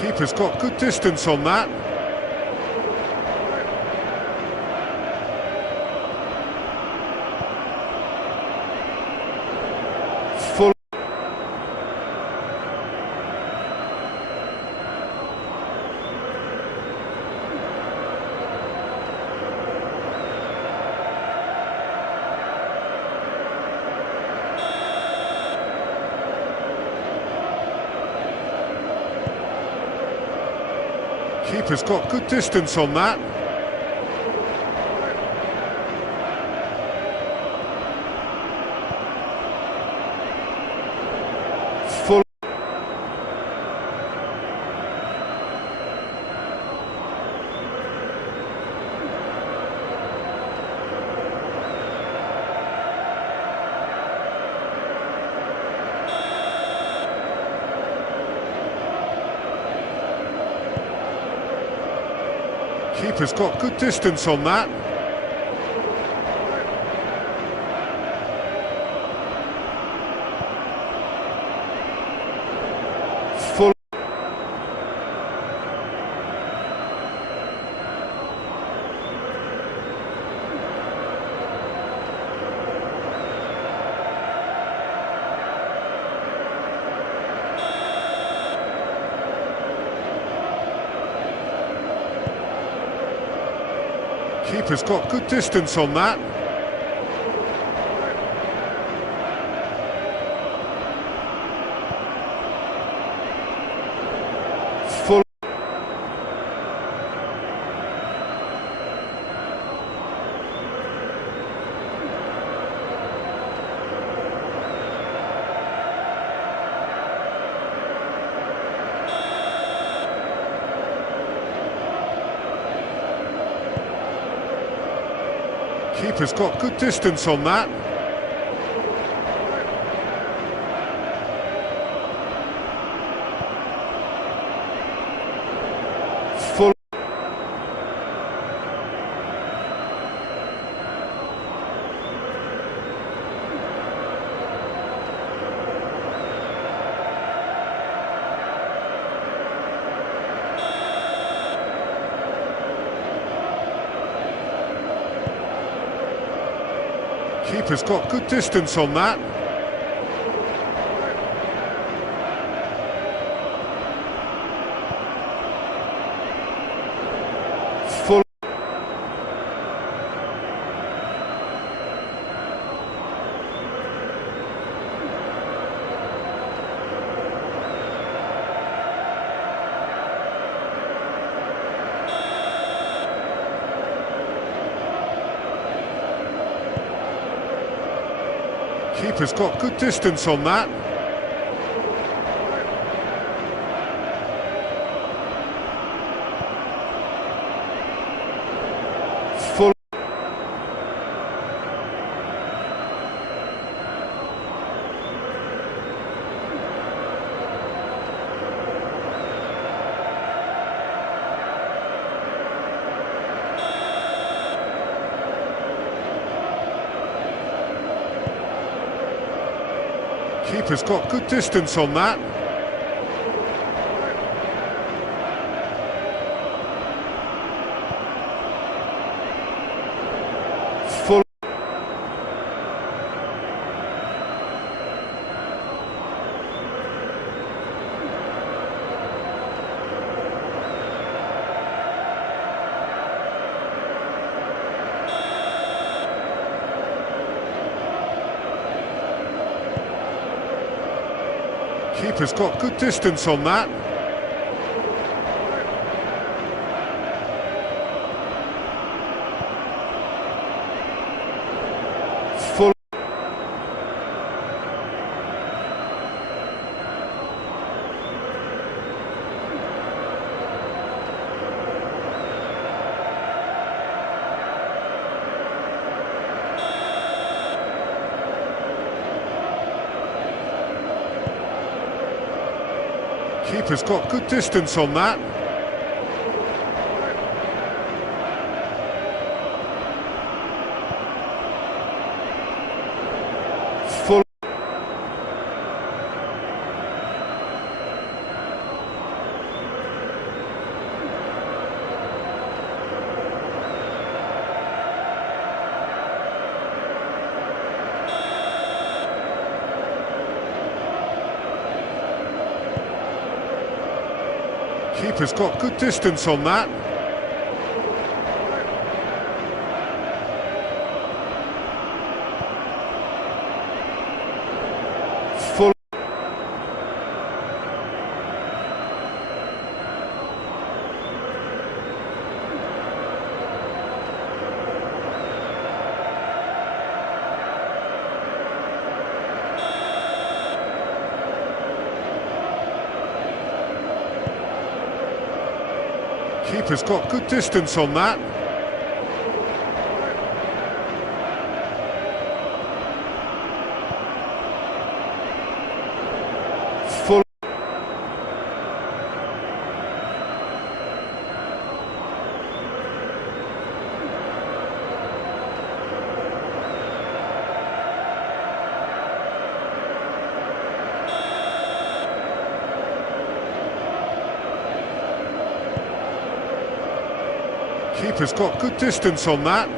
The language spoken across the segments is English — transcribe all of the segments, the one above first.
Keeper's got good distance on that. Full. Keeper's got good distance on that. Full. Keeper's got good distance on that. Full. Keeper's got good distance on that. Full. Keeper's got good distance on that. Full. Keeper's got good distance on that. Full. Keeper's got good distance on that. Full. Keeper's got good distance on that. Full. Keeper's got good distance on that. Full. Keeper's got good distance on that. Full. Keeper's got good distance on that. Full. Keeper's got good distance on that. Full. Keeper's got good distance on that.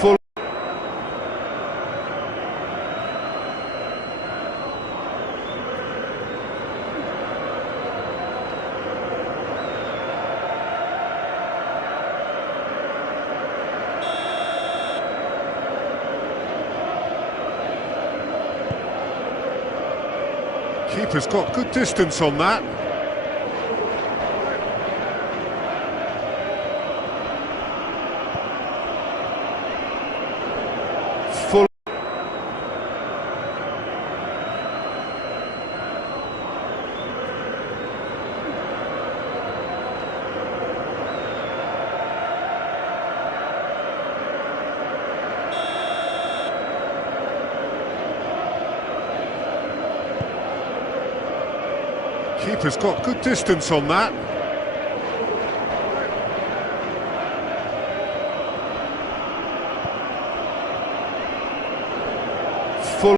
Full. Keeper's got good distance on that. Full. Keeper's got good distance on that. Full.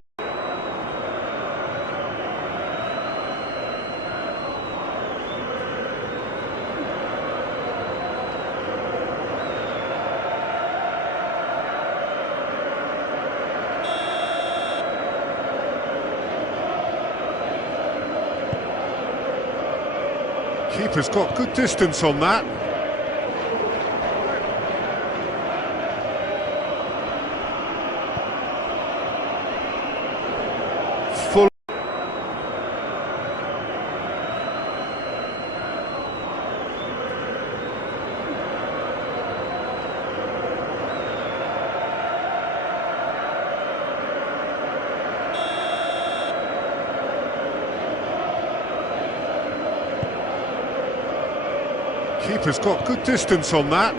Keeper's got good distance on that. Full. Keeper's got good distance on that.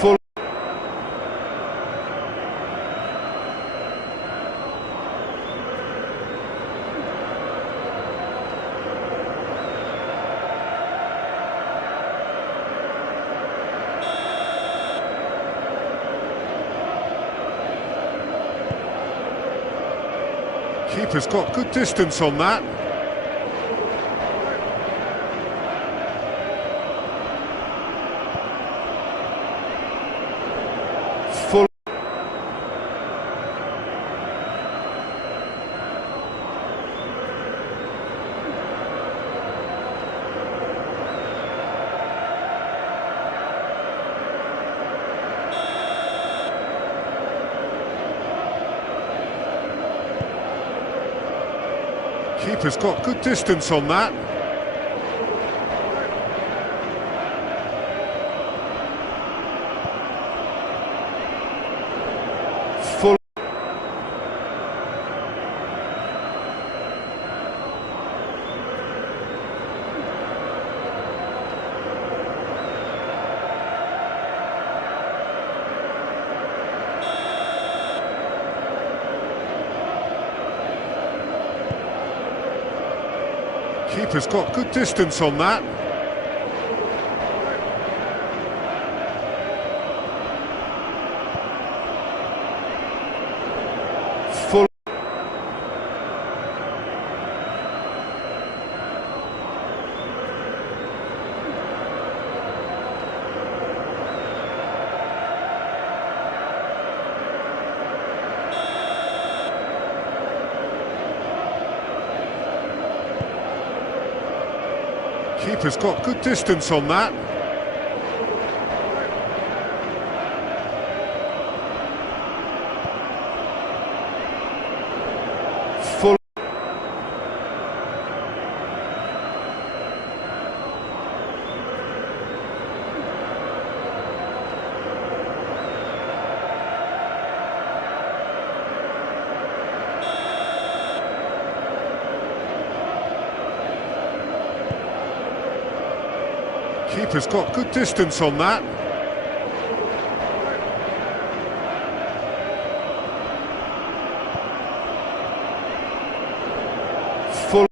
Full. Keeper's got good distance on that. Full. Keeper's got good distance on that. Full. Keeper's got good distance on that. Full. Keeper's got good distance on that. Full. Keeper's got good distance on that. Full.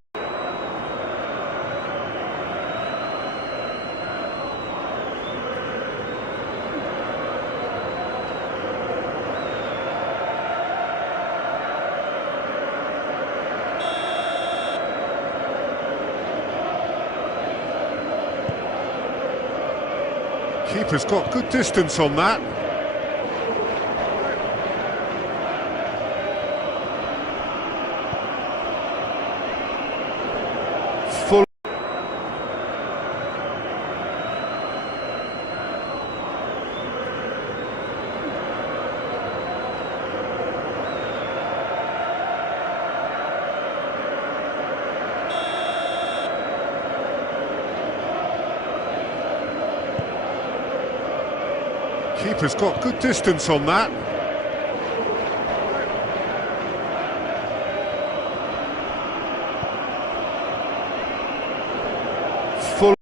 Keeper's got good distance on that. Full. Keeper's got good distance on that. Full.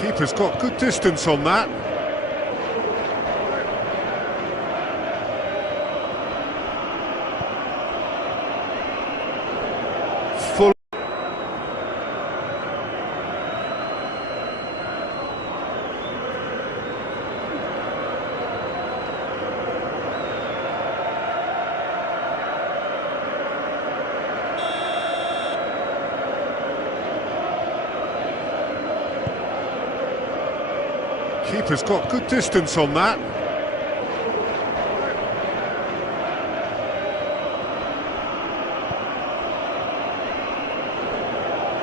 Keeper's got good distance on that. Full. Keeper's got good distance on that.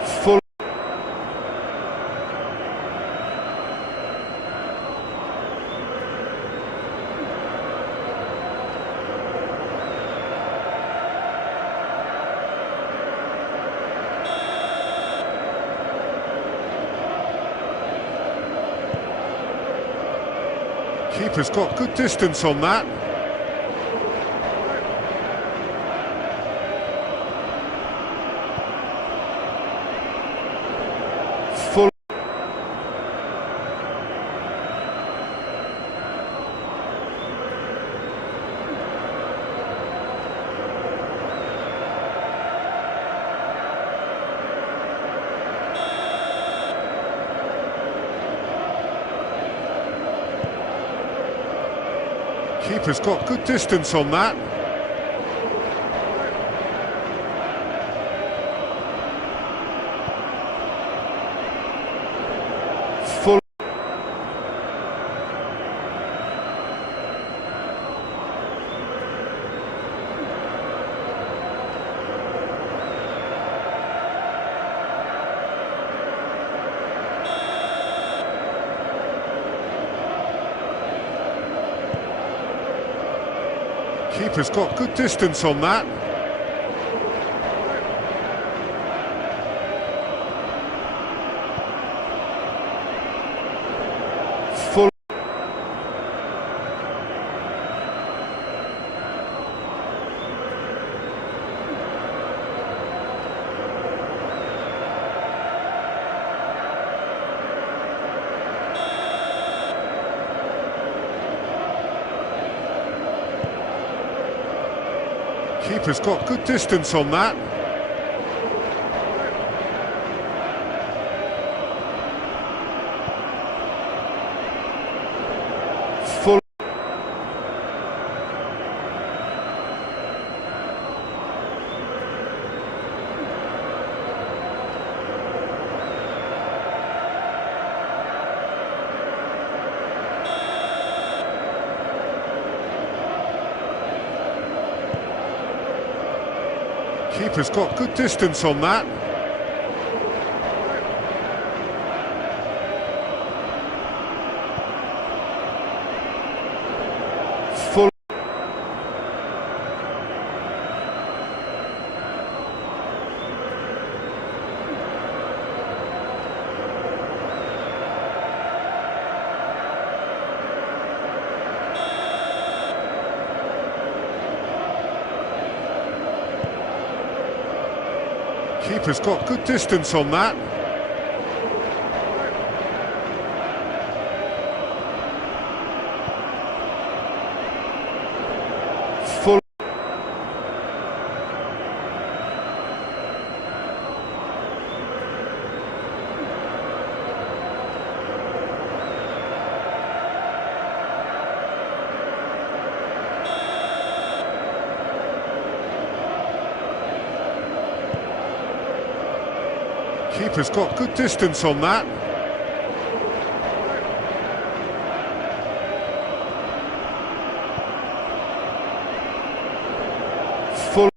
Full. Keeper's got good distance on that. Full. Keeper's got good distance on that. Full. Keeper's got good distance on that. Full. Keeper's got good distance on that. Full. Keeper's got good distance on that. Full. Keeper's got good distance on that. Full. Keeper's got good distance on that. Full.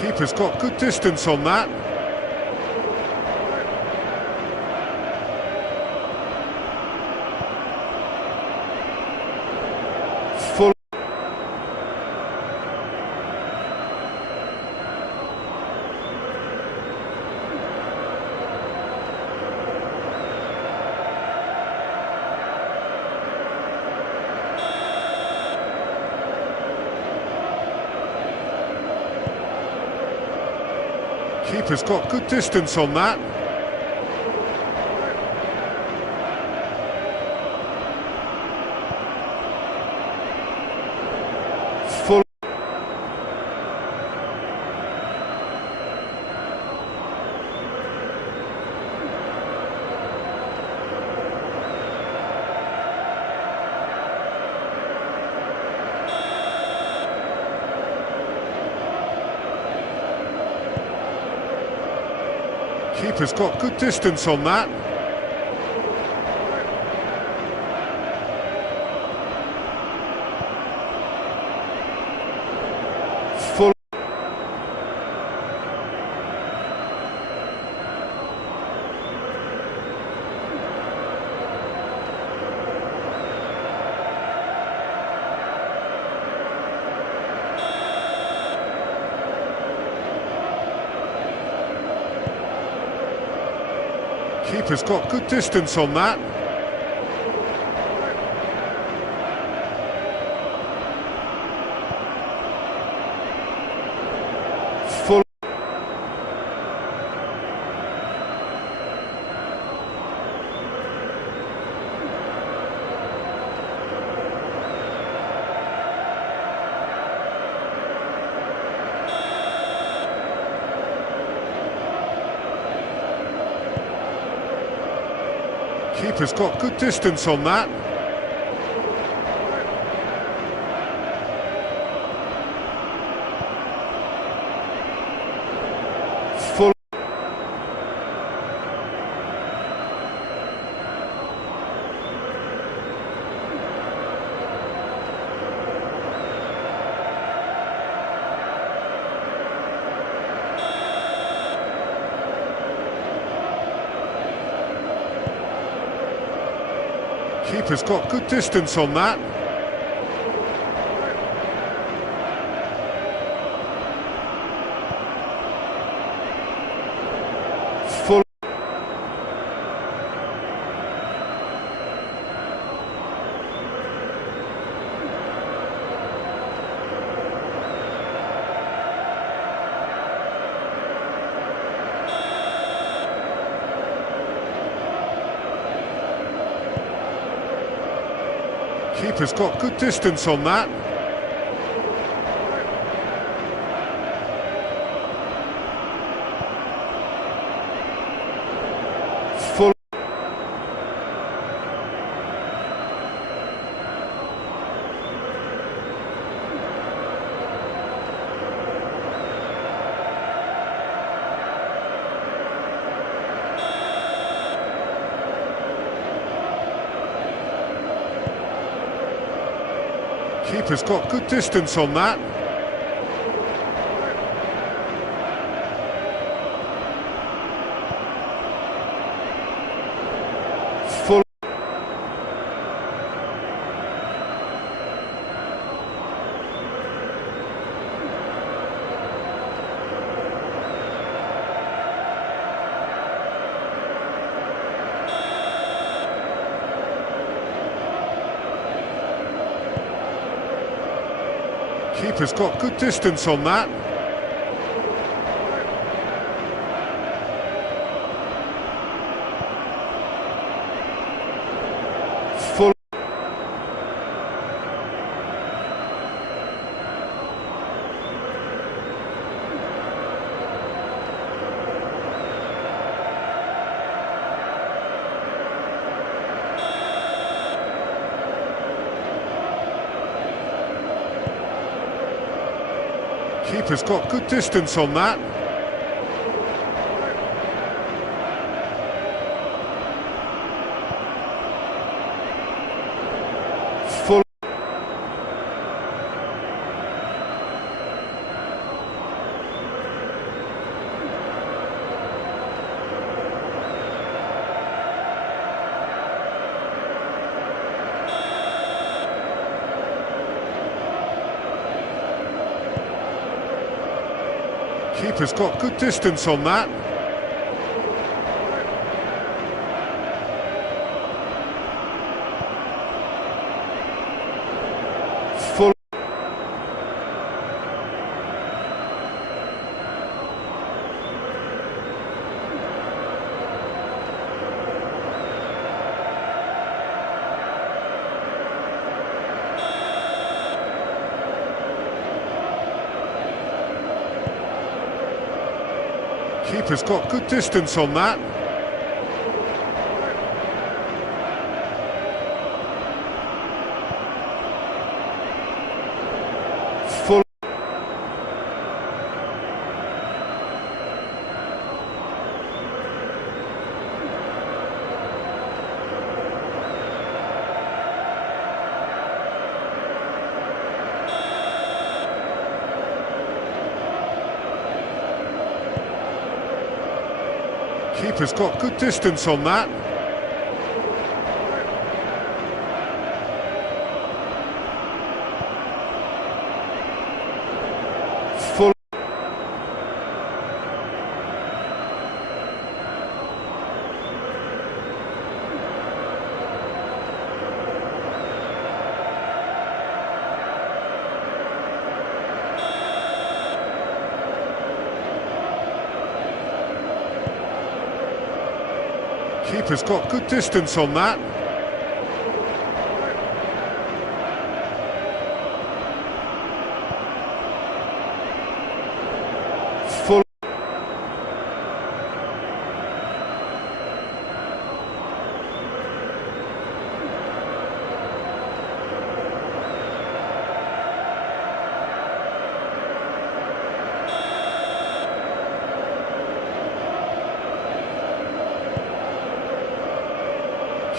Keeper's got good distance on that. Full. Keeper's got good distance on that. Full. Keeper's got good distance on that. Full. Keeper's got good distance on that. Full. Keeper's got good distance on that. Full. Keeper's got good distance on that. Full. Keeper's got good distance on that. Full. Keeper's got good distance on that. Full. Keeper's got good distance on that. Full. Keeper's got good distance on that. Full. Keeper's got good distance on that. Full. Keeper's got good distance on that. Full. Keeper's got good distance on that. Full. Keeper's got good distance on that. Full.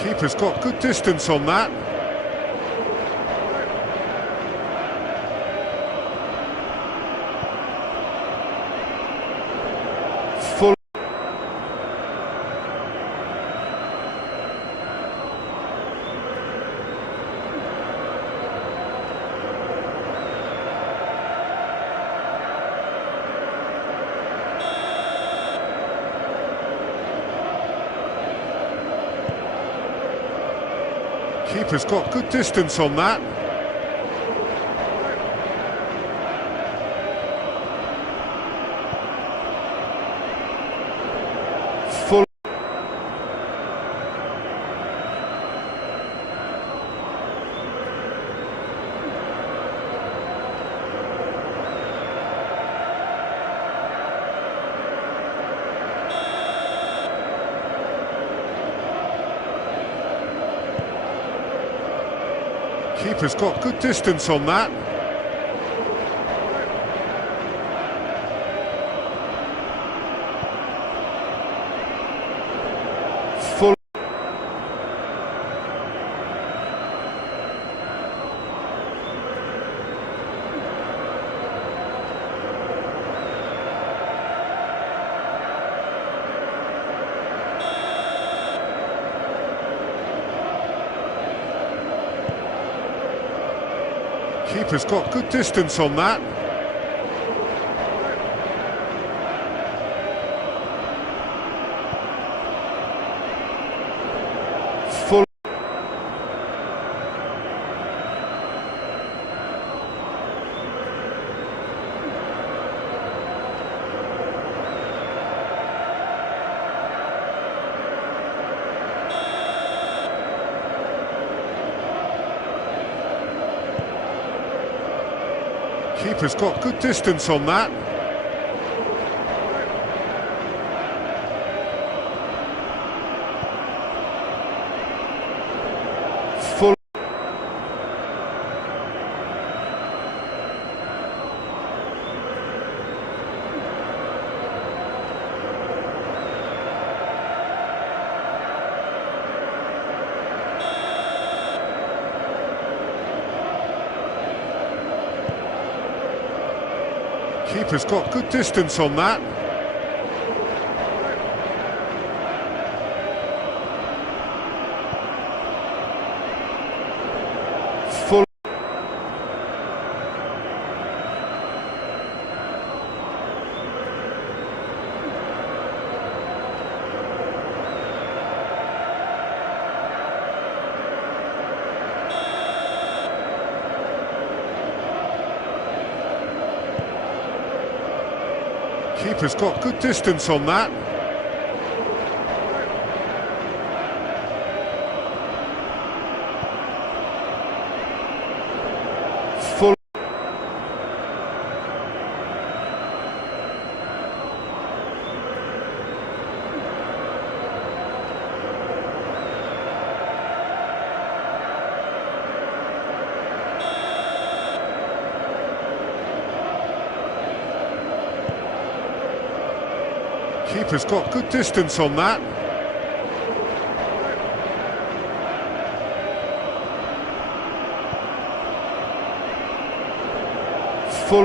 Keeper's got good distance on that. Full. Keeper's got good distance on that. Full. Keeper's got good distance on that. Full. Keeper's got good distance on that. Full. Keeper's got good distance on that. Full. Keeper's got good distance on that. Full. Keeper's got good distance on that. Full. Keeper's got good distance on that. Full.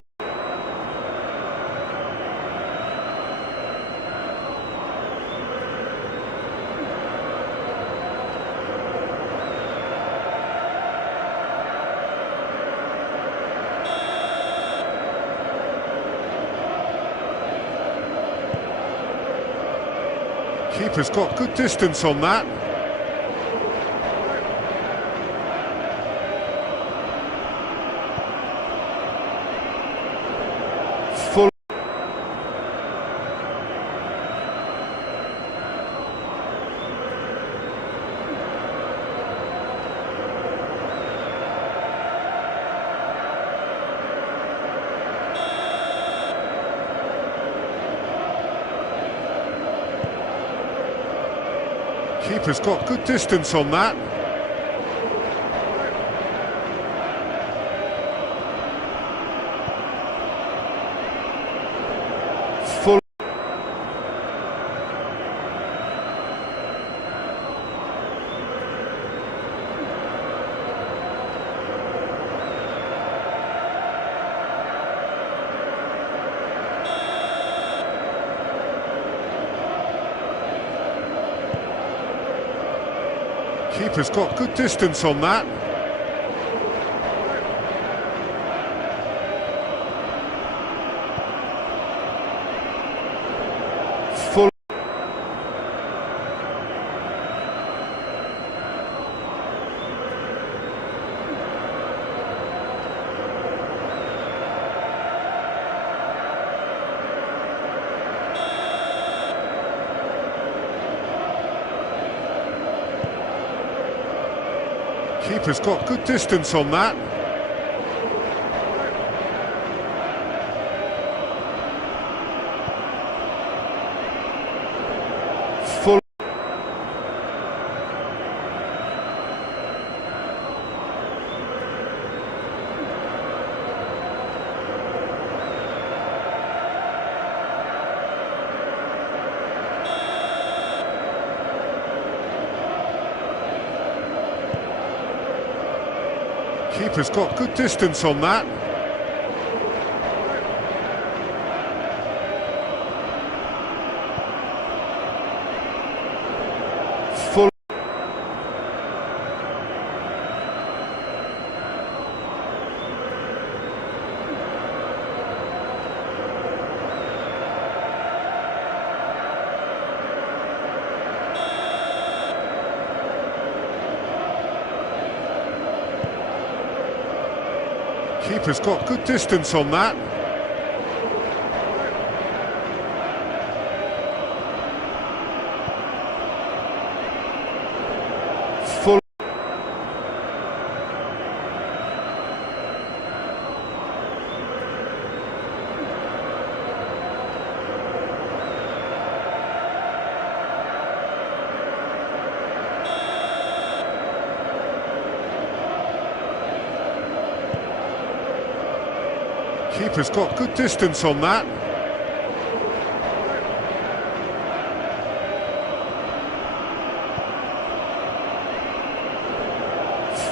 Keeper's got good distance on that. Full. Keeper's got good distance on that. Full. Keeper's got good distance on that. Full. Keeper's got good distance on that. Full. Keeper's got good distance on that. Full. Keeper's got good distance on that. Full. Keeper's got good distance on that.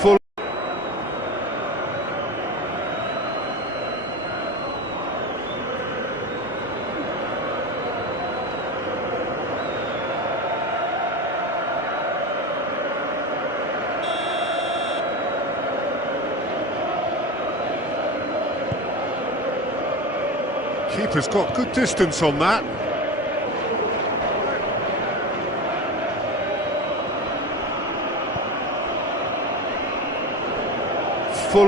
Full. Keeper's got good distance on that. Full.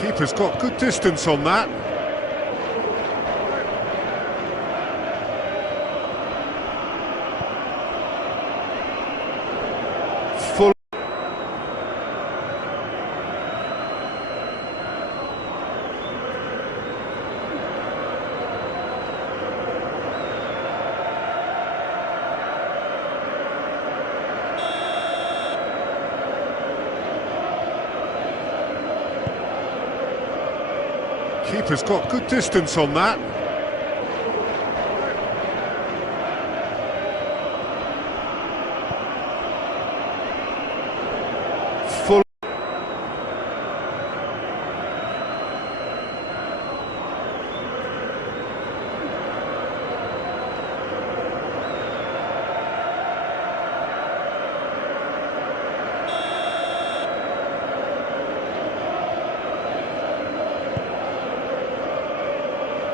Keeper's got good distance on that. Full. Keeper's got good distance on that. Full.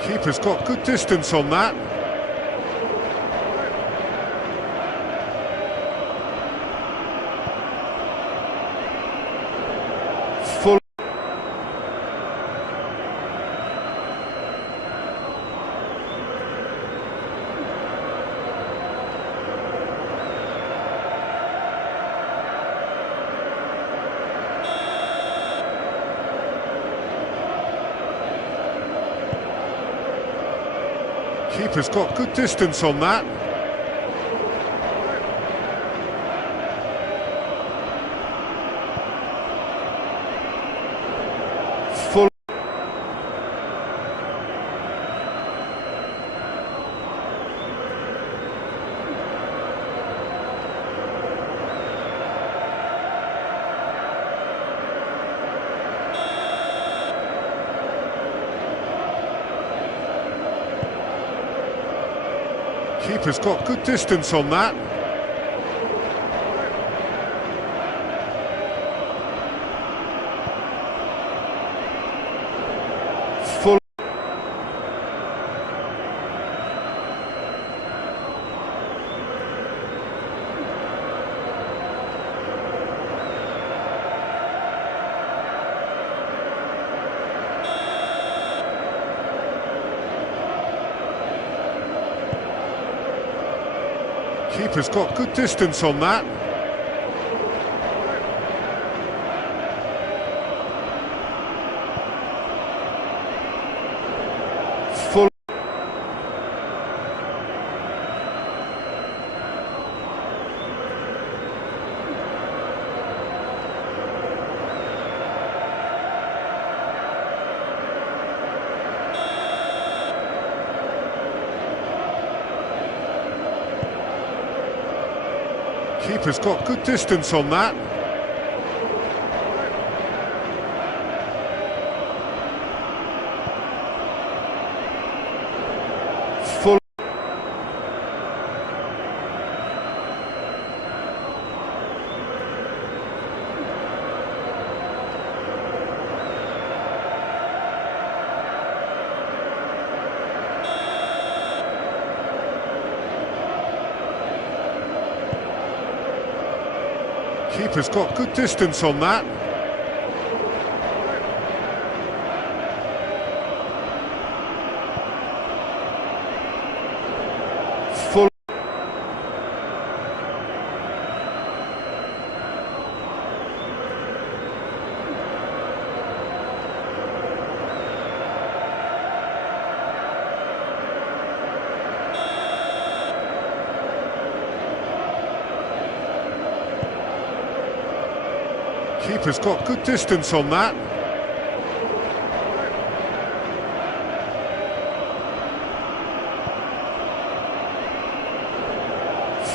Keeper's got good distance on that. Full. Keeper's got good distance on that. Full. Keeper's got good distance on that. Full. Keeper's got good distance on that. Full. Keeper's got good distance on that. Full. Keeper's got good distance on that. Full. Keeper's got good distance on that.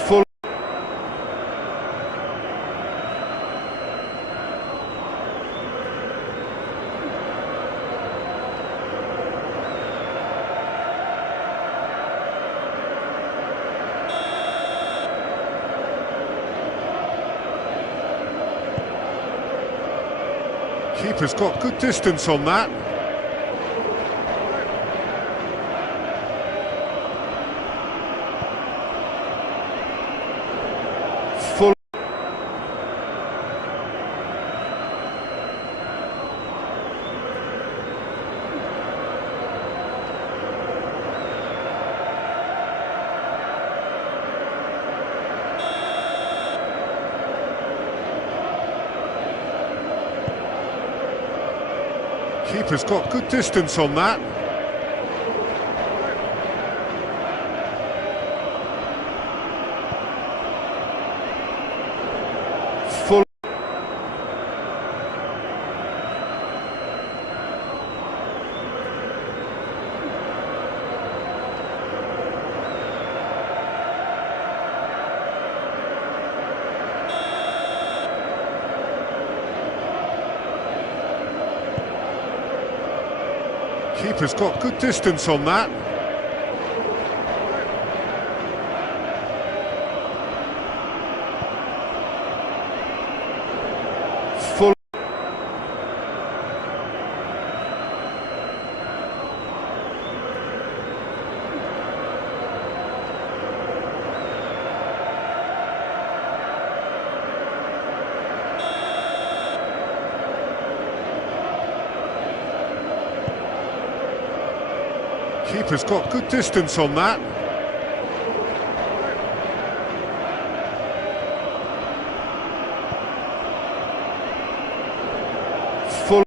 Full. Keeper's got good distance on that. Full. Keeper's got good distance on that. Full. Keeper's got good distance on that. Full. Keeper's got good distance on that. Full.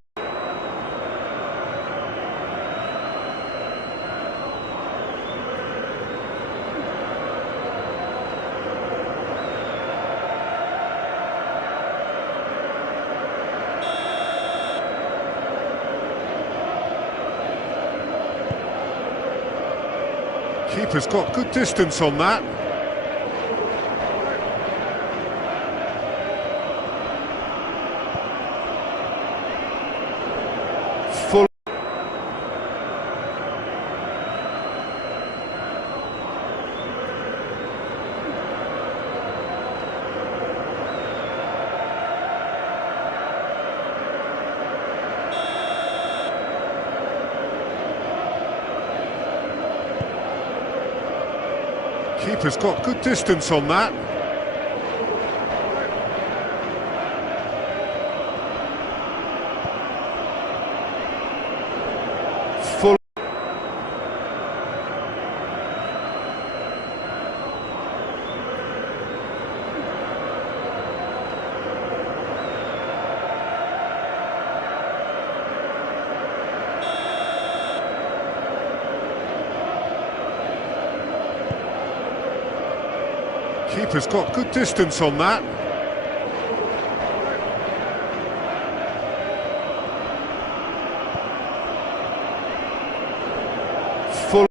Keeper's got good distance on that. Full. Keeper's got good distance on that. Full. Keeper's got good distance on that. Full.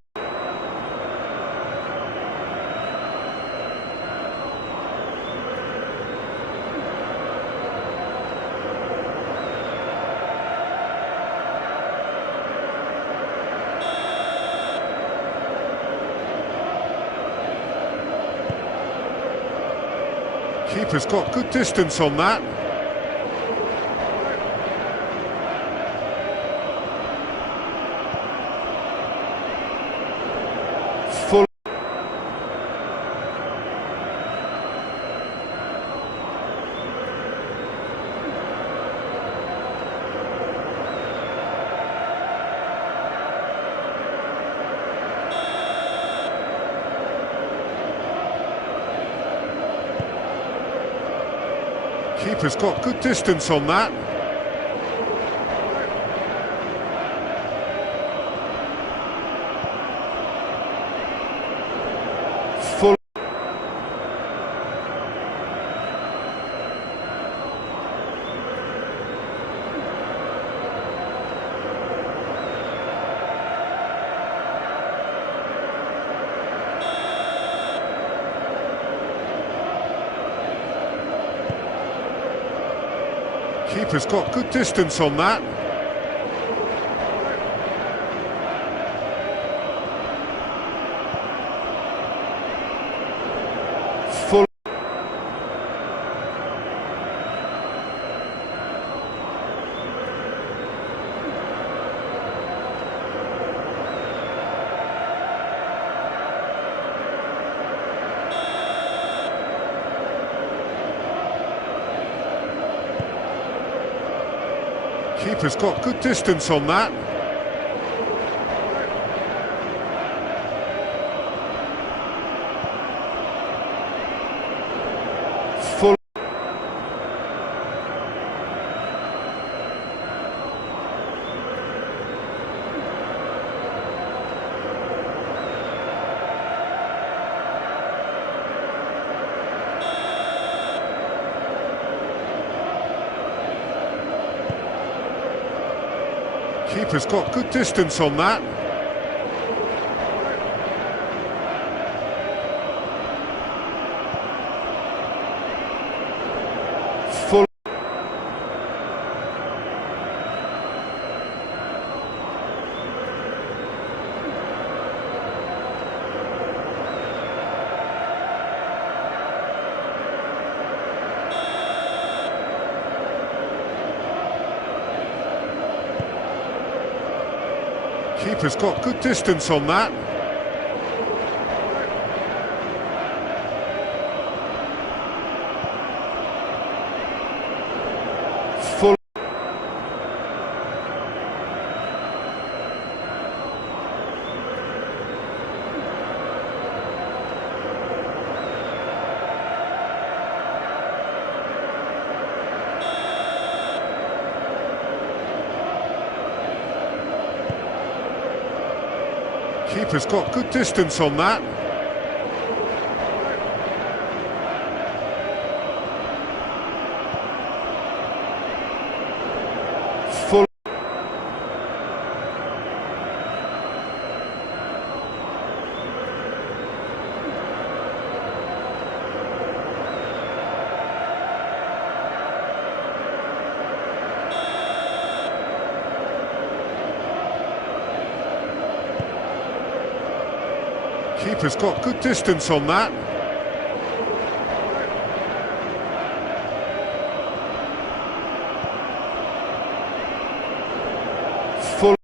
Keeper's got good distance on that. Full. Keeper's got good distance on that. Full. Keeper's got good distance on that. Full. Keeper's got good distance on that. Full. Keeper's got good distance on that. Full. Keeper's got good distance on that. Full. Keeper's got good distance on that. Full. Keeper's got good distance on that. Full.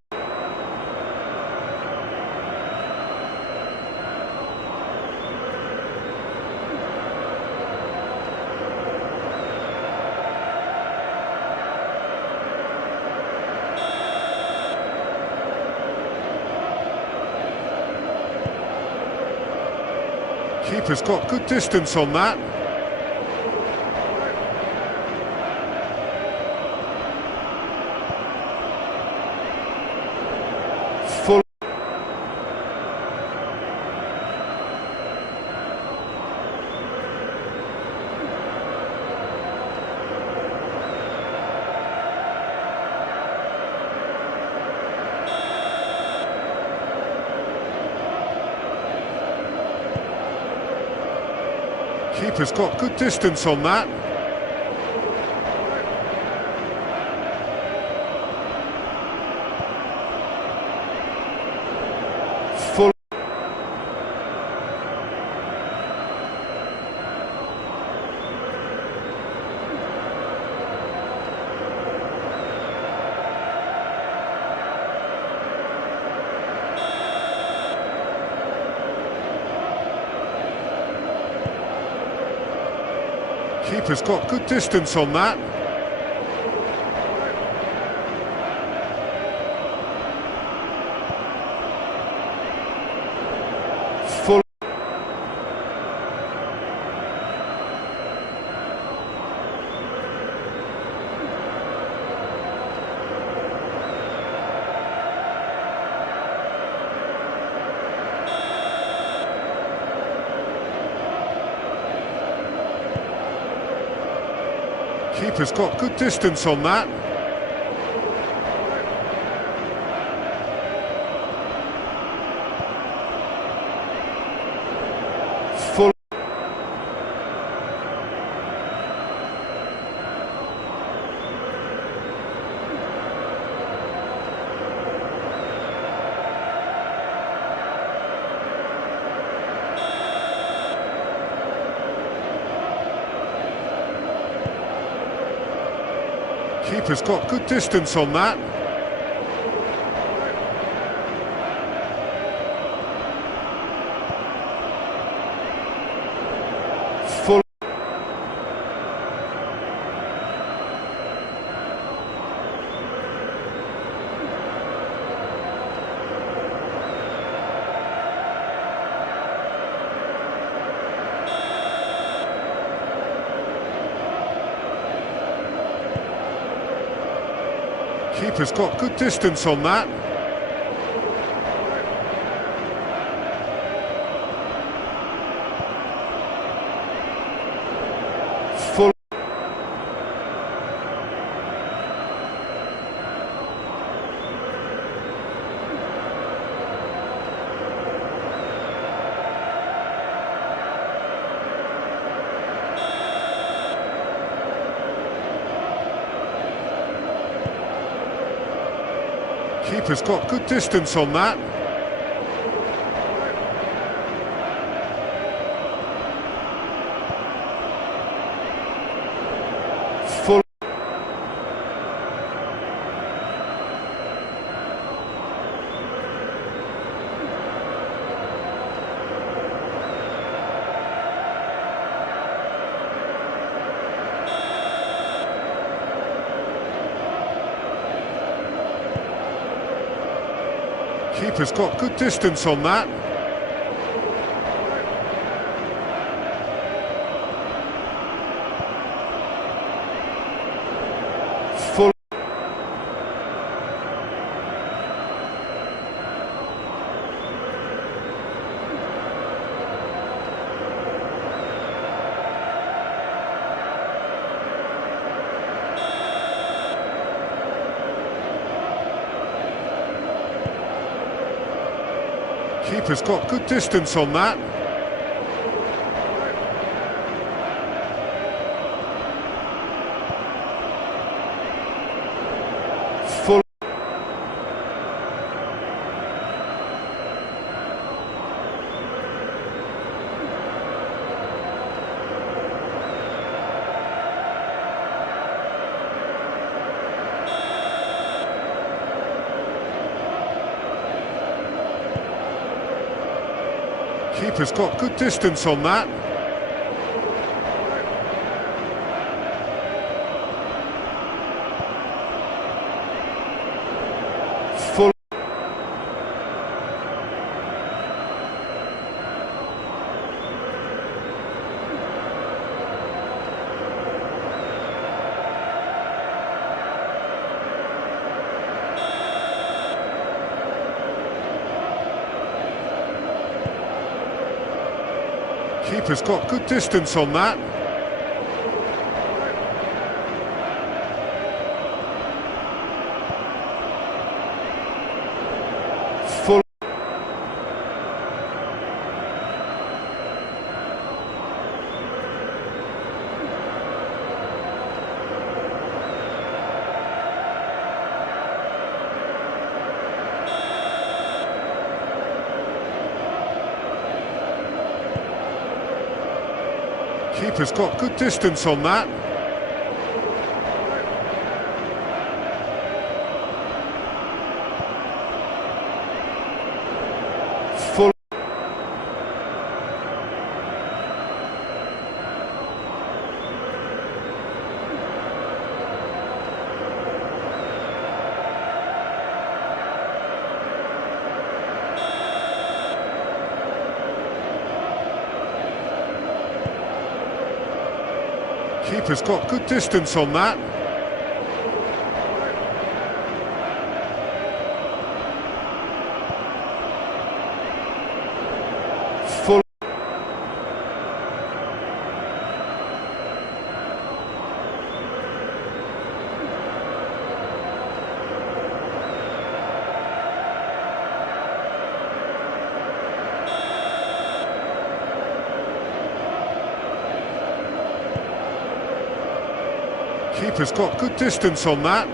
Keeper's got good distance on that. Full. Keeper's got good distance on that. Full. Keeper's got good distance on that. Full. Keeper's got good distance on that. Full. Keeper's got good distance on that. Full. Keeper's got good distance on that. Full. Keeper's got good distance on that. Full. Keeper's got good distance on that. Full. Keeper's got good distance on that. Full. Keeper's got good distance on that. Full. Keeper's got good distance on that. Full. Keeper's got good distance on that. Full. Keeper's got good distance on that. Full. Keeper's got good distance on that.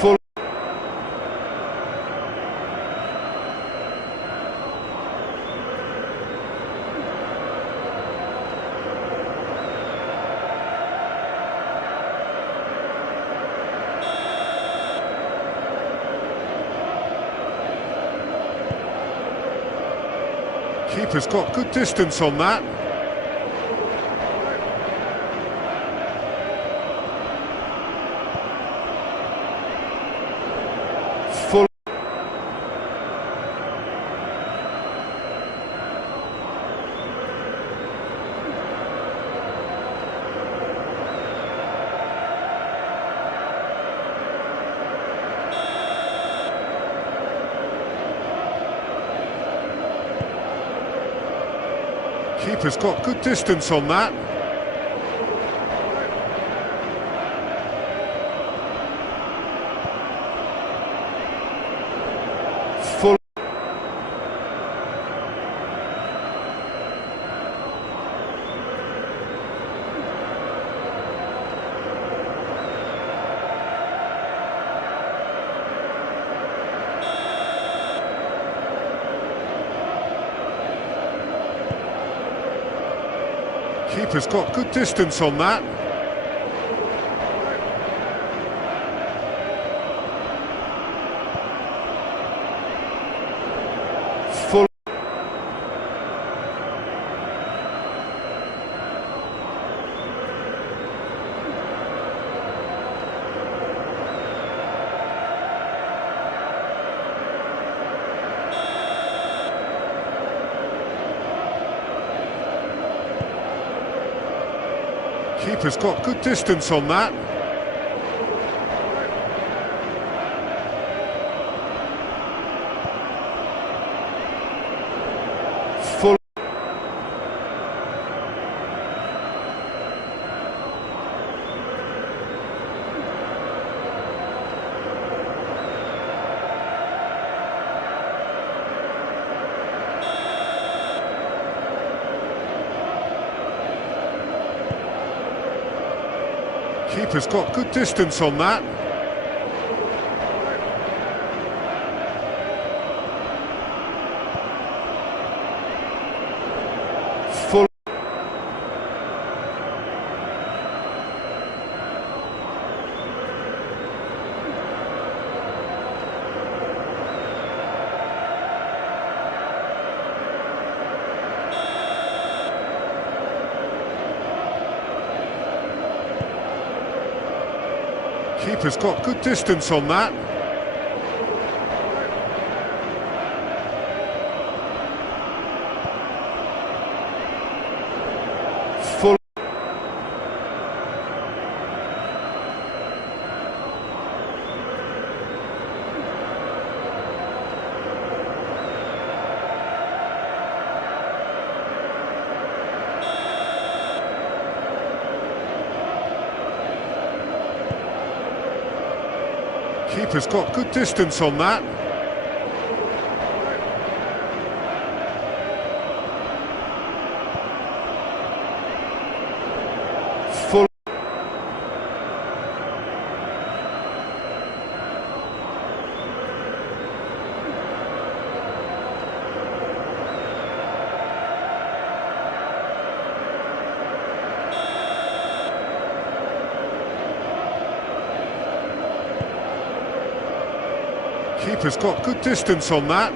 Full. Keeper's got good distance on that. Full. Keeper's got good distance on that. Full. Keeper's got good distance on that. Full. Keeper's got good distance on that. Full. Keeper's got good distance on that. Full. Keeper's got good distance on that. Full. Keeper's got good distance on that. Full. Keeper's got good distance on that.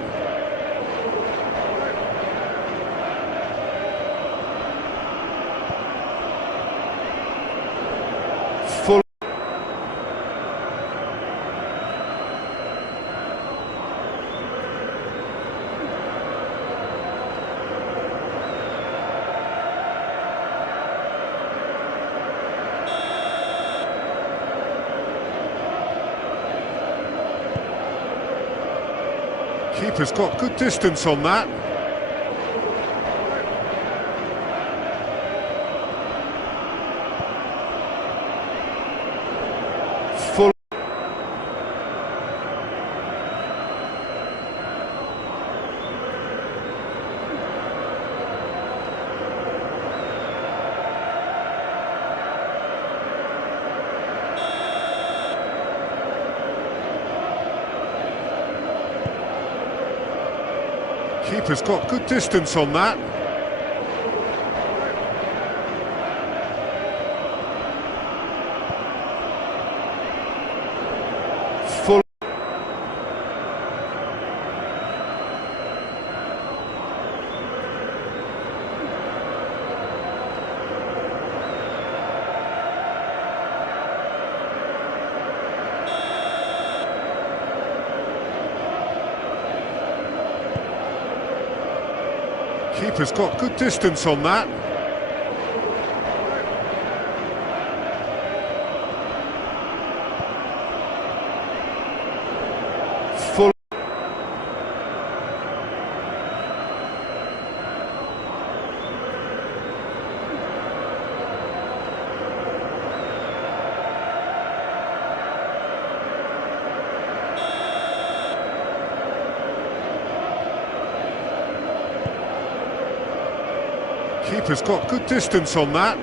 Full. Keeper's got good distance on that. Full. Keeper's got good distance on that. Full. Keeper's got good distance on that. Full. Keeper's got good distance on that.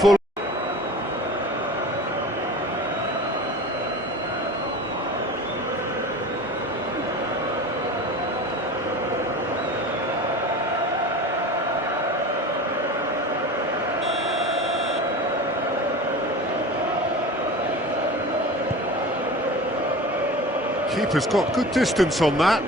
Full. Keeper's got good distance on that.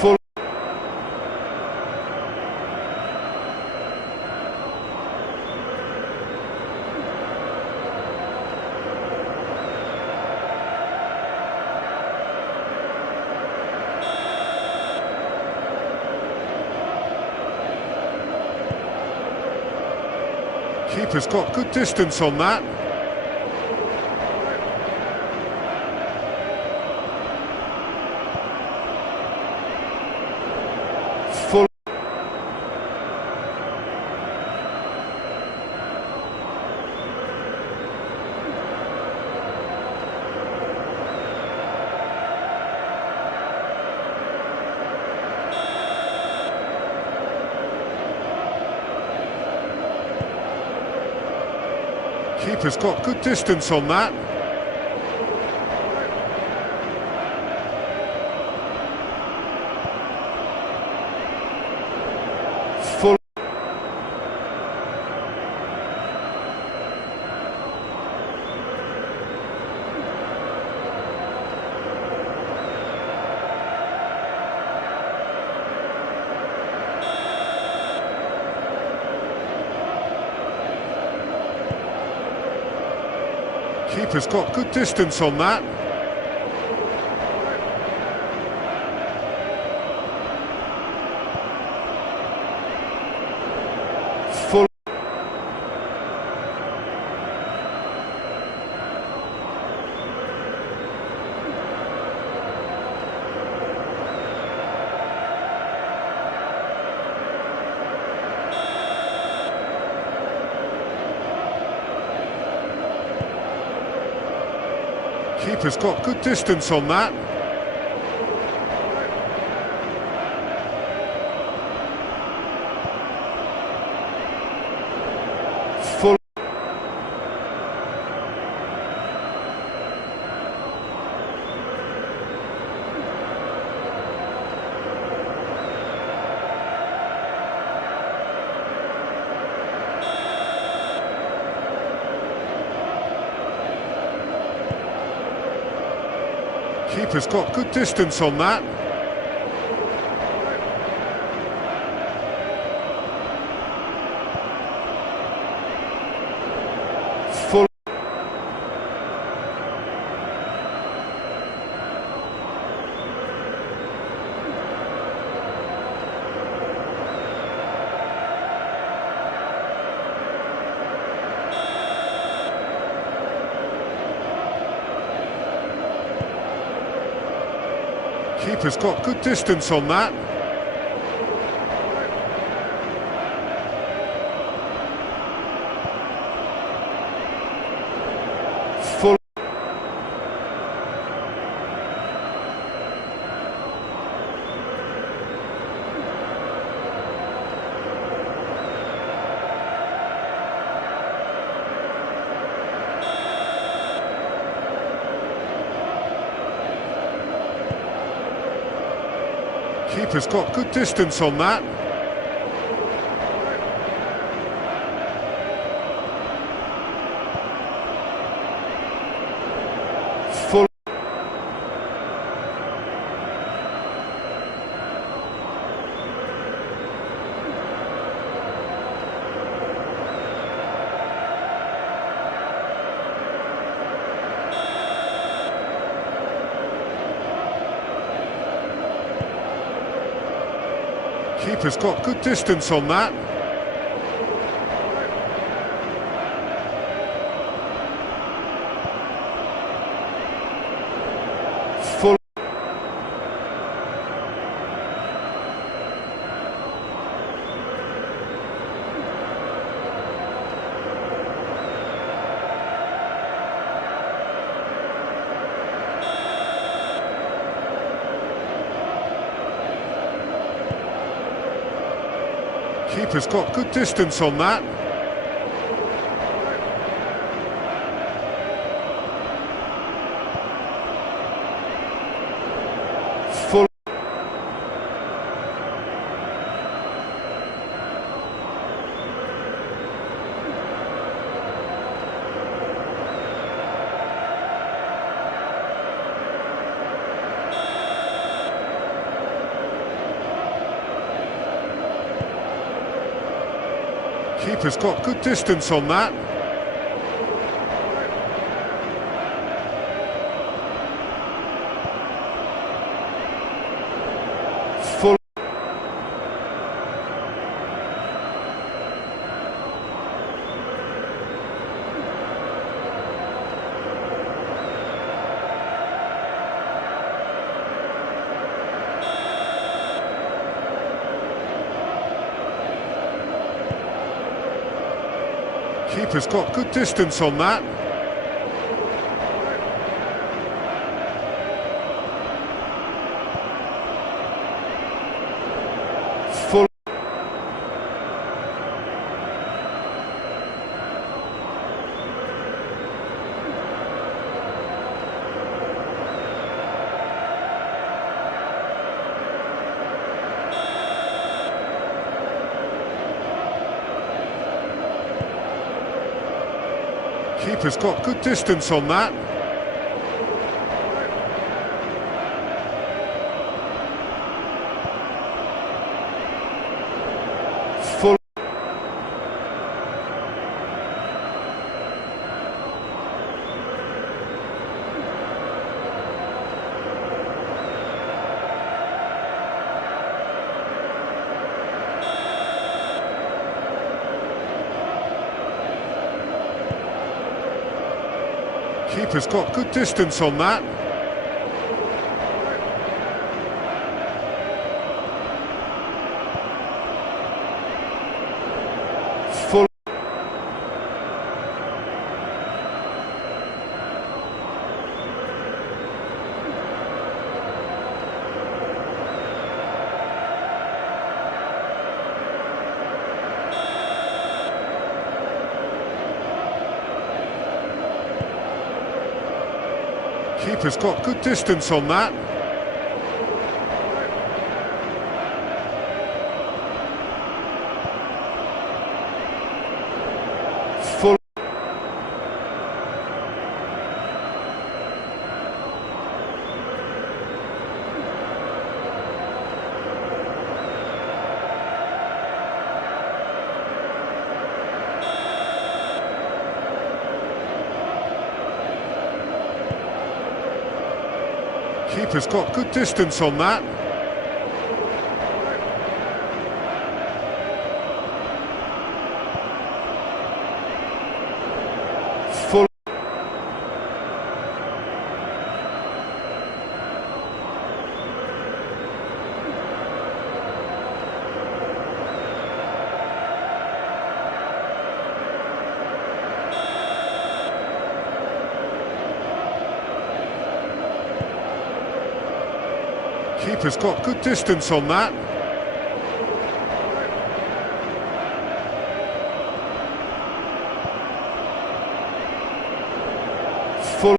Full. Keeper's got good distance on that. Full. Keeper's got good distance on that. Full. Keeper's got good distance on that. Full. Keeper's got good distance on that. Full. Keeper's got good distance on that. Full. Keeper's got good distance on that. Full. Keeper's got good distance on that. Full. Keeper's got good distance on that. Full. Keeper's got good distance on that. Full. Keeper's got good distance on that. Full. Keeper's got good distance on that. Full. Keeper's got good distance on that. Full. Keeper's got good distance on that. Full. Keeper's got good distance on that. Full. Keeper's got good distance on that. Full. Keeper's got good distance on that. Full.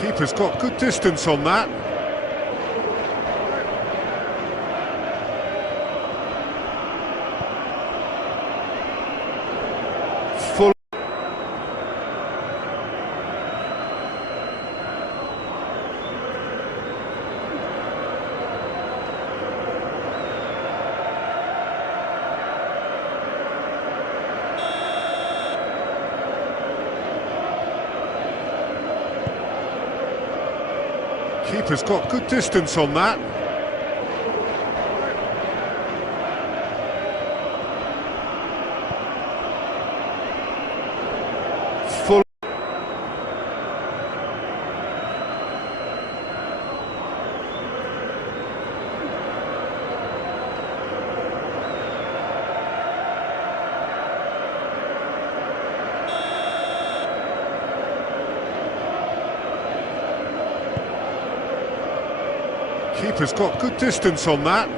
Keeper's got good distance on that. Full. Keeper's got good distance on that. Full. Keeper's got good distance on that.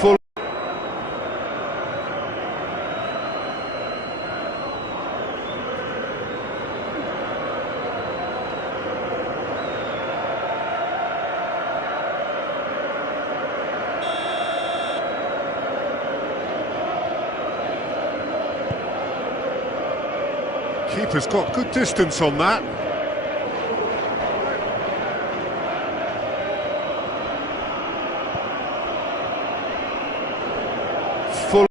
Full. Keeper's got good distance on that. Full.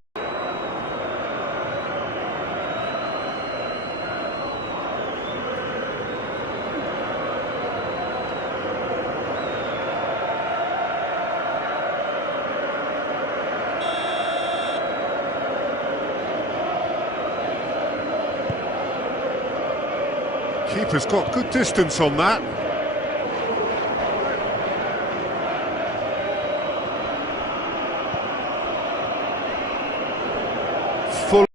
Keeper's got good distance on that. Full.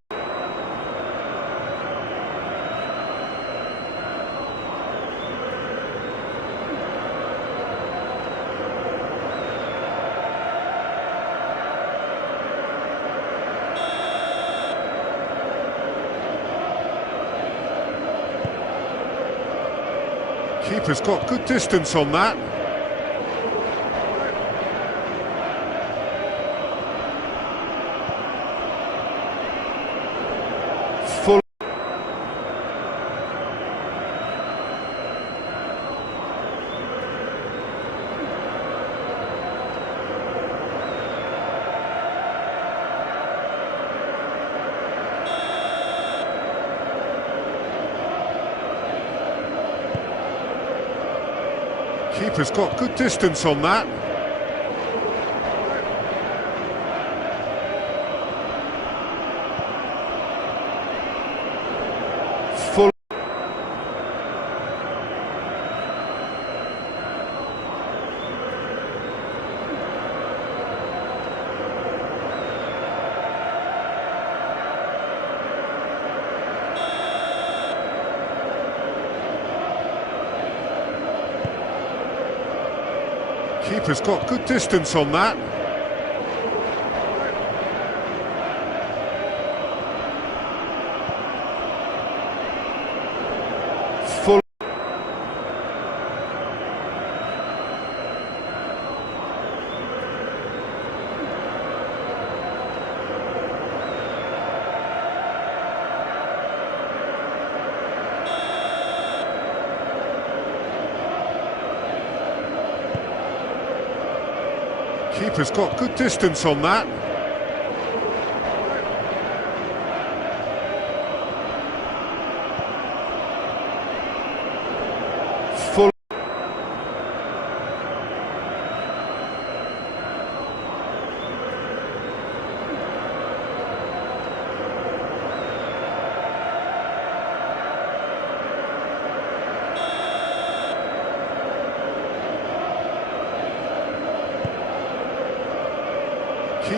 Keeper's got good distance on that. Full. Keeper's got good distance on that. Full. Keeper's got good distance on that. Full. Keeper's got good distance on that. Full.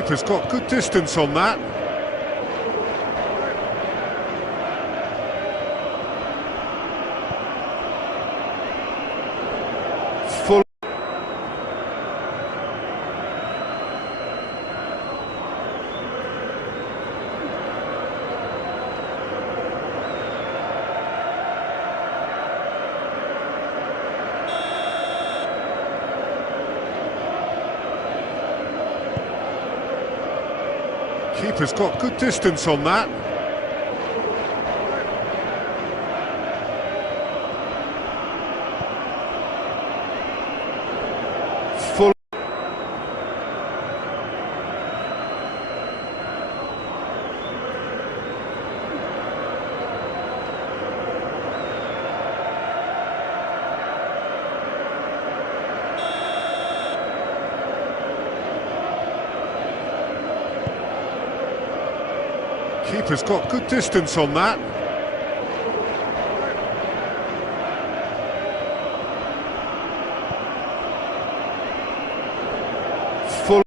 Keeper's got good distance on that. Full. Keeper's got good distance on that. Full. Keeper's got good distance on that. Full.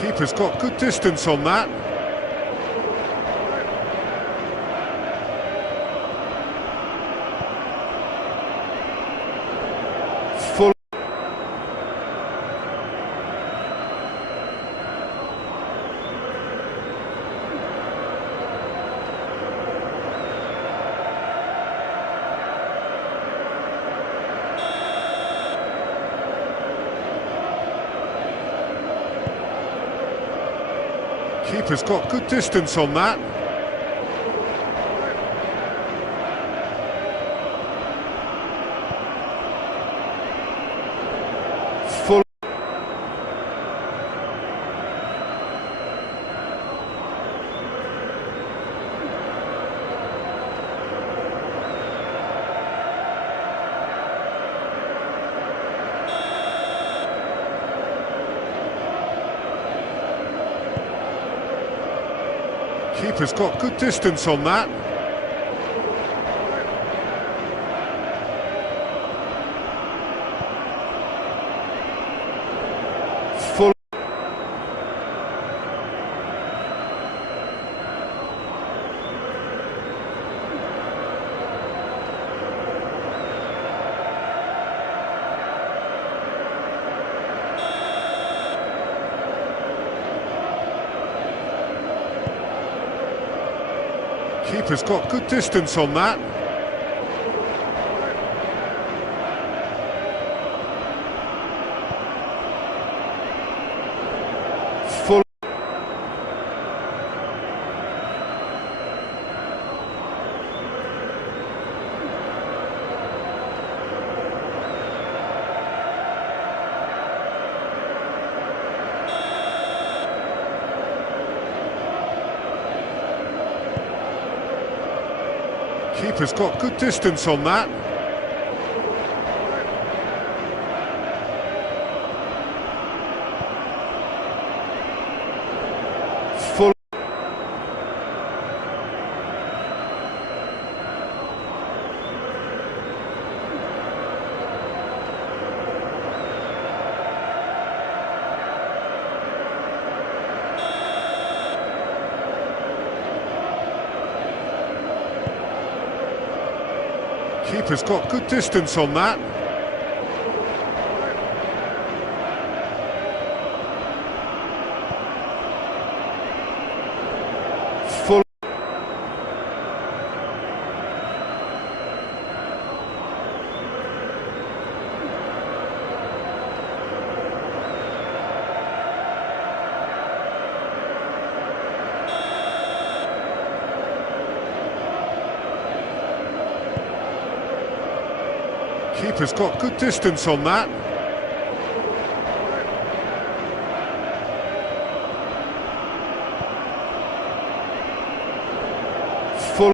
Keeper's got good distance on that. Full. Keeper's got good distance on that. Full. Keeper's got good distance on that. Full. Keeper's got good distance on that. Full. Keeper's got good distance on that. Full. Keeper's got good distance on that. Full. Keeper's got good distance on that. Full.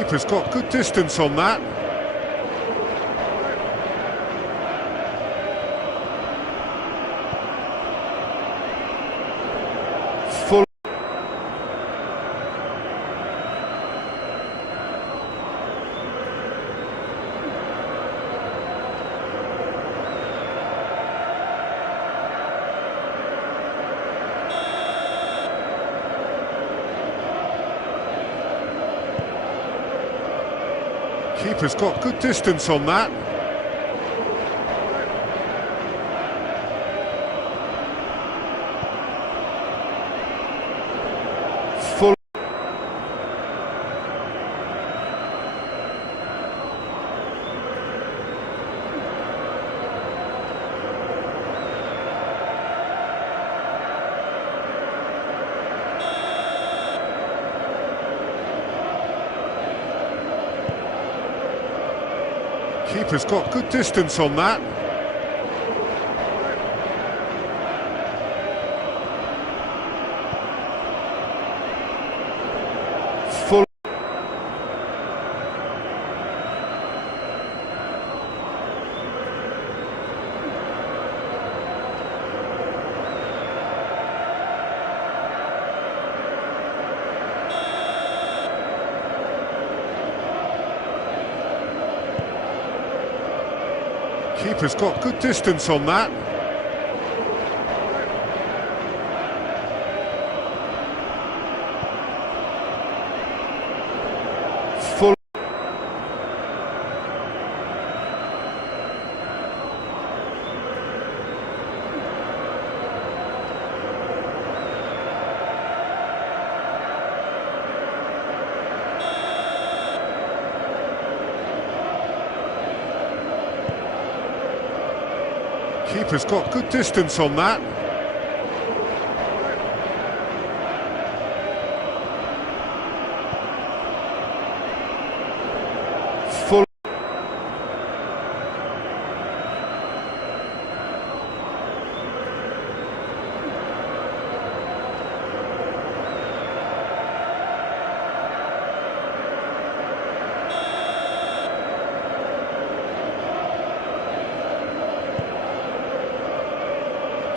Keeper's got good distance on that. Full. Keeper's got good distance on that. Full. Keeper's got good distance on that. Full. Keeper's got good distance on that. Full. Keeper's got good distance on that. Full.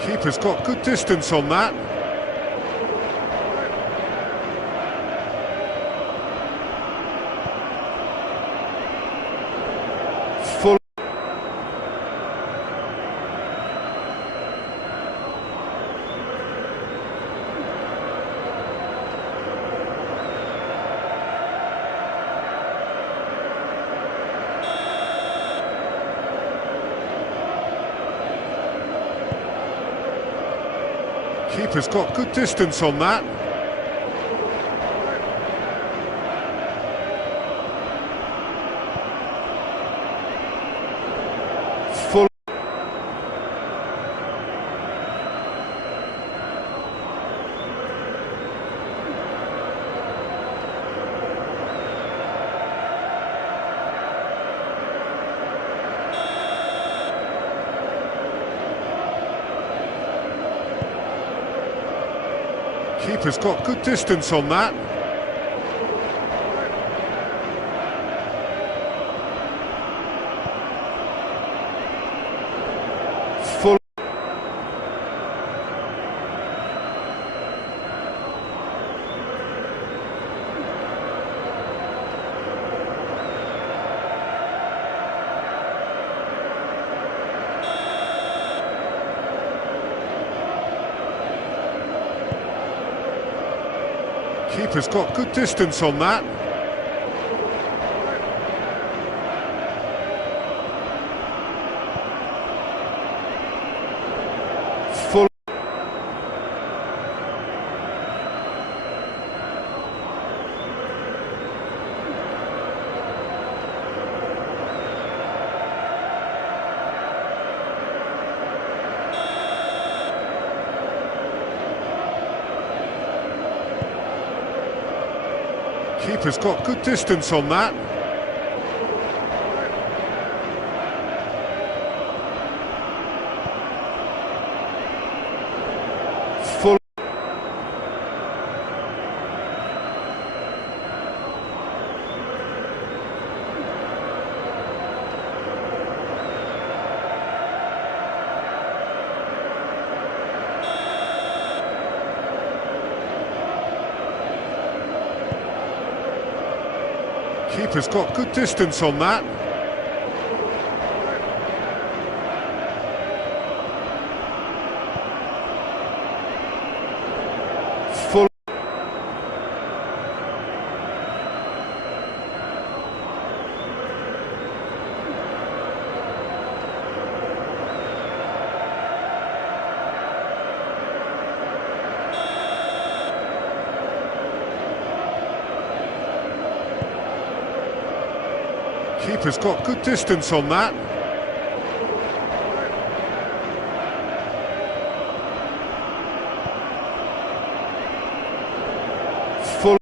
Keeper's got good distance on that. Full. Keeper's got good distance on that. Full. Keeper's got good distance on that. Full. Keeper's got good distance on that. Full. Keeper's got good distance on that. Full. Keeper's got good distance on that. Full. Keeper's got good distance on that. Full.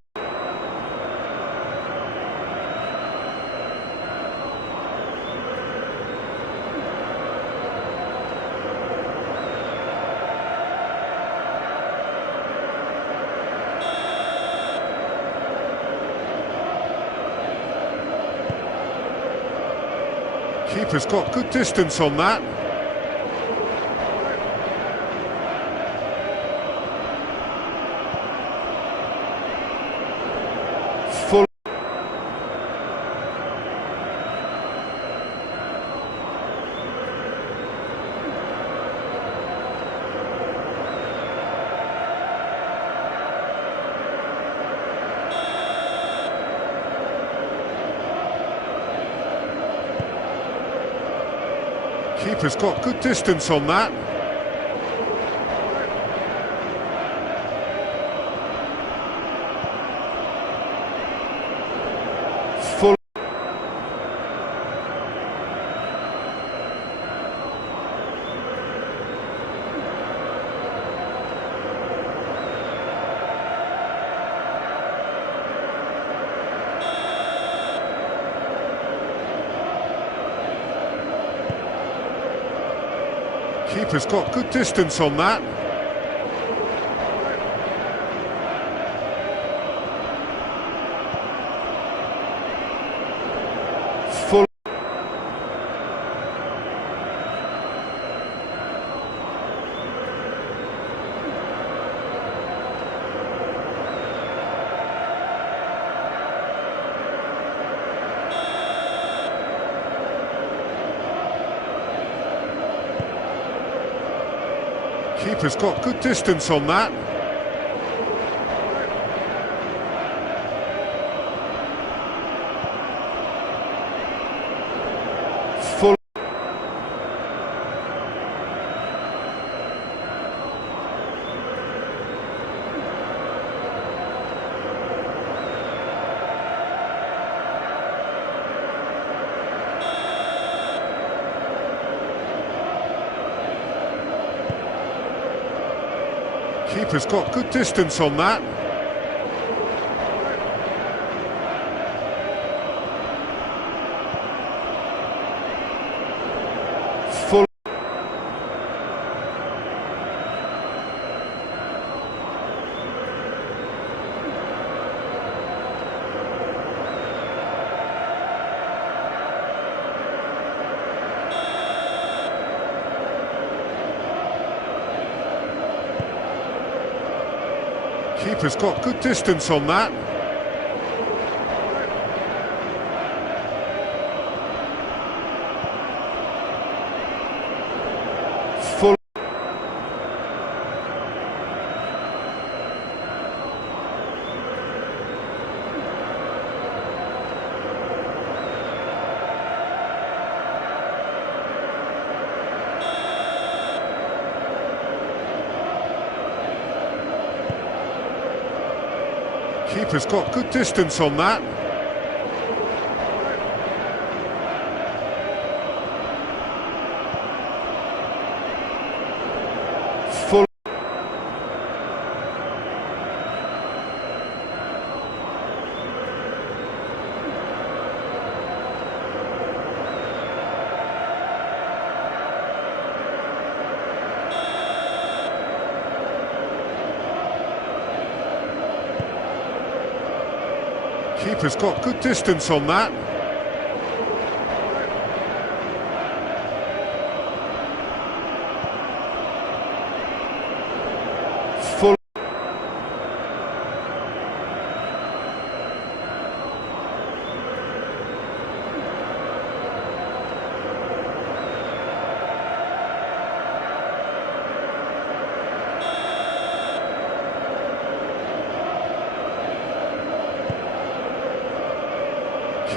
Keeper's got good distance on that. Full. Keeper's got good distance on that. Full. Keeper's got good distance on that. Full. Keeper's got good distance on that. Full. Keeper's got good distance on that. Full. Keeper's got good distance on that. Full. Keeper's got good distance on that. Full. Keeper's got good distance on that. Full.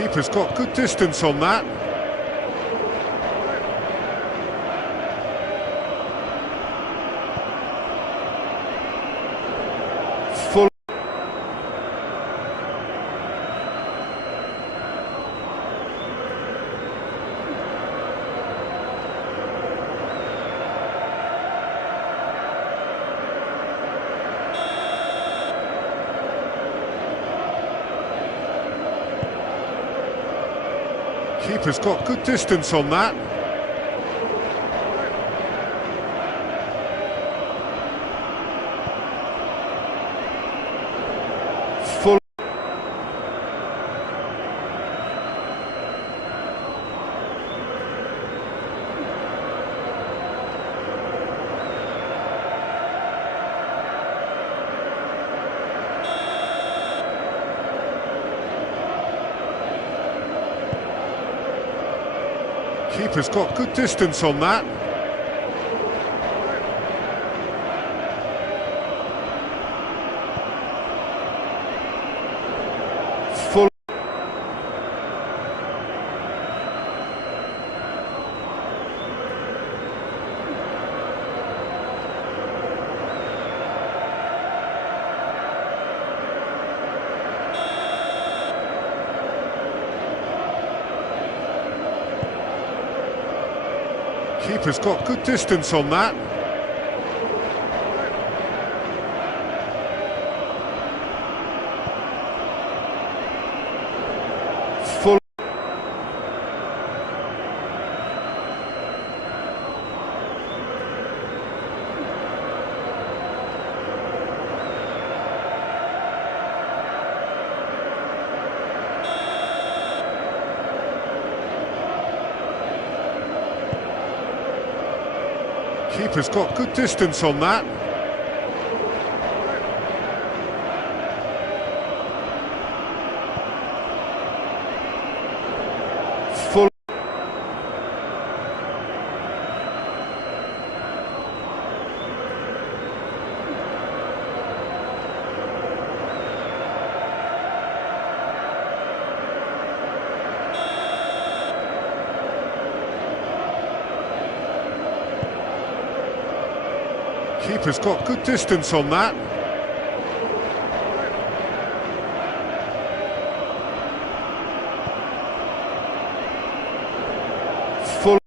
Keeper's got good distance on that. Full. Keeper's got good distance on that. Full. Keeper's got good distance on that. Full. Keeper's got good distance on that. Full. Keeper's got good distance on that. Full. Keeper's got good distance on that. Full.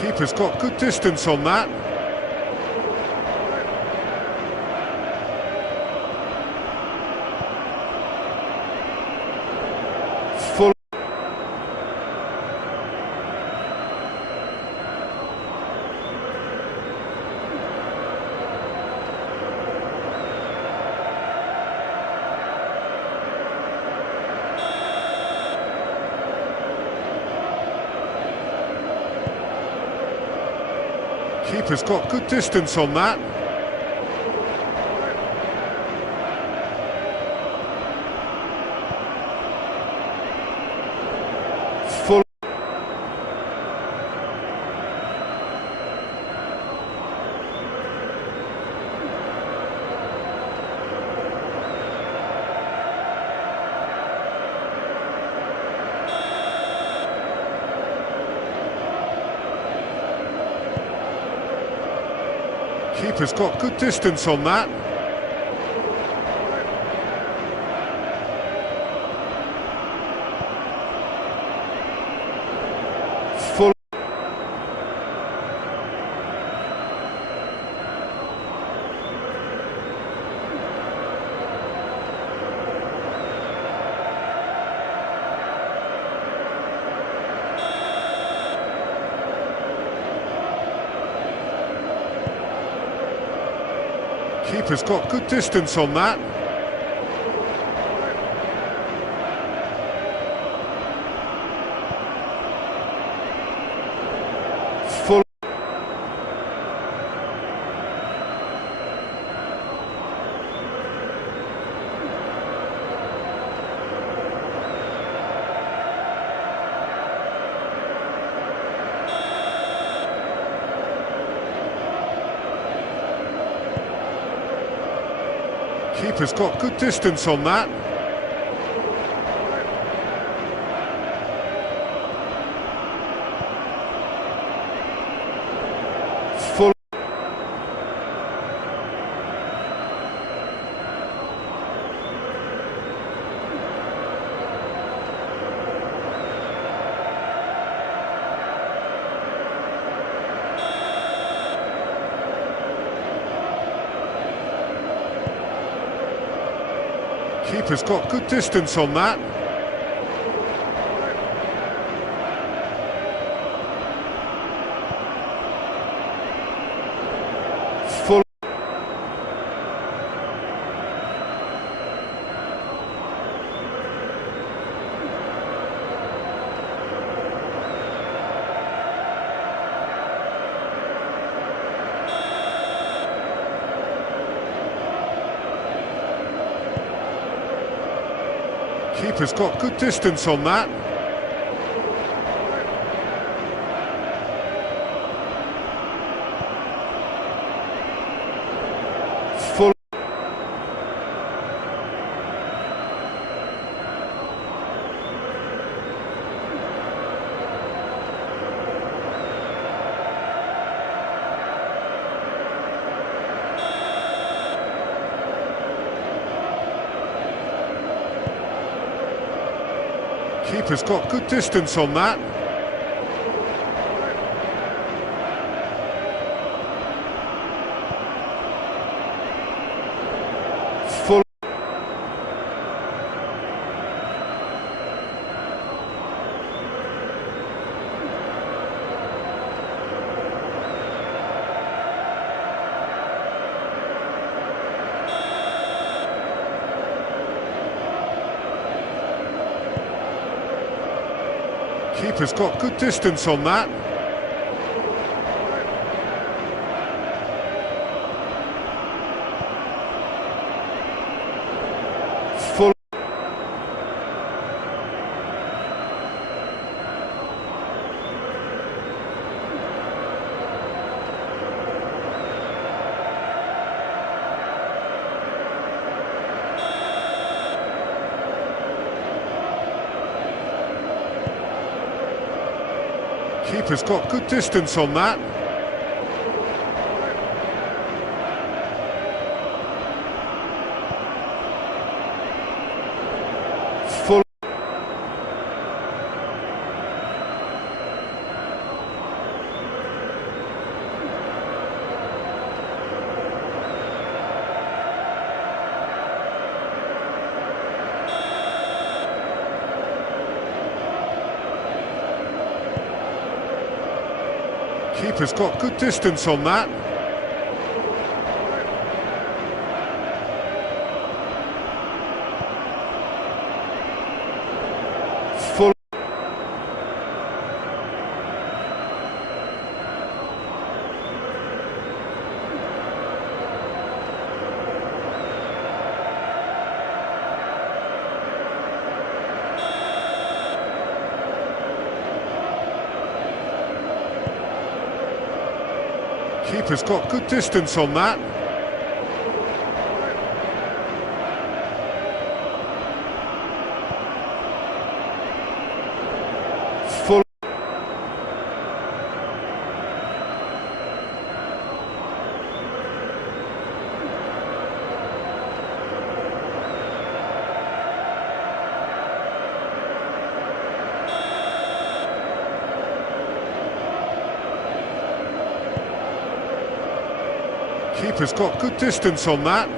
Keeper's got good distance on that. Full. Keeper's got good distance on that. Full. Keeper's got good distance on that. Full. Keeper's got good distance on that. Full. Keeper's got good distance on that. Full. Keeper's got good distance on that. Full. Keeper's got good distance on that. Full. Keeper's got good distance on that. Full. Keeper's got good distance on that. Full. Keeper's got good distance on that. Full. Keeper's got good distance on that. Full. Keeper's got good distance on that. Full. Keeper's got good distance on that.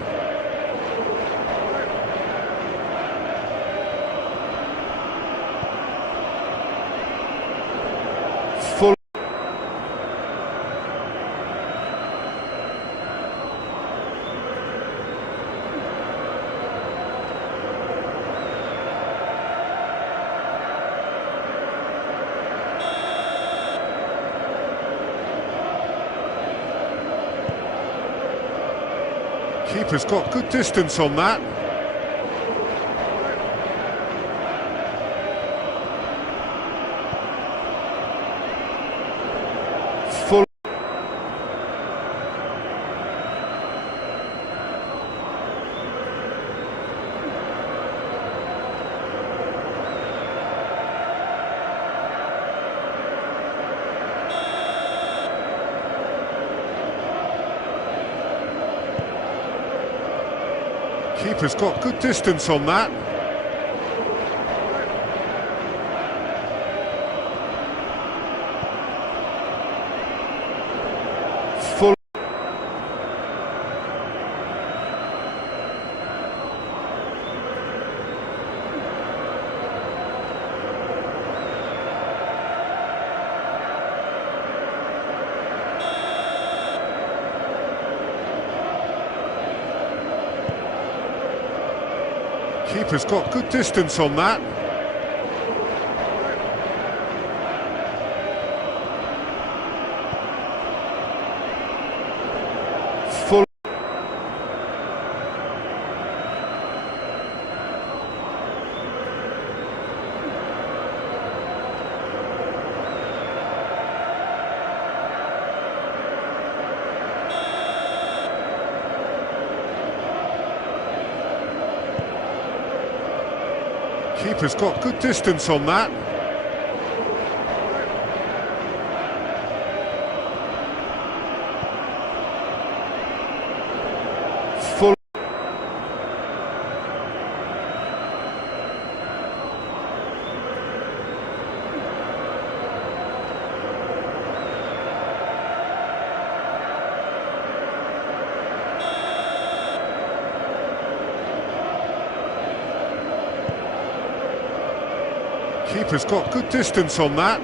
Full. Keeper's got good distance on that. Full. Keeper's got good distance on that. Full. Keeper's got good distance on that. Full. Keeper's got good distance on that. Full. Keeper's got good distance on that.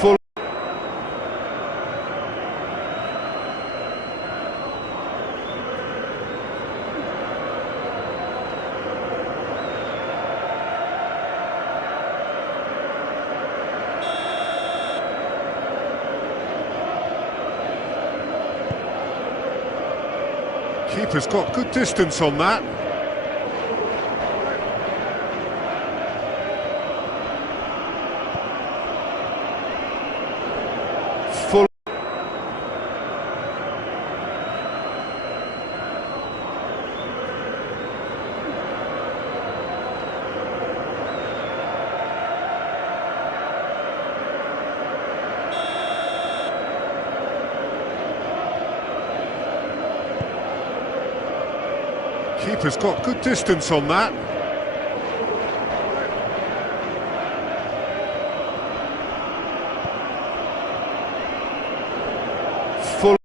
Full. Keeper's got good distance on that. Full. Keeper's got good distance on that. Full.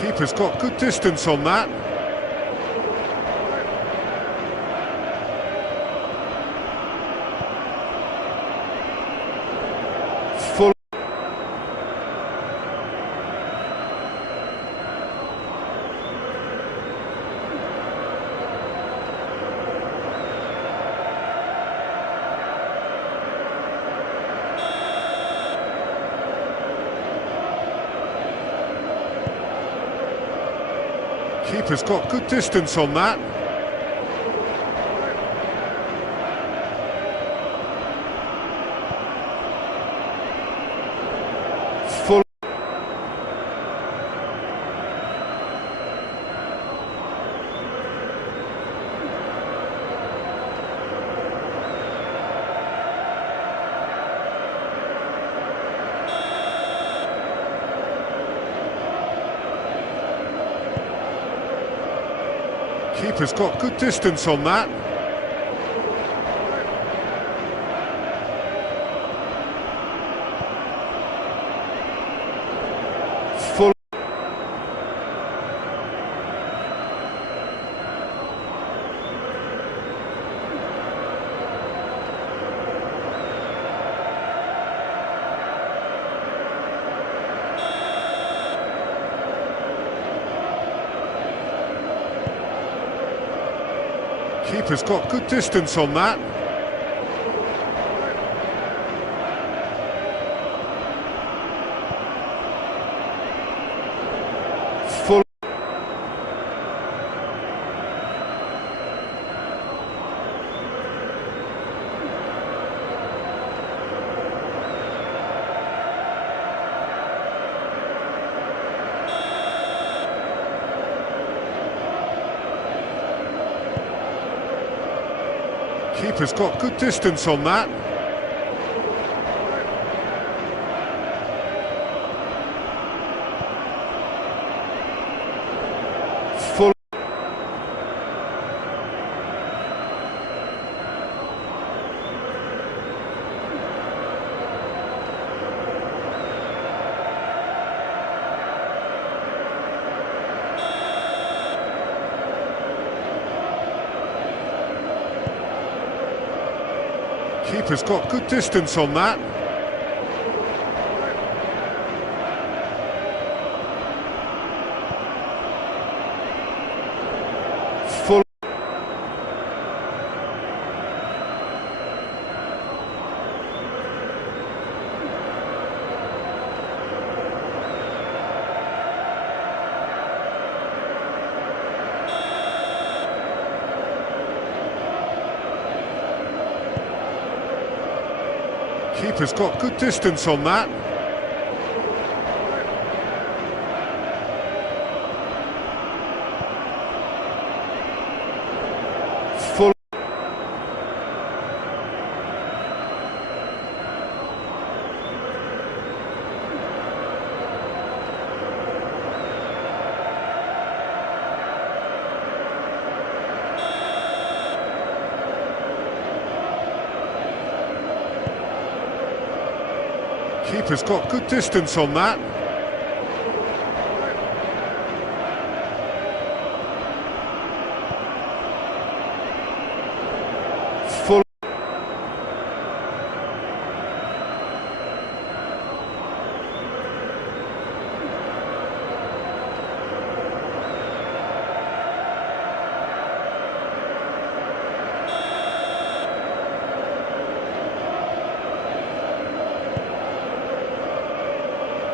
Keeper's got good distance on that. Full. Keeper's got good distance on that. Full. Keeper's got good distance on that. Full. Keeper's got good distance on that. Full. Keeper's got good distance on that. Full. Keeper's got good distance on that. Full. Keeper's got good distance on that. Full. Keeper's got good distance on that. Full.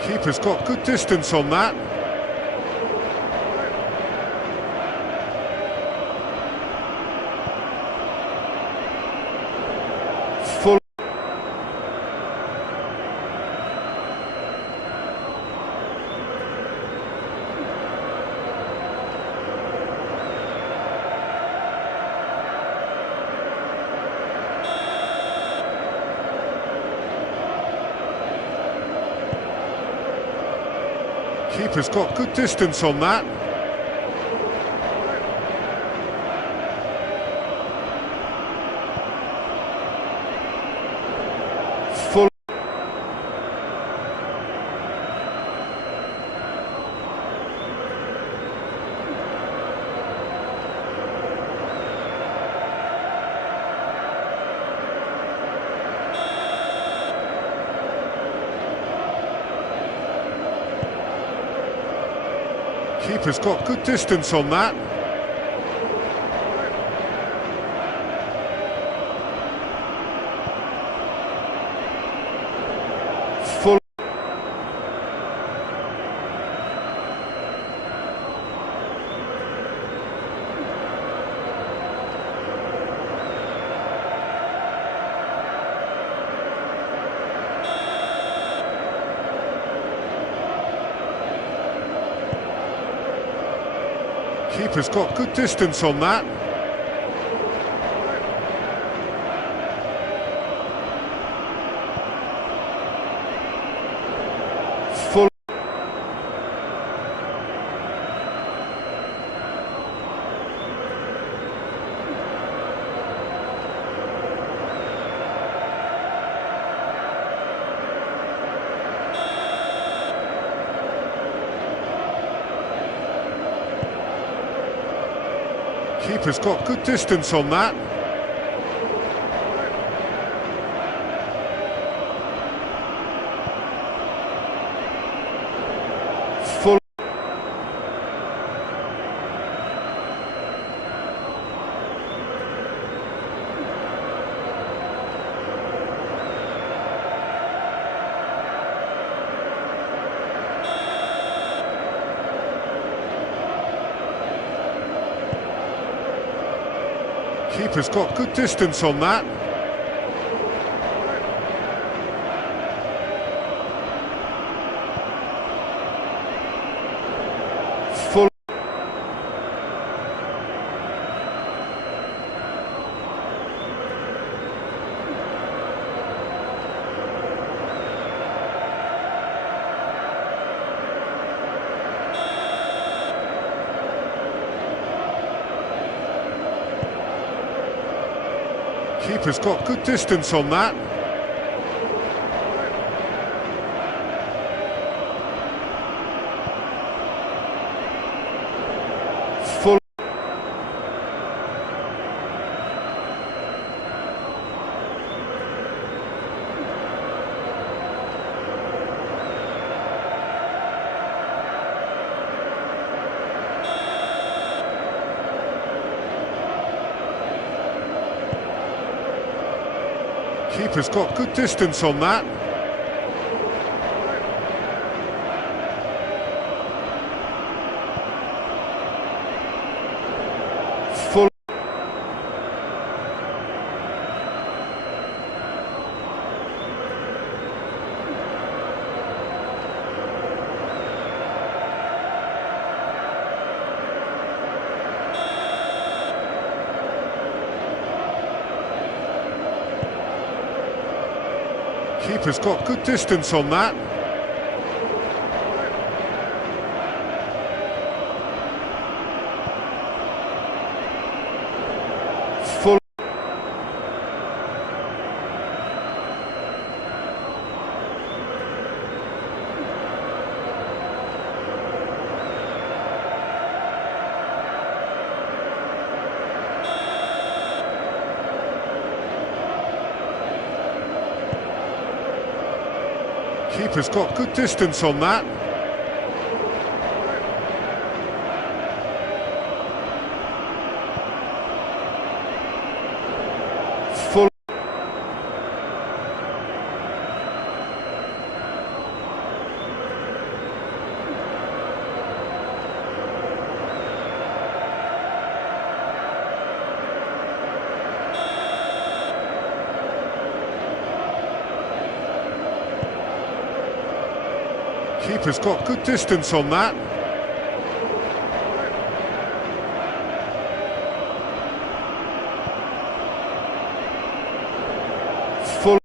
Keeper's got good distance on that. Full. Keeper's got good distance on that. Full. Keeper's got good distance on that. Full. Keeper's got good distance on that. Full. Keeper's got good distance on that. Full. Keeper's got good distance on that. Full. Keeper's got good distance on that. Full. Keeper's got good distance on that. Full. Keeper's got good distance on that. Full. Keeper's got good distance on that. Full. Keeper's got good distance on that. Full.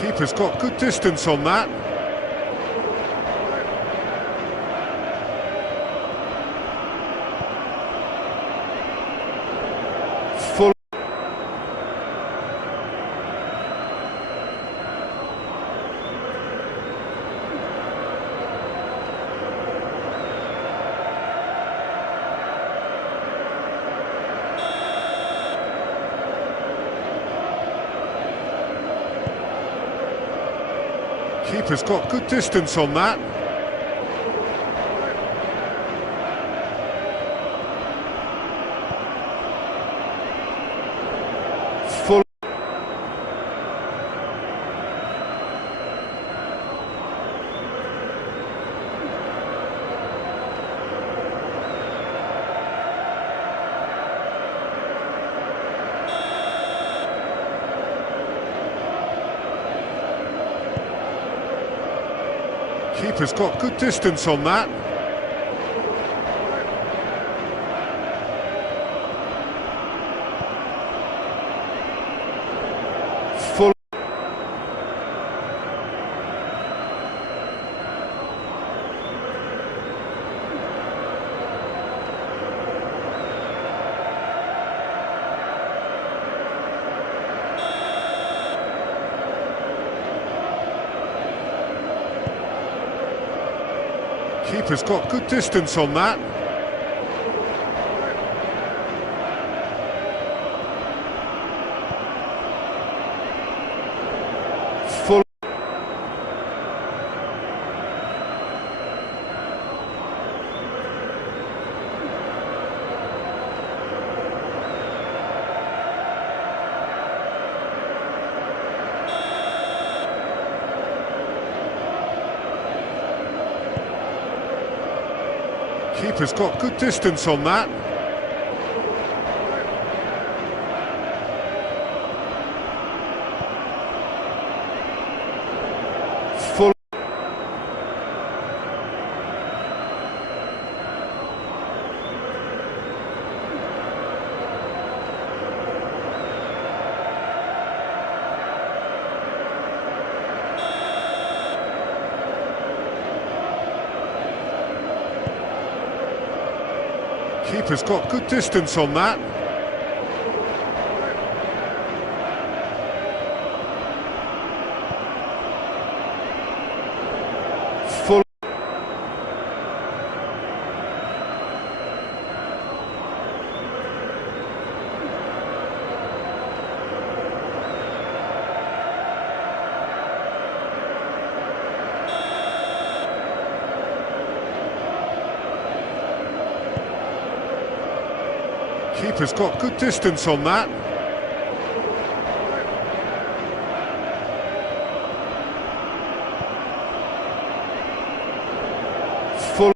Keeper's got good distance on that. Full. Keeper's got good distance on that. Full. Keeper's got good distance on that. Full. Keeper's got good distance on that. Full. Keeper's got good distance on that. Full. Keeper's got good distance on that. Full. Keeper's got good distance on that. Full.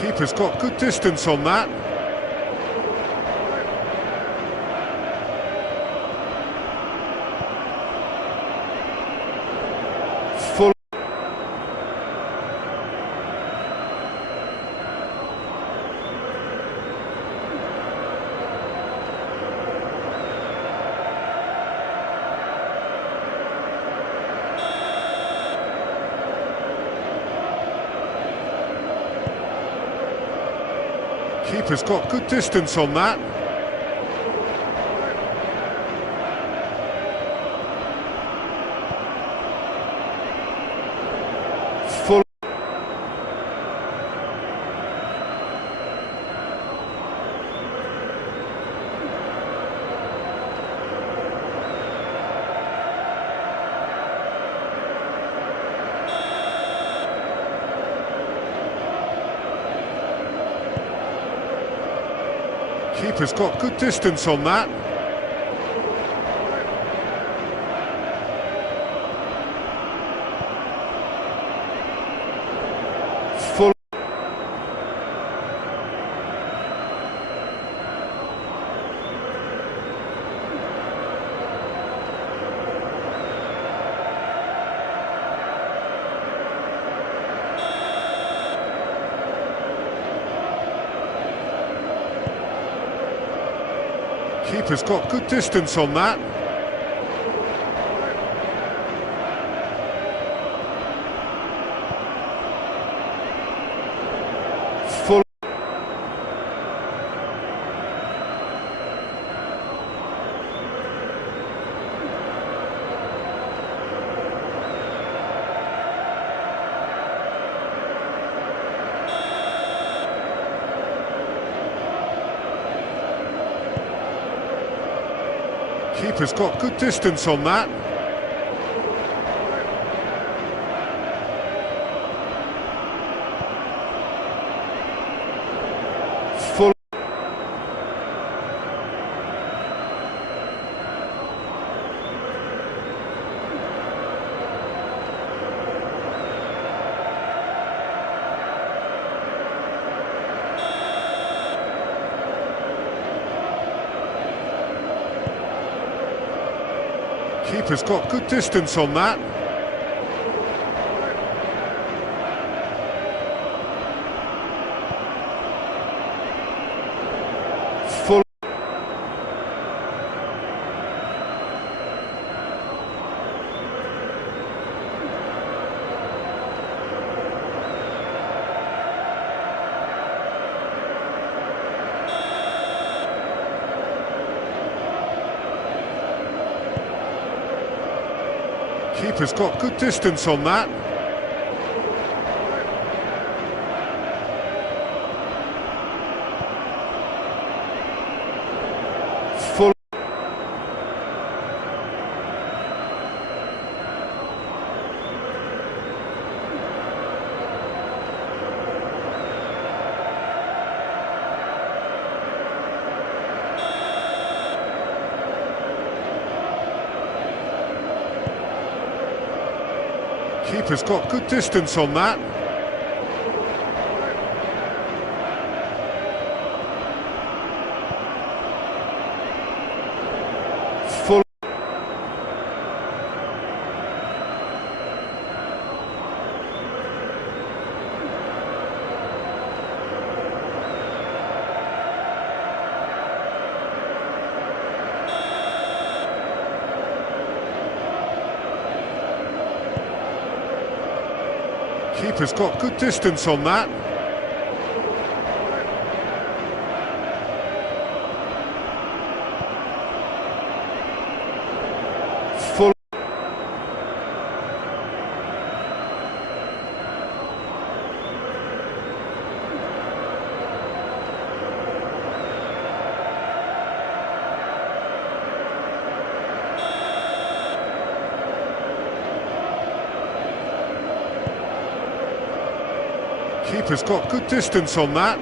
Keeper's got good distance on that. Full. Keeper's got good distance on that. Full. Keeper's got good distance on that. Full. Keeper's got good distance on that. Full. Keeper's got good distance on that. Full. Keeper's got good distance on that. Full. Keeper's got good distance on that. Full. Keeper's got good distance on that. Full. Keeper's got good distance on that. Full. Keeper's got good distance on that.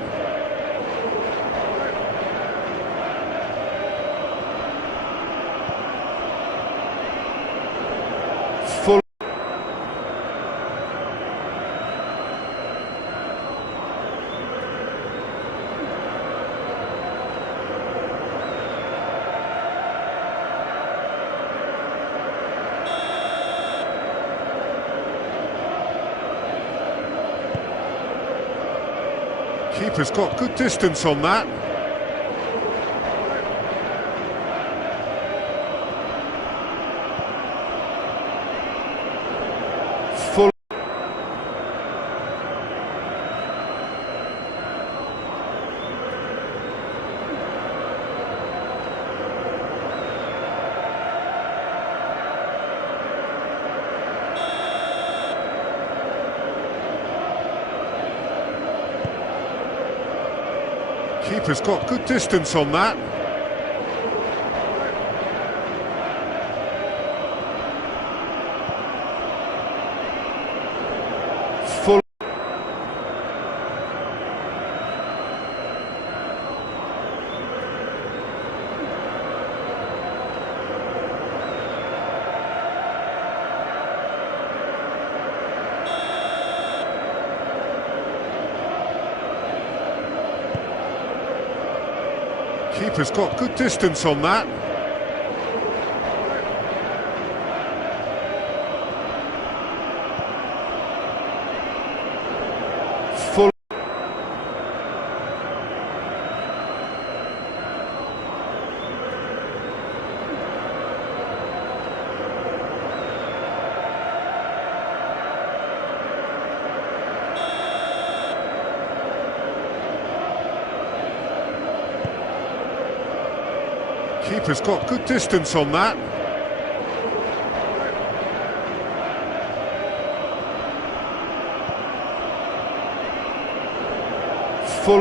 Full. Keeper's got good distance on that. Full. Keeper's got good distance on that. Full. Keeper's got good distance on that. Full. Keeper's got good distance on that. Full.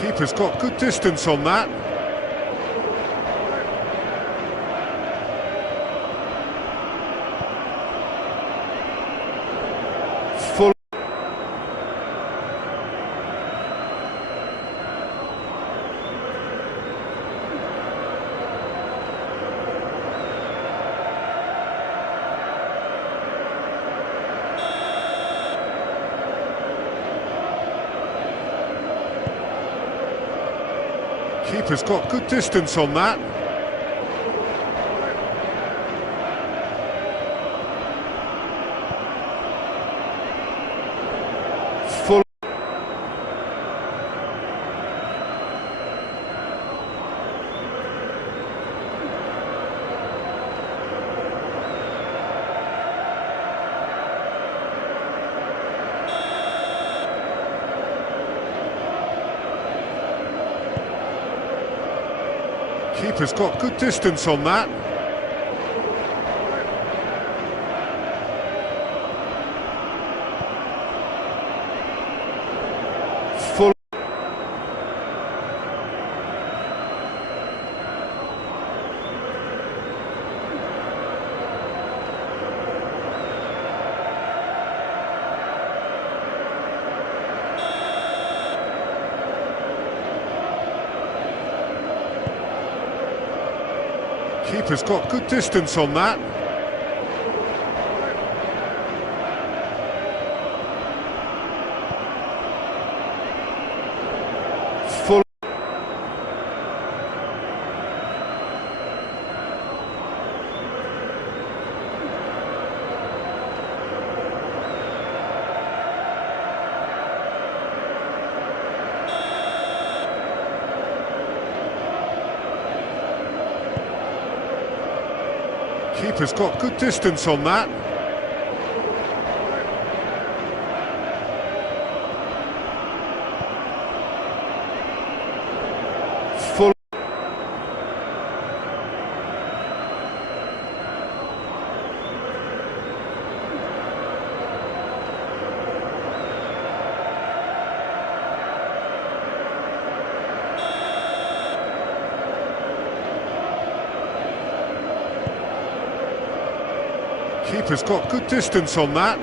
Keeper's got good distance on that. Full. Keeper's got good distance on that. Full. Keeper's got good distance on that. Full. Keeper's got good distance on that. Full. Keeper's got good distance on that. Full. Keeper's got good distance on that.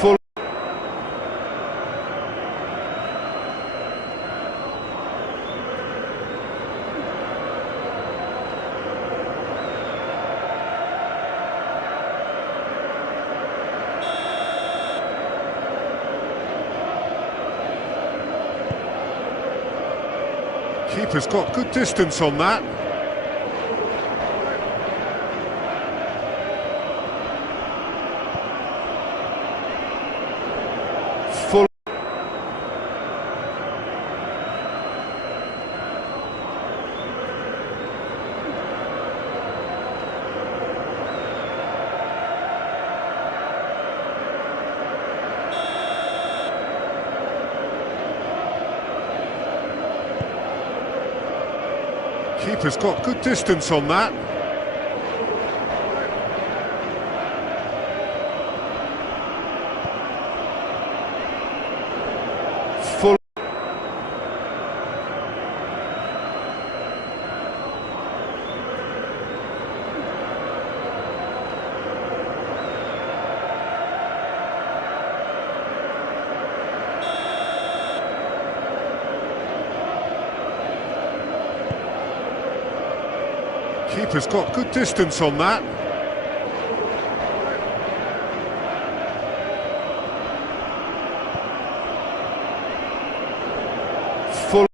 Full. Keeper's got good distance on that. Full. Keeper's got good distance on that. Full. Keeper's got good distance on that. Full.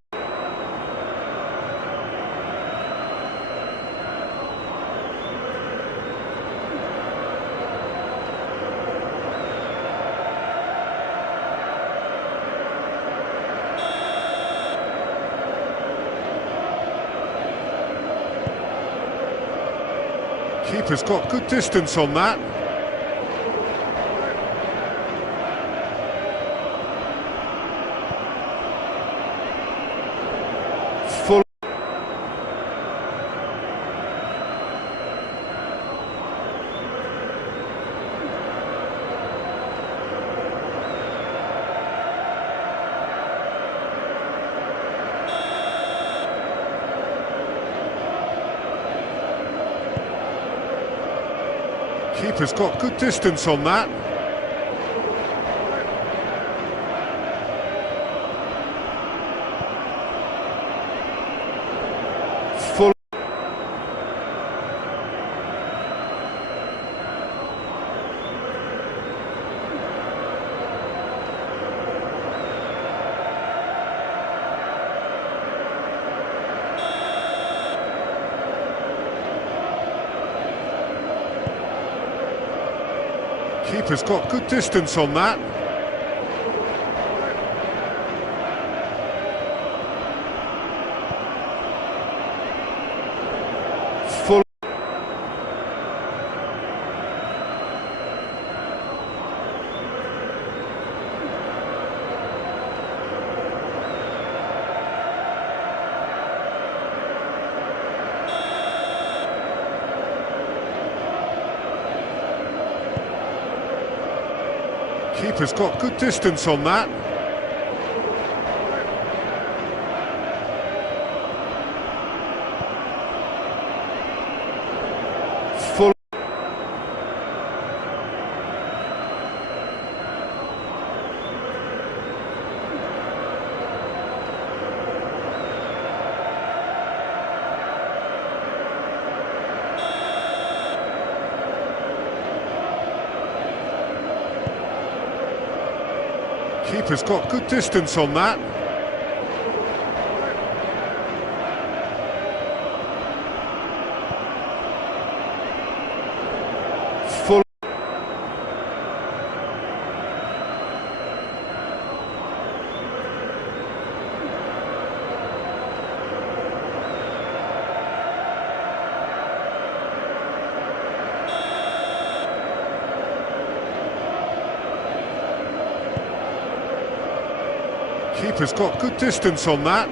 Keeper's got good distance on that. Full. Keeper's got good distance on that. Full. Keeper's got good distance on that. Full. Keeper's got good distance on that. Full. Keeper's got good distance on that. Full. Keeper's got good distance on that.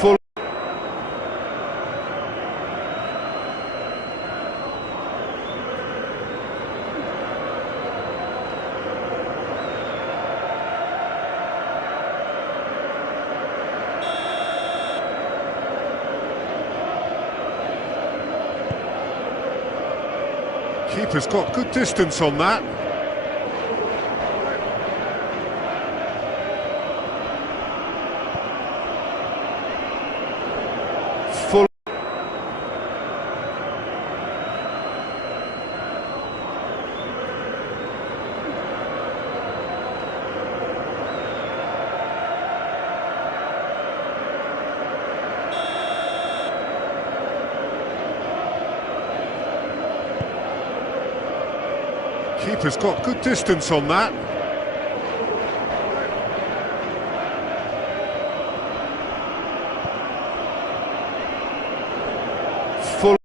Full. Keeper's got good distance on that. Full. Keeper's got good distance on that. Full.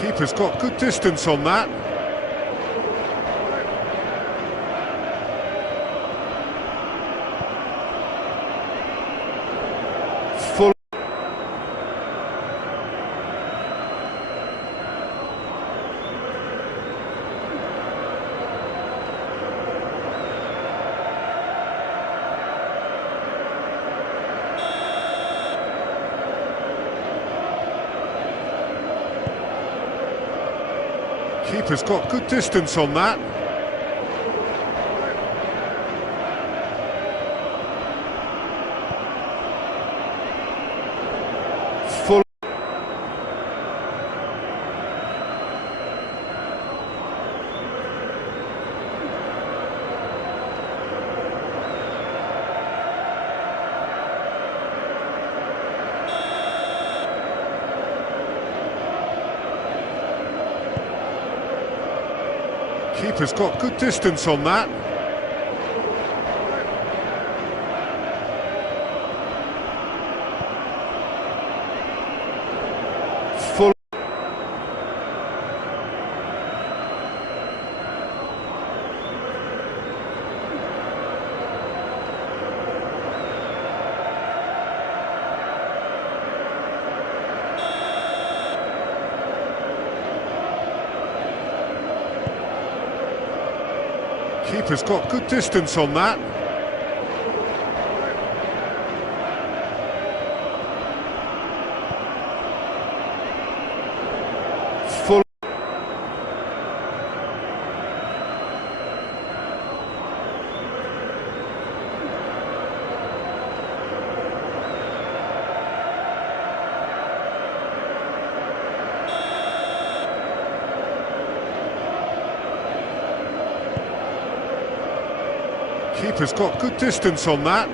Keeper's got good distance on that. Full. Keeper's got good distance on that. Full. Keeper's got good distance on that. Full. Keeper's got good distance on that. Full. Keeper's got good distance on that.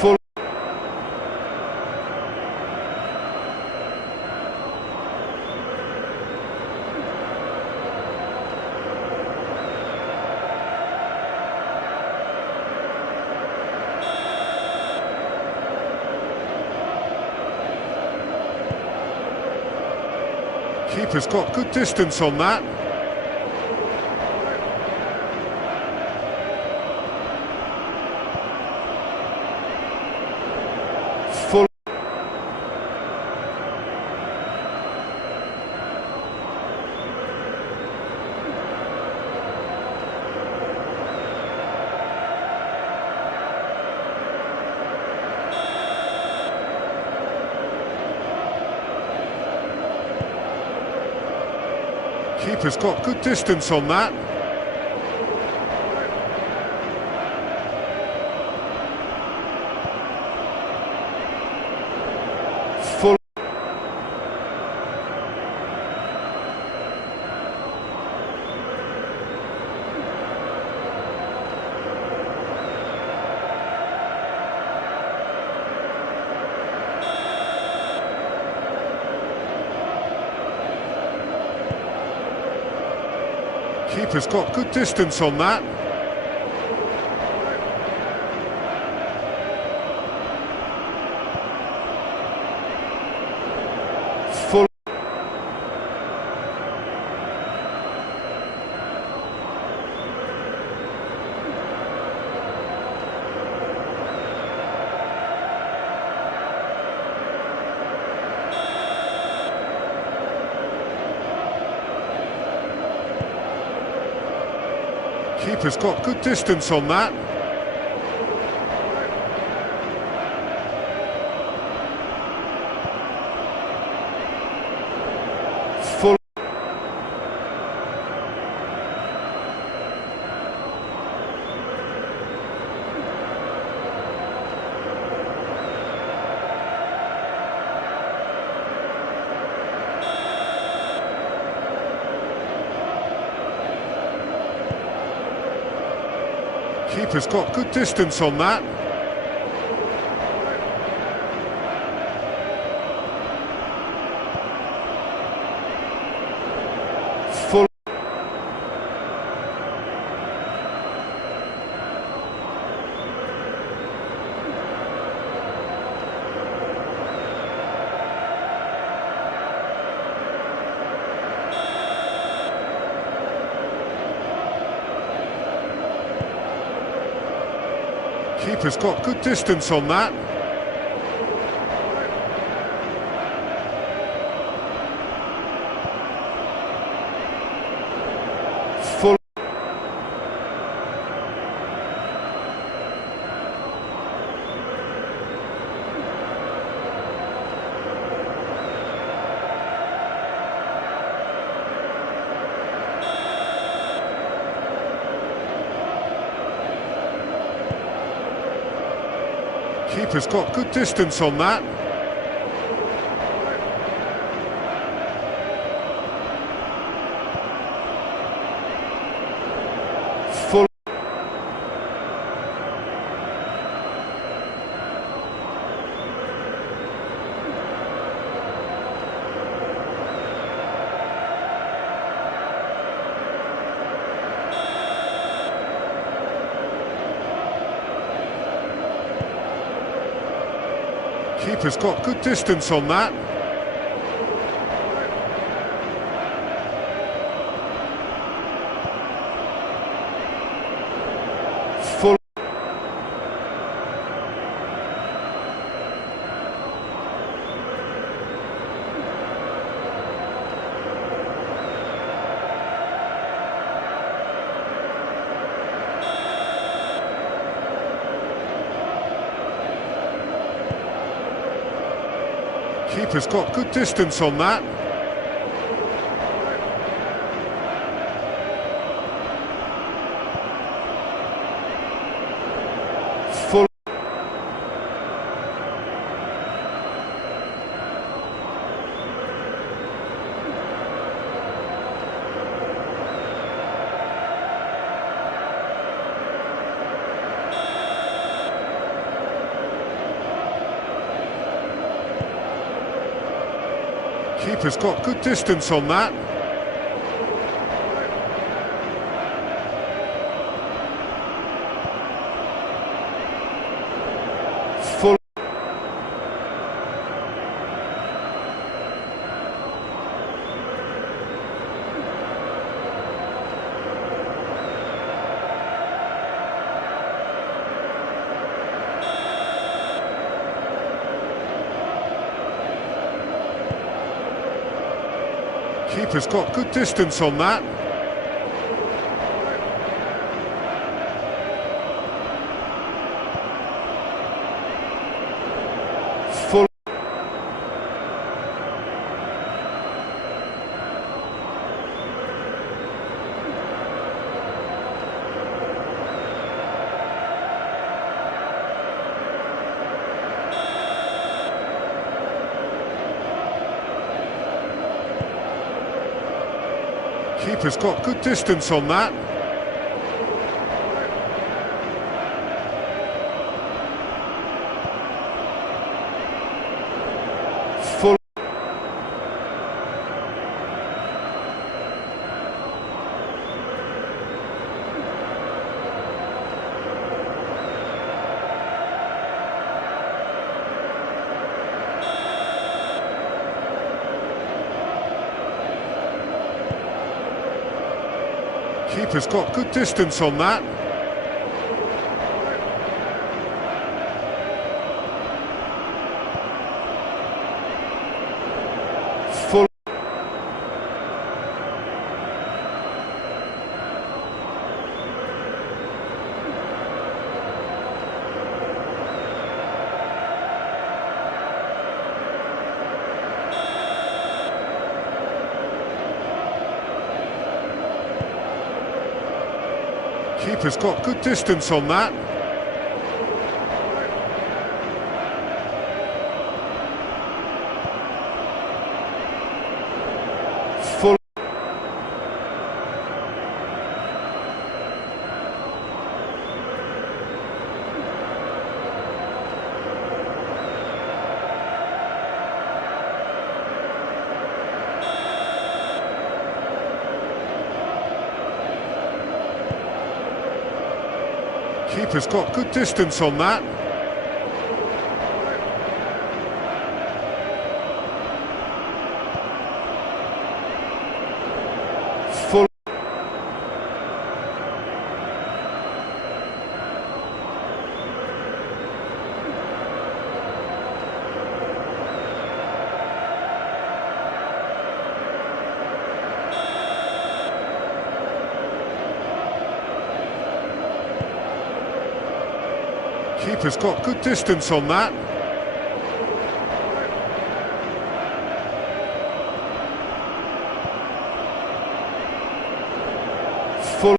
Full. Keeper's got good distance on that. Full. Keeper's got good distance on that. Full. Keeper's got good distance on that. Full. Keeper's got good distance on that. Full. Keeper's got good distance on that. Full. Keeper's got good distance on that. Full. Keeper's got good distance on that. Full. Keeper's got good distance on that. Full. Keeper's got good distance on that. Full. Keeper's got good distance on that. Full. Keeper's got good distance on that. Full. Keeper's got good distance on that. Full. Keeper's got good distance on that. Full. Keeper's got good distance on that. Full. Keeper's got good distance on that. Full. Keeper's got good distance on that. Full.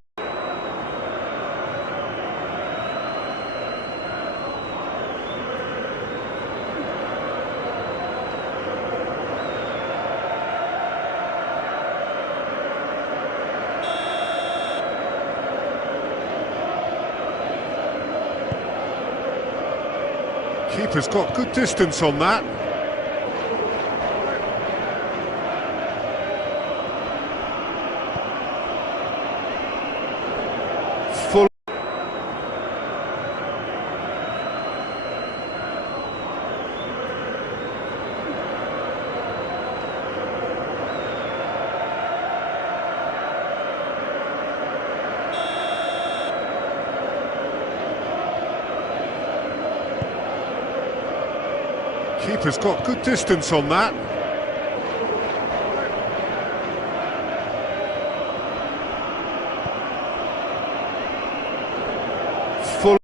Keeper's got good distance on that. Full. Keeper's got good distance on that. Full.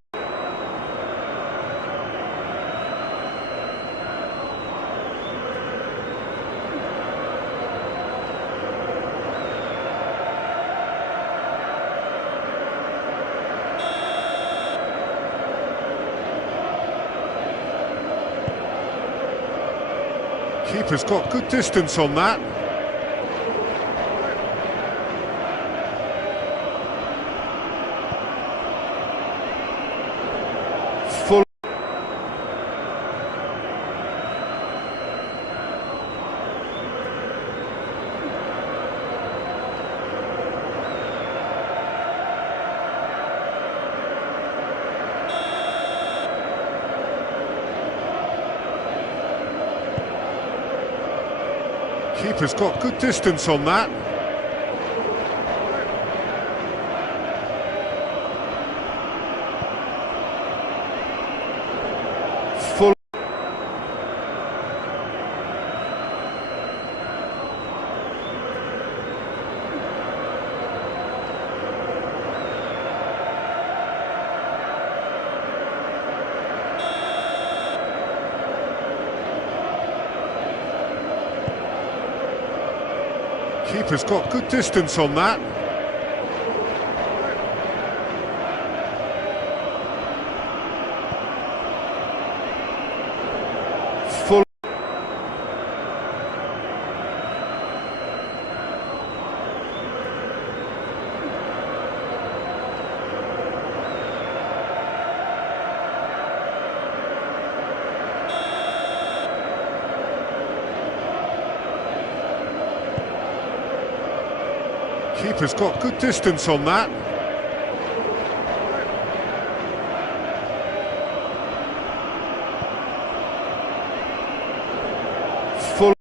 Keeper's got good distance on that. Full. Keeper's got good distance on that. Full. Keeper's got good distance on that. Full. Keeper's got good distance on that. Full.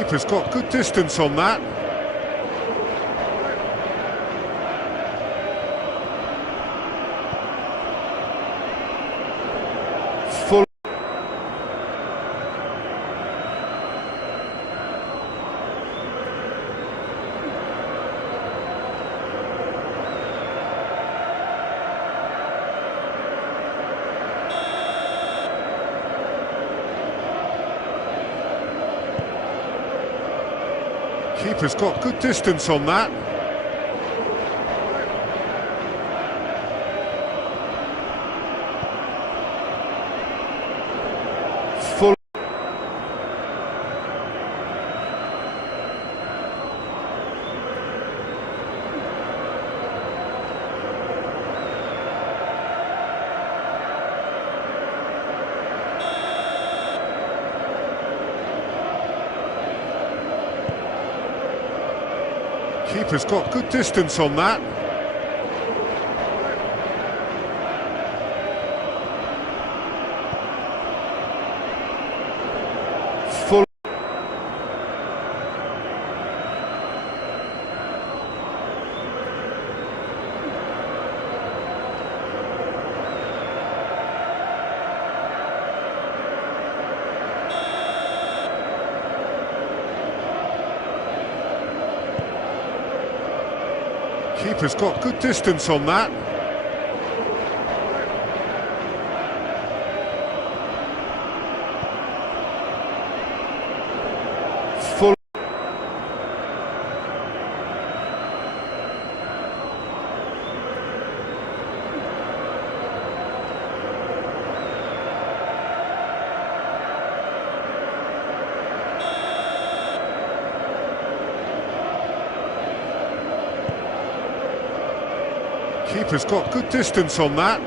Keeper's got good distance on that. Full. Keeper's got good distance on that. Full. Keeper's got good distance on that. Full. Keeper's got good distance on that. Full. Keeper's got good distance on that.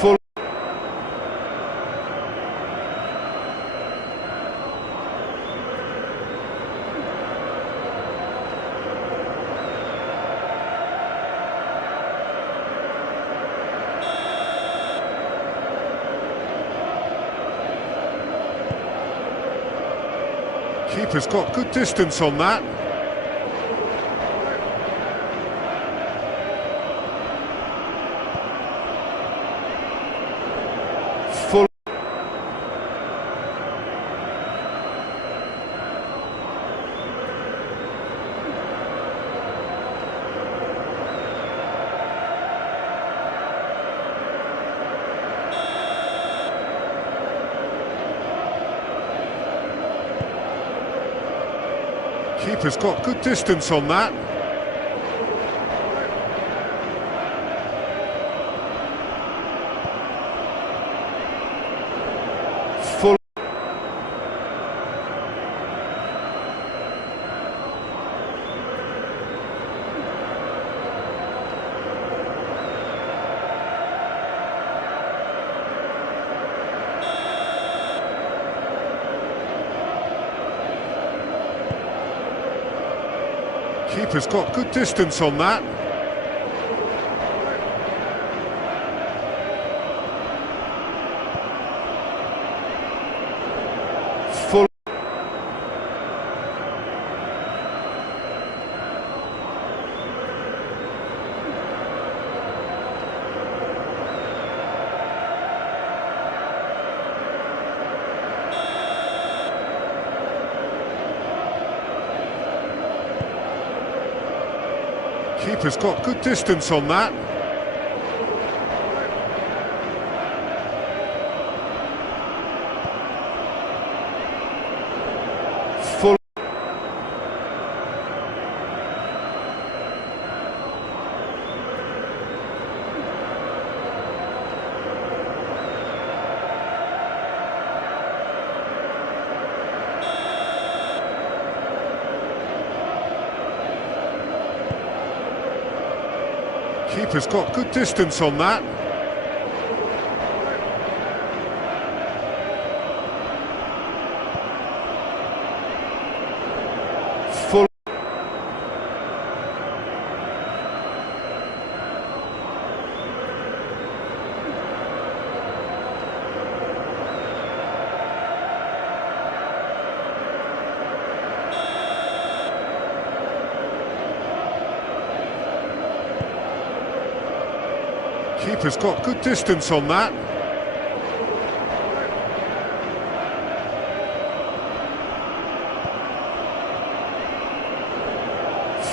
Full. Keeper's got good distance on that. Full. Keeper's got good distance on that. Full. Keeper's got good distance on that. Full. Keeper's got good distance on that. Full. Keeper's got good distance on that. Full. Keeper's got good distance on that.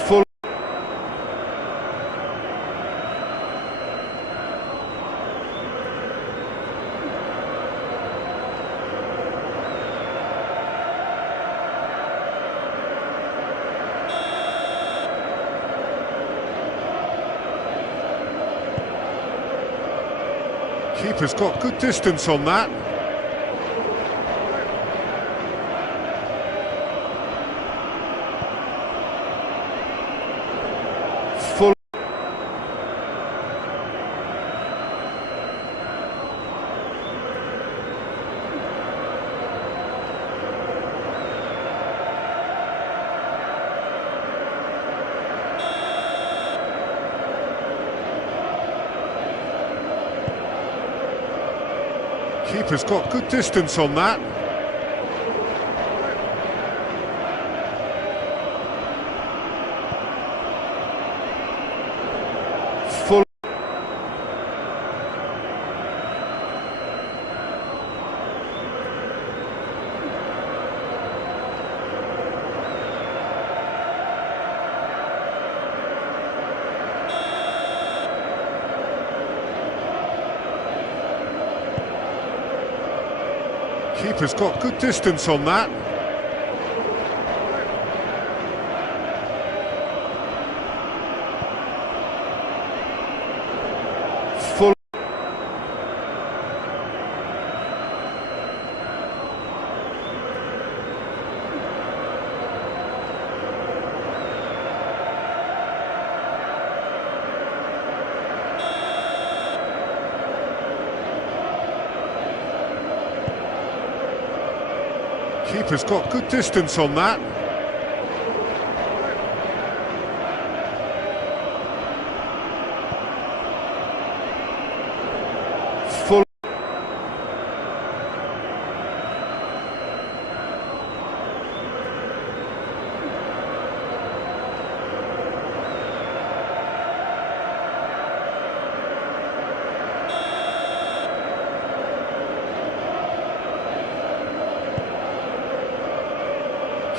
Full. Keeper's got good distance on that. Full. Keeper's got good distance on that. Full. Keeper's got good distance on that. Full. Keeper's got good distance on that. Full.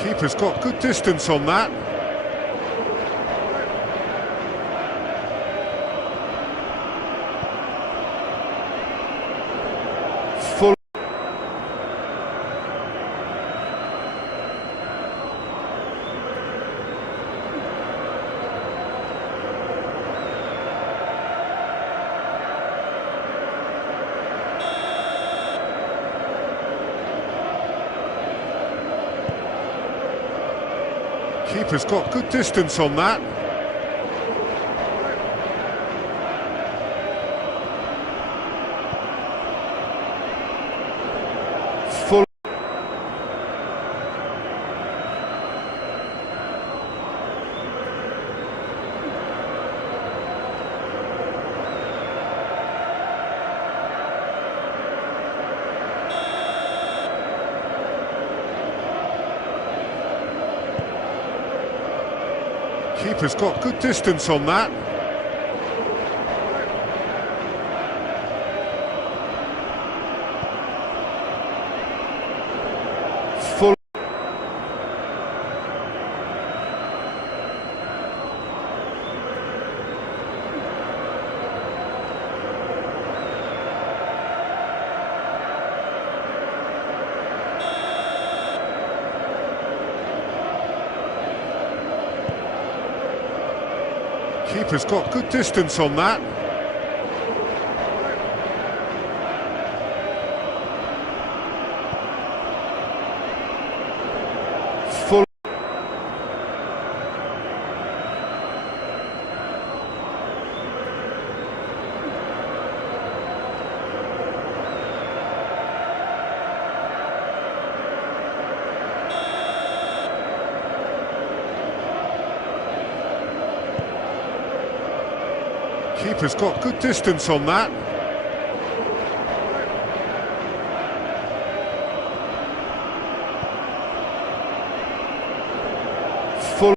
Keeper's got good distance on that. Full. Keeper's got good distance on that. Full. Keeper's got good distance on that. Full. Keeper's got good distance on that. Full. Keeper's got good distance on that. Full.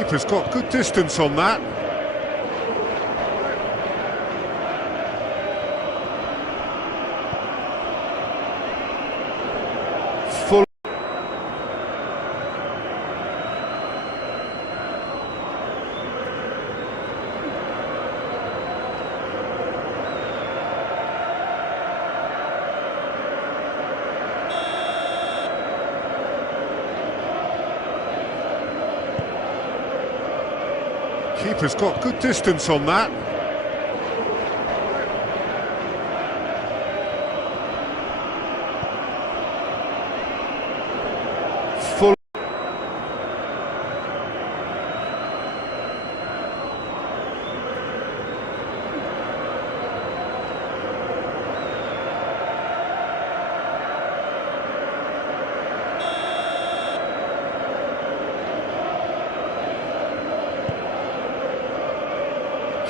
Keeper's got good distance on that. Full. Keeper's got good distance on that. Full.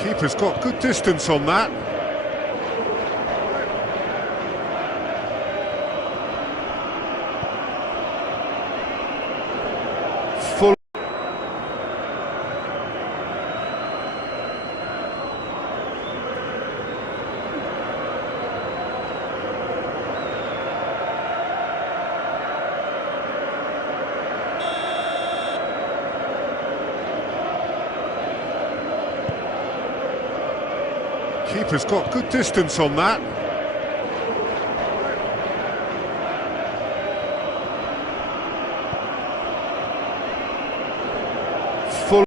Keeper's got good distance on that. Full. Keeper's got good distance on that. Full.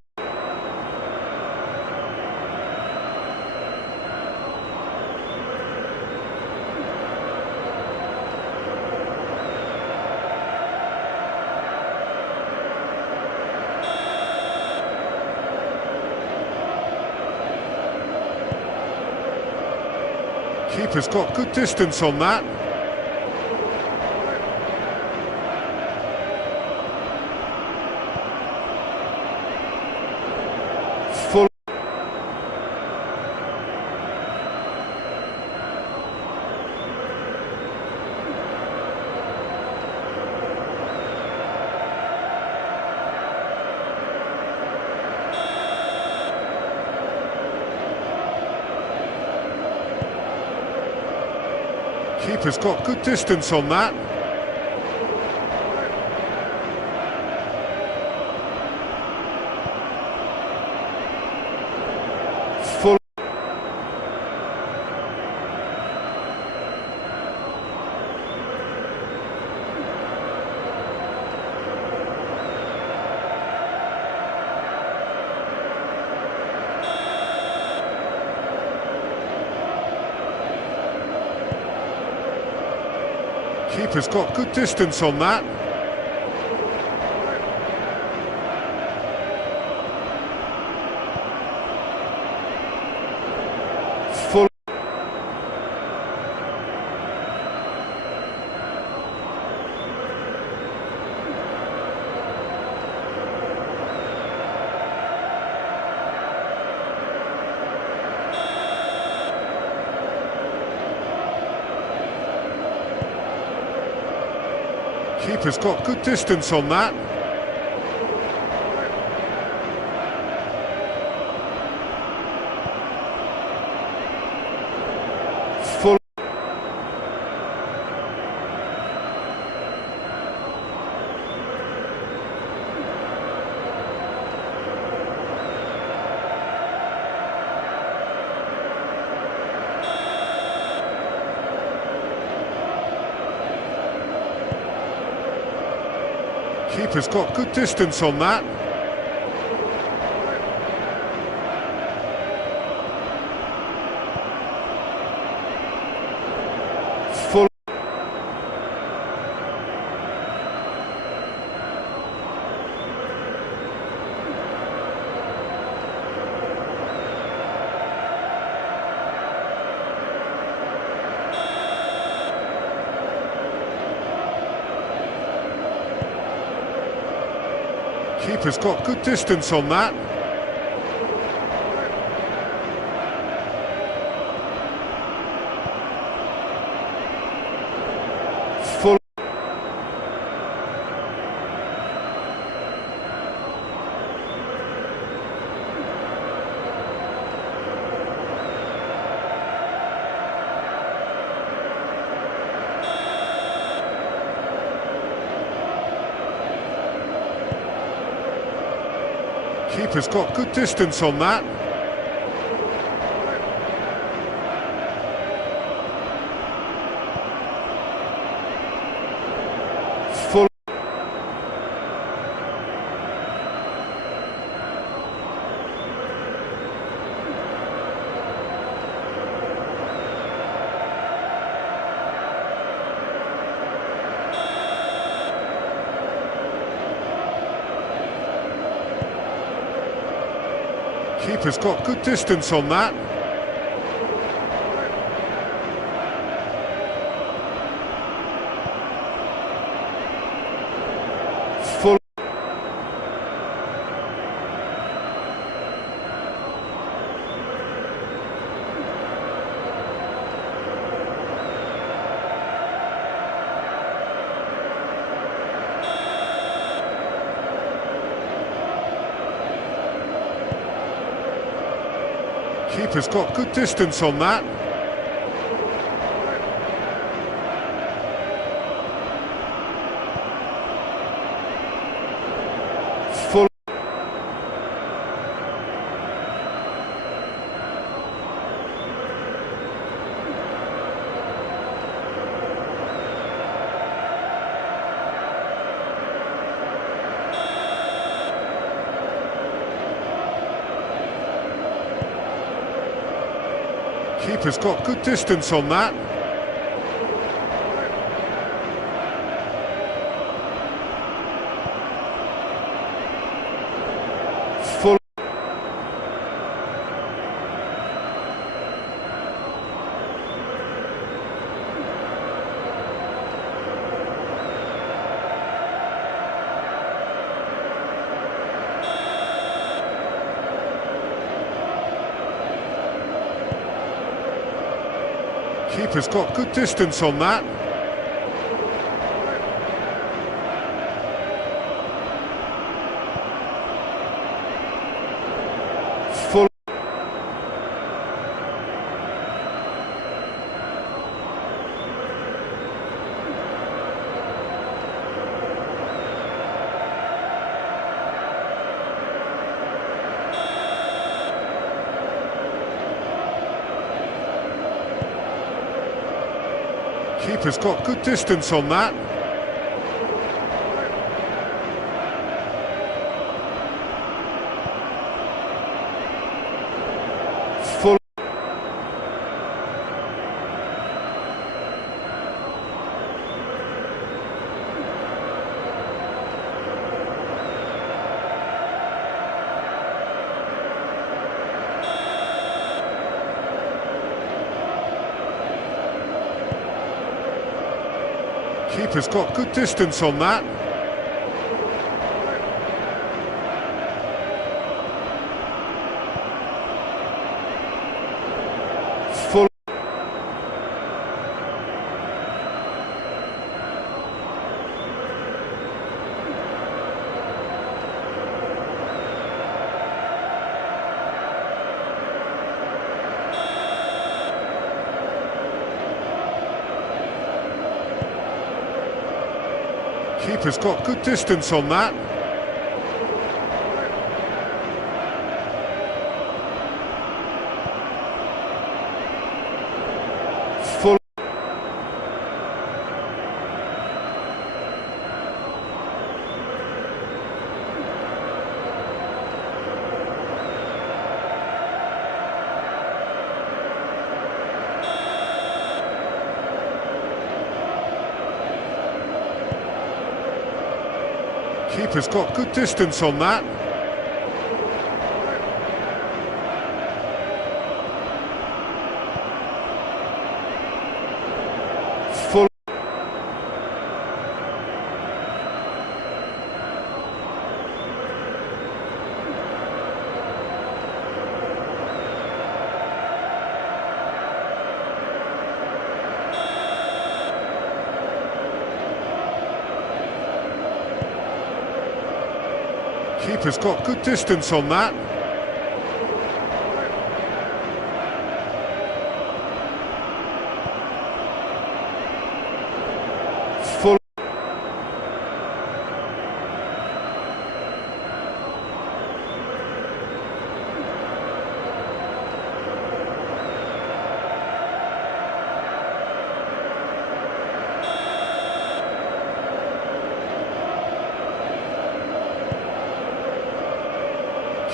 Keeper's got good distance on that. Full. Keeper's got good distance on that. Full. Keeper's got good distance on that. Full. Keeper's got good distance on that. Full. Keeper's got good distance on that. Full. Keeper's got good distance on that. Full. Keeper's got good distance on that. Full. Keeper's got good distance on that. Full. Keeper's got good distance on that. Full. Keeper's got good distance on that. Full. Keeper's got good distance on that. Full. Keeper's got good distance on that. Full. Keeper's got good distance on that. Full. Keeper's got good distance on that. Full. Keeper's got good distance on that. Full. Keeper's got good distance on that. Full.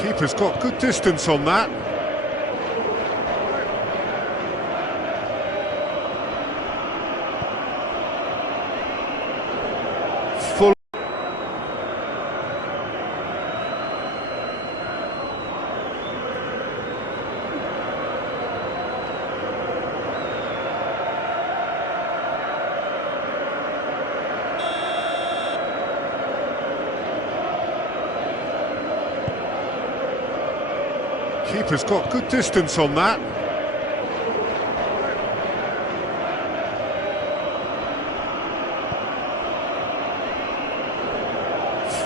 Keeper's got good distance on that. Full. Keeper's got good distance on that.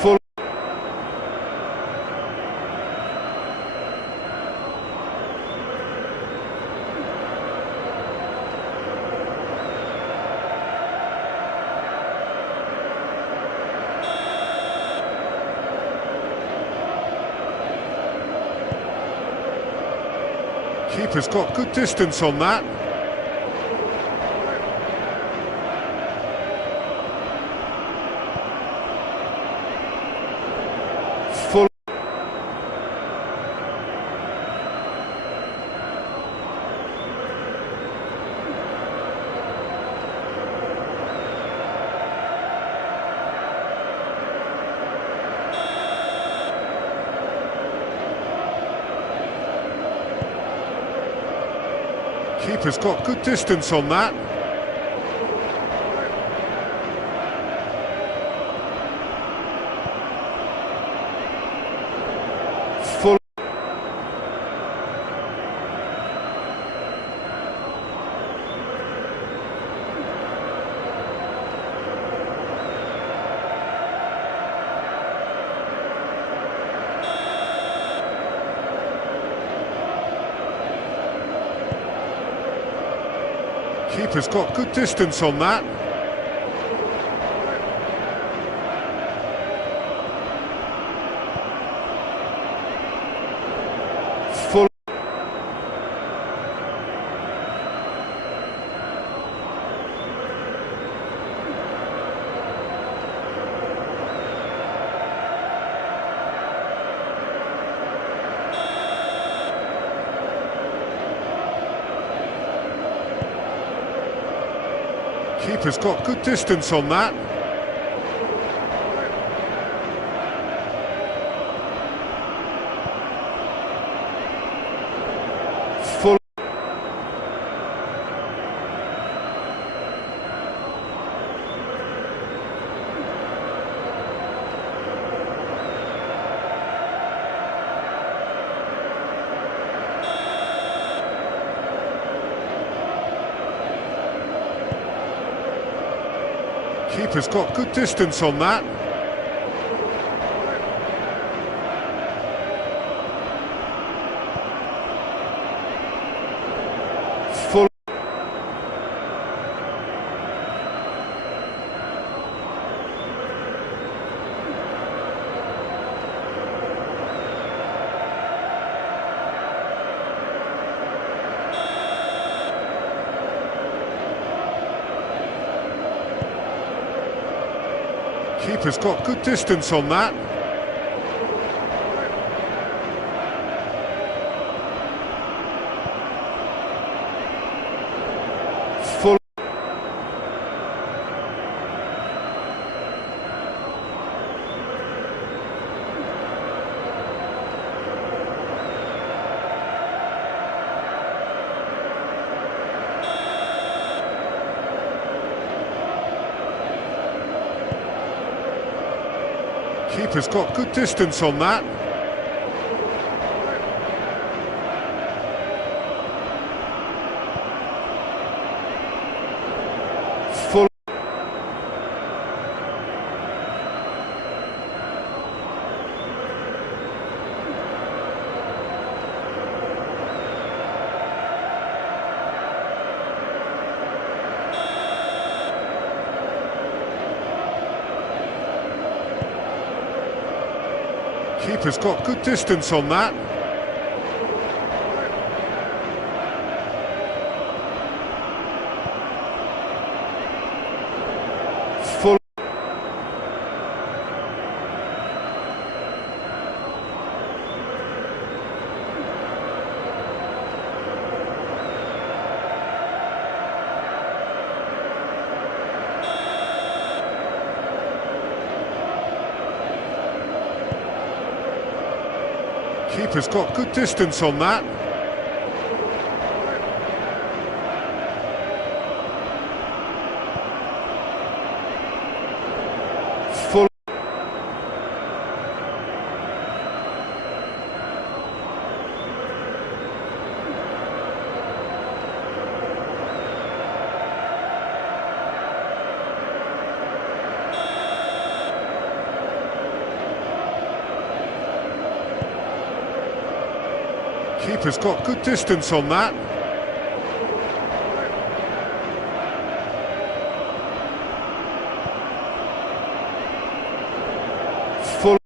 Full. Keeper's got good distance on that. Full. Keeper's got good distance on that. Full. Keeper's got good distance on that. Full. Keeper's got good distance on that. Full. Keeper's got good distance on that. Full. Keeper's got good distance on that. Full. Keeper's got good distance on that. Full. Keeper's got good distance on that. Full. Keeper's got good distance on that. Full. Keeper's got good distance on that. Full.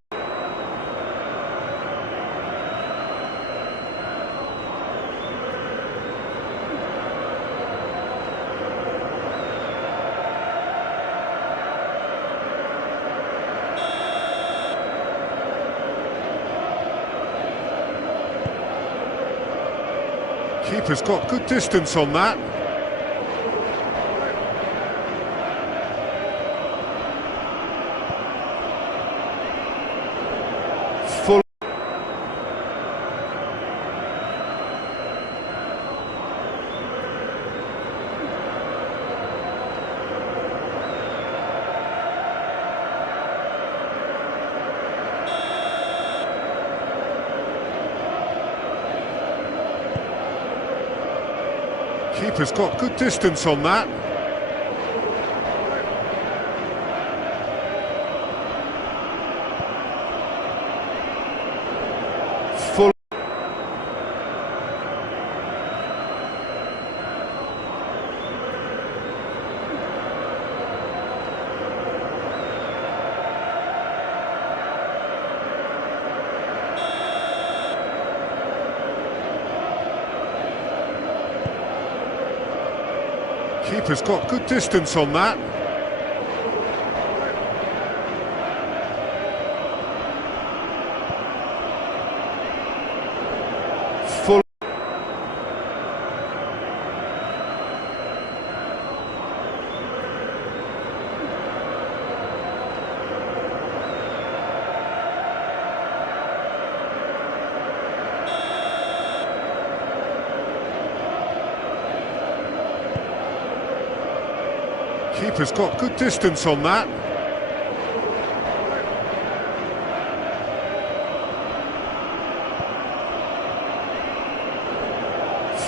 Keeper's got good distance on that. Full. Keeper's got good distance on that. Full. Keeper's got good distance on that. Full. Keeper's got good distance on that.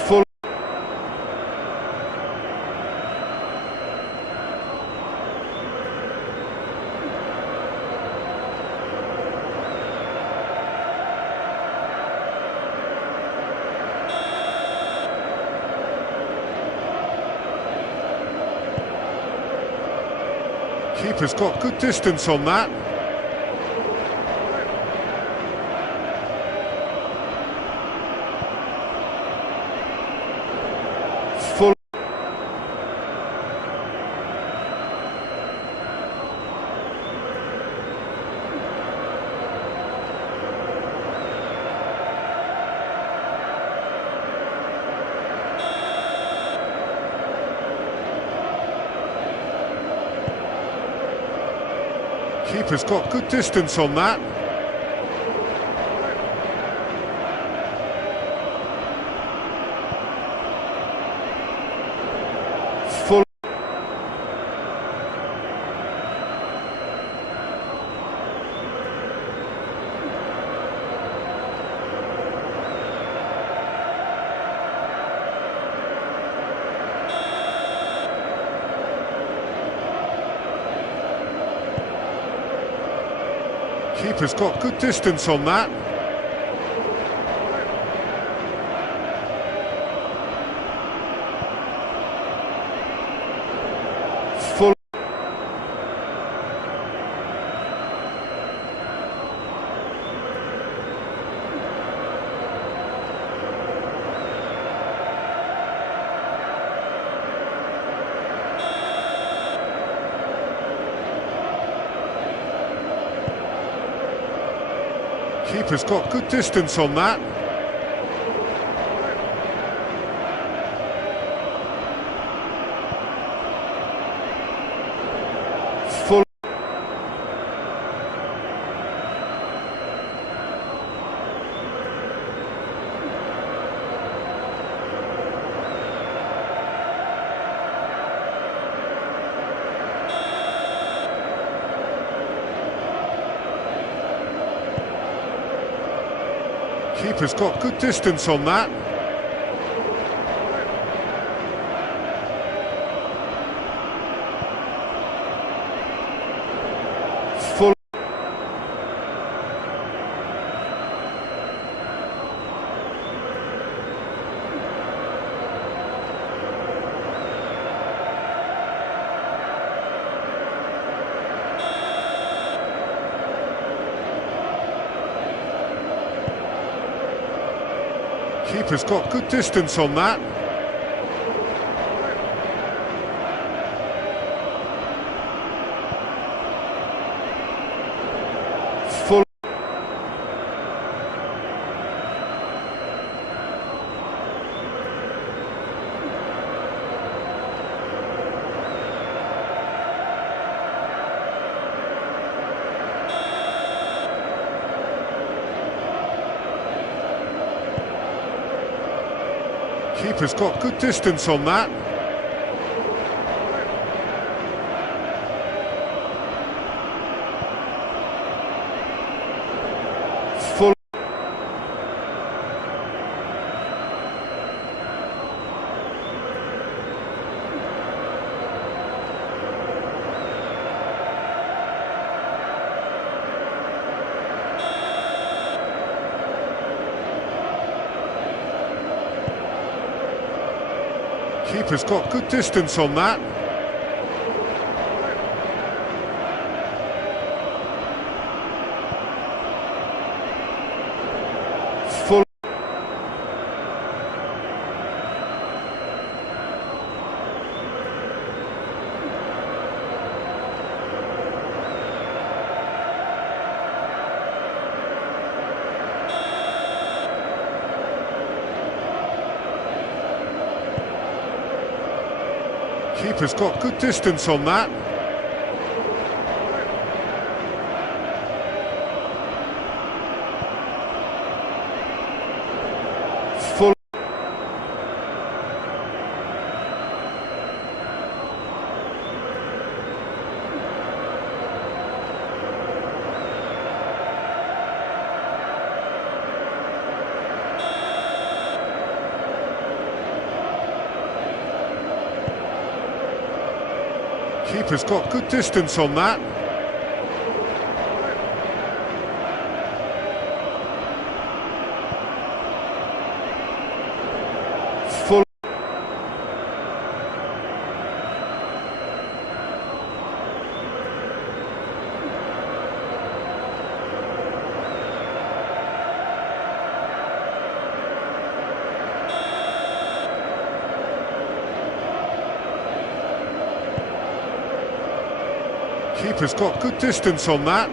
Full. Keeper's got good distance on that. Full. Keeper's got good distance on that. Full. Keeper's got good distance on that. Full. Keeper's got good distance on that. Full. Keeper's got good distance on that. Full. Keeper's got good distance on that. Full. Keeper's got good distance on that. Full. Keeper's got good distance on that. Full. Keeper's got good distance on that. Full. Keeper's got good distance on that. Full. Keeper's got good distance on that.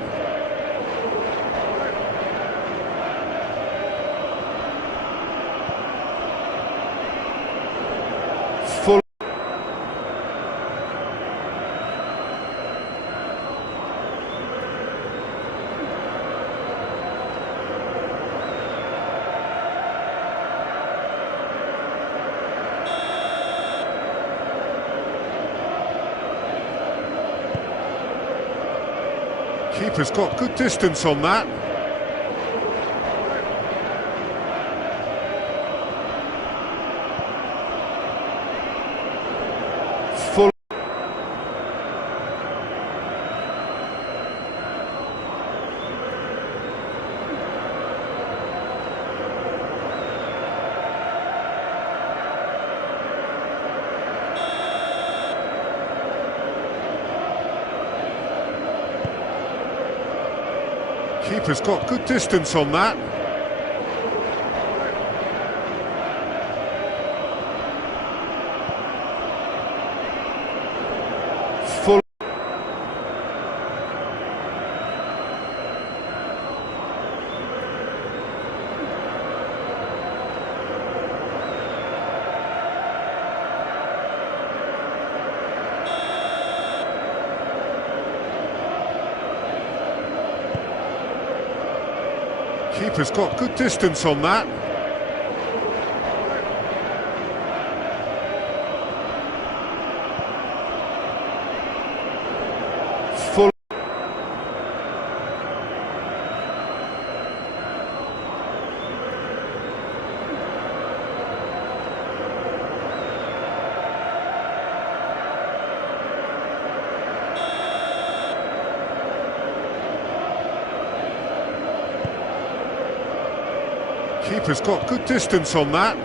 Full. Keeper's got good distance on that. Full. Keeper's got good distance on that. Full. Keeper's got good distance on that. Full. Keeper's got good distance on that.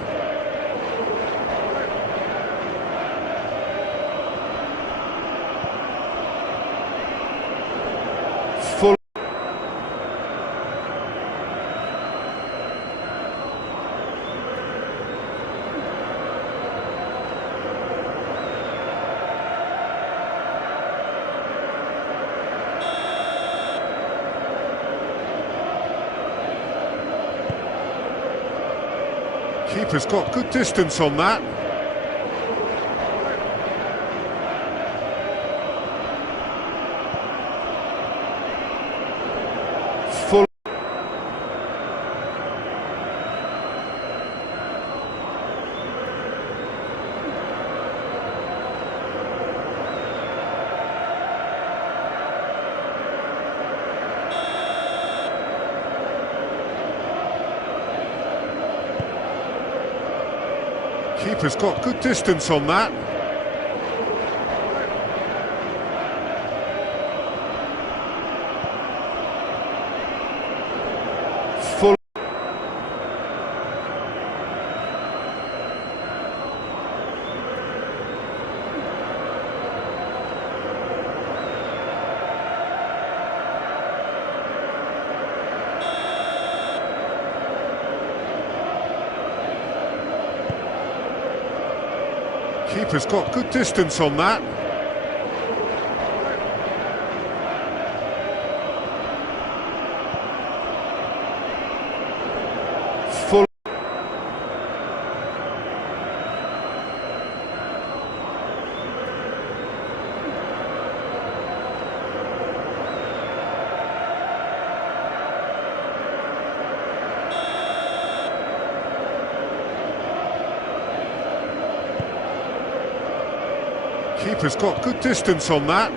Full. Keeper's got good distance on that. Full. Keeper's got good distance on that. Full. Keeper's got good distance on that. Full. Keeper's got good distance on that.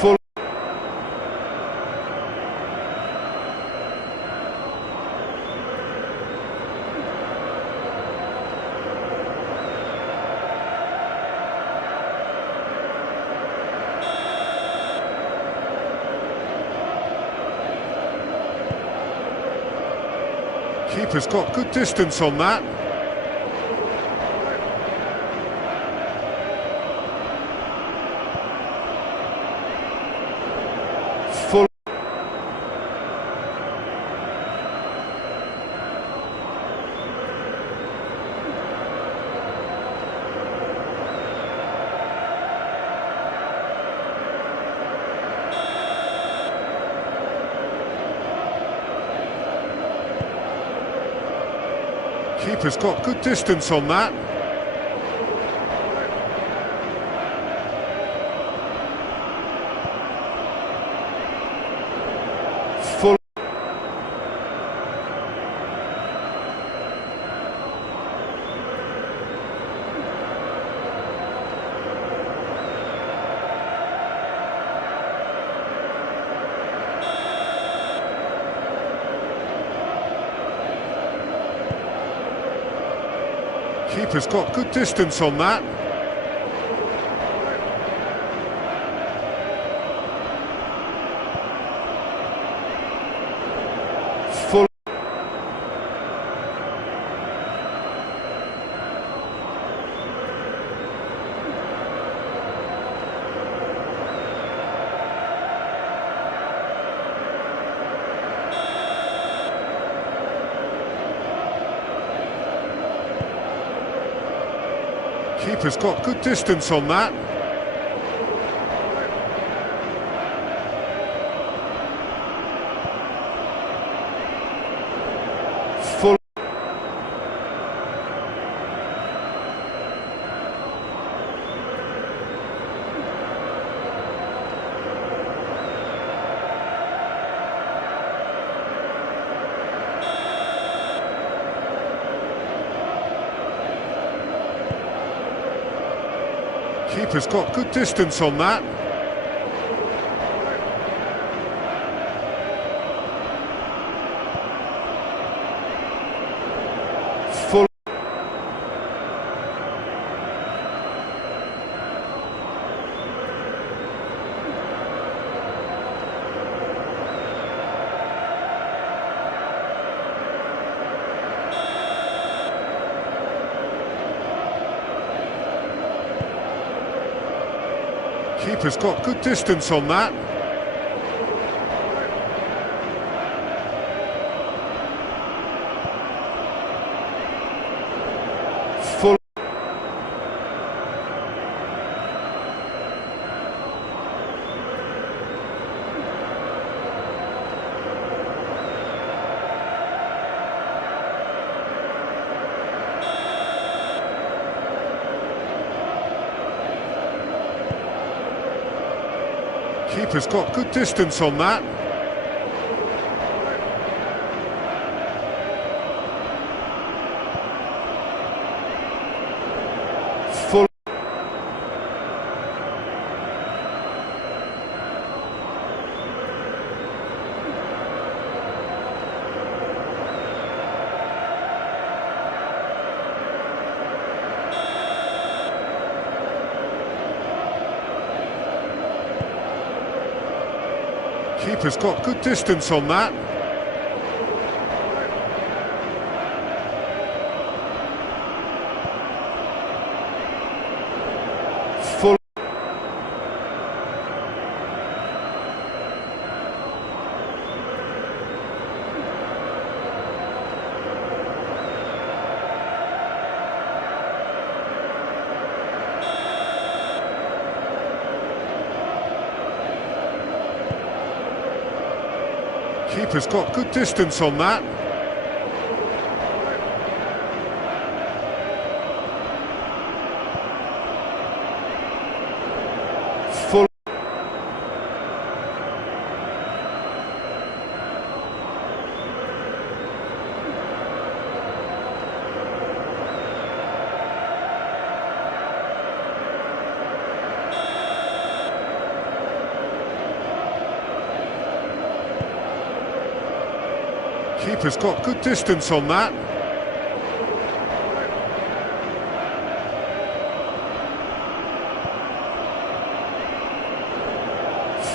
Full. Keeper's got good distance on that. Full. Keeper's got good distance on that. Full. Keeper's got good distance on that. Full. Keeper's got good distance on that. Full. Keeper's got good distance on that. Full. Keeper's got good distance on that. Full. Keeper's got good distance on that. Full. Keeper's got good distance on that. Full. Keeper's got good distance on that. Full. Keeper's got good distance on that.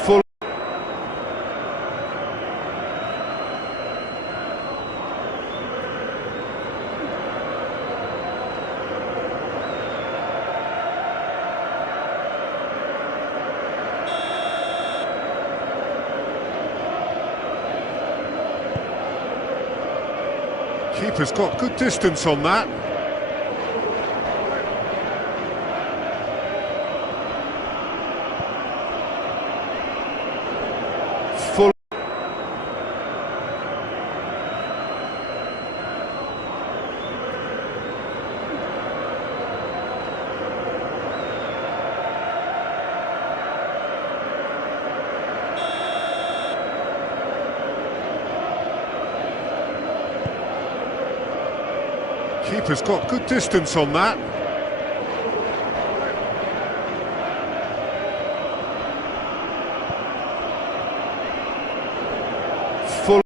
Full. Keeper's got good distance on that. Full. Keeper's got good distance on that. Full.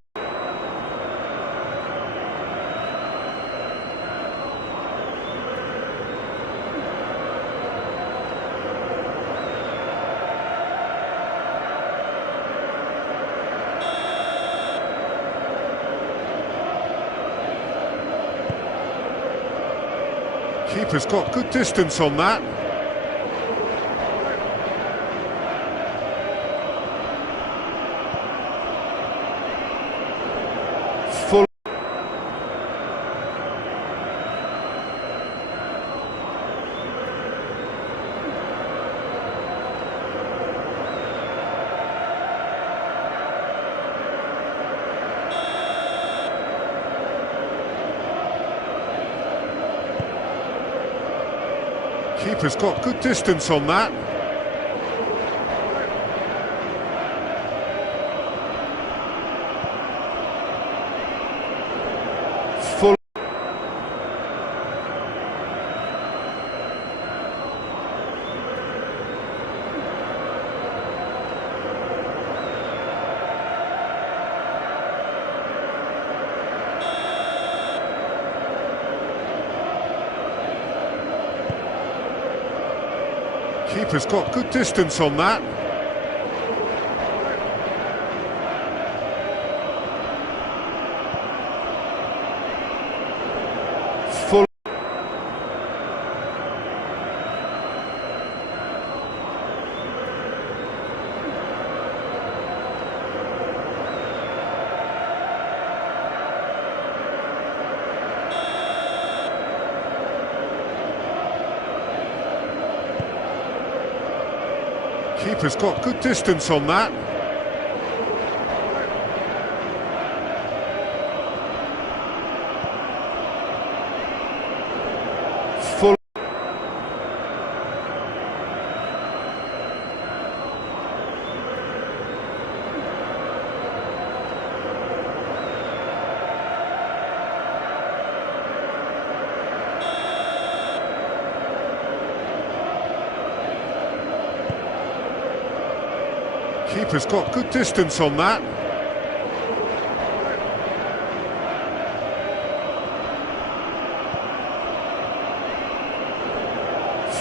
Keeper's got good distance on that. Full. Keeper's got good distance on that. Full. Keeper's got good distance on that. Full. Keeper's got good distance on that. Full. Keeper's got good distance on that.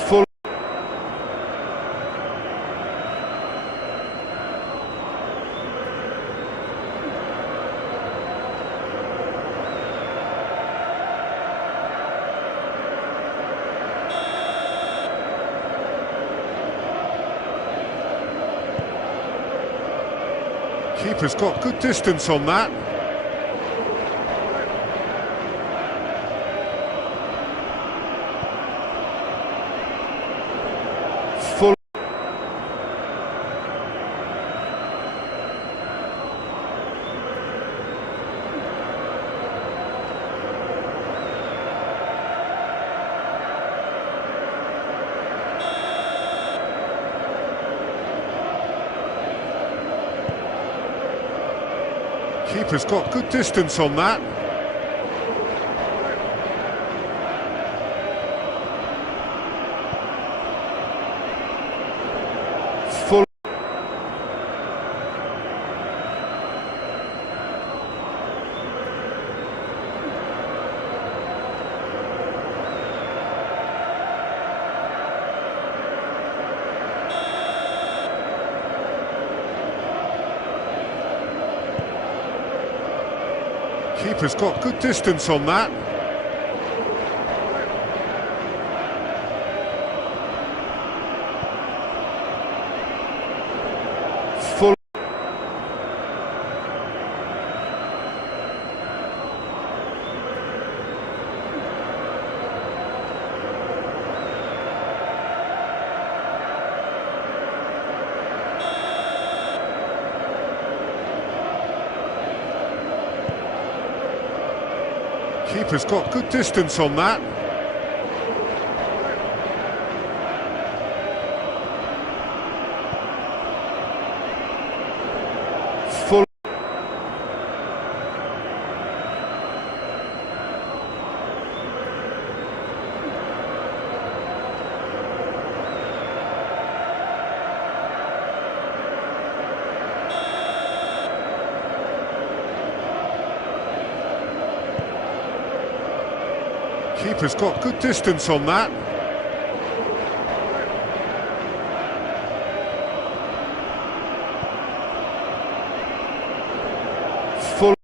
Full. Keeper's got good distance on that. Full. Keeper's got good distance on that. Full. Keeper's got good distance on that. Full. Keeper's got good distance on that. Full. Keeper's got good distance on that. Full.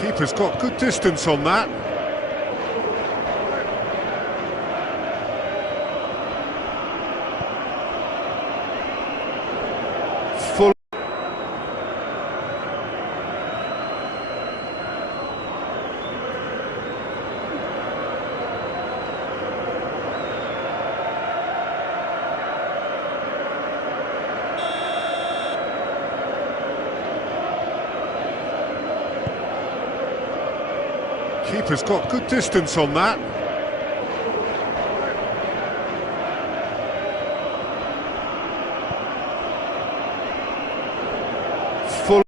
Keeper's got good distance on that. Full. Keeper's got good distance on that. Full.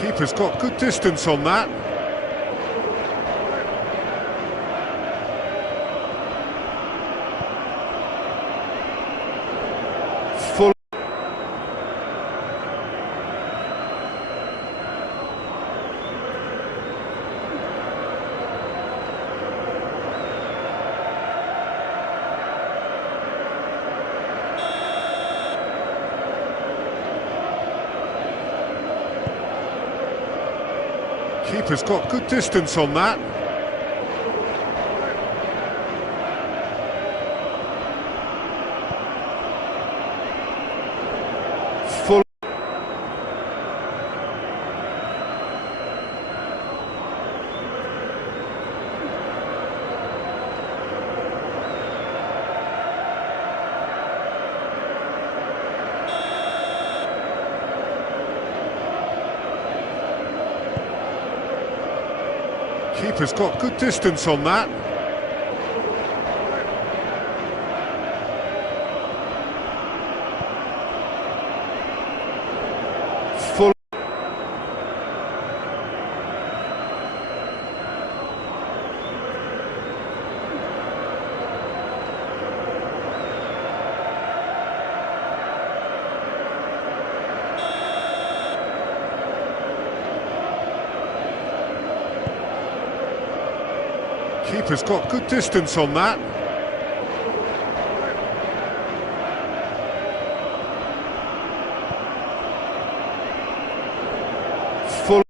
Keeper's got good distance on that. Full. Keeper's got good distance on that. Full. Keeper's got good distance on that. Full. Keeper's got good distance on that. Full.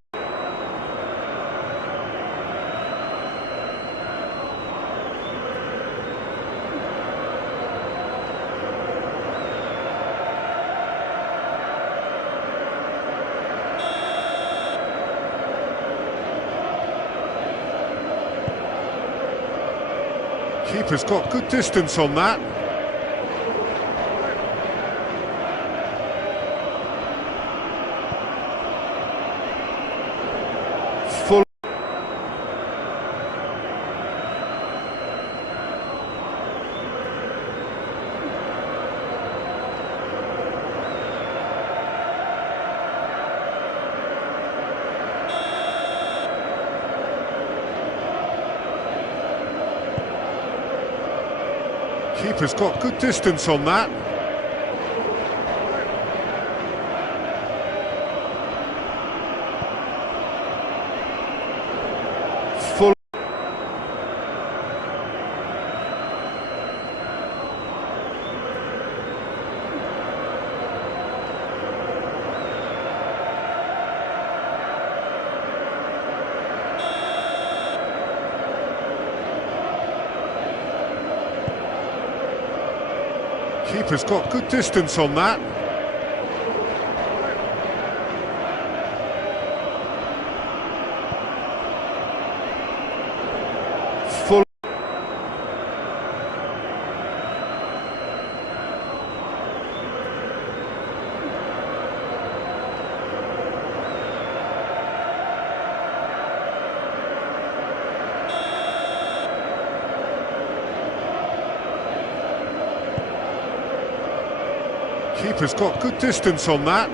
Keeper's got good distance on that. Full. Keeper's got good distance on that. Full. Keeper's got good distance on that. Full. Keeper's got good distance on that.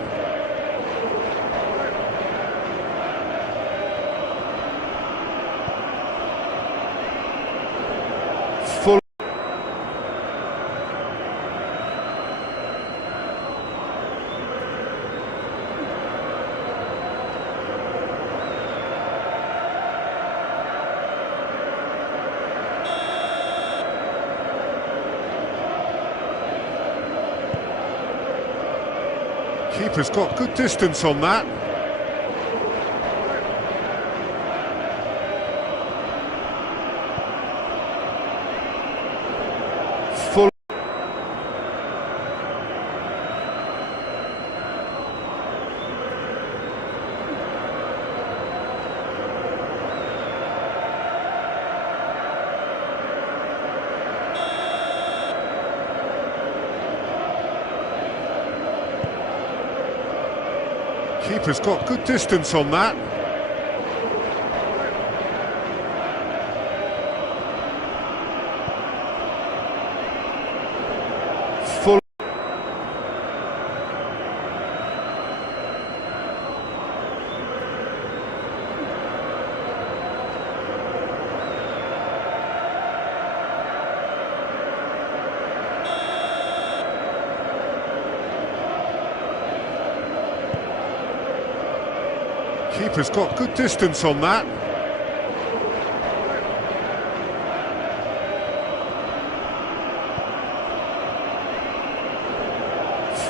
Full. Keeper's got good distance on that. Full. Keeper's got good distance on that. Full. Keeper's got good distance on that.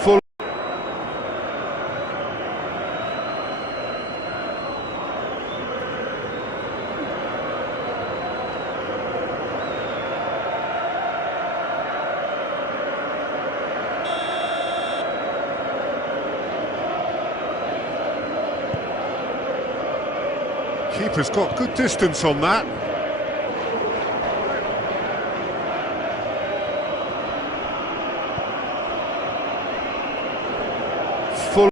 Full. Keeper's got good distance on that. Full.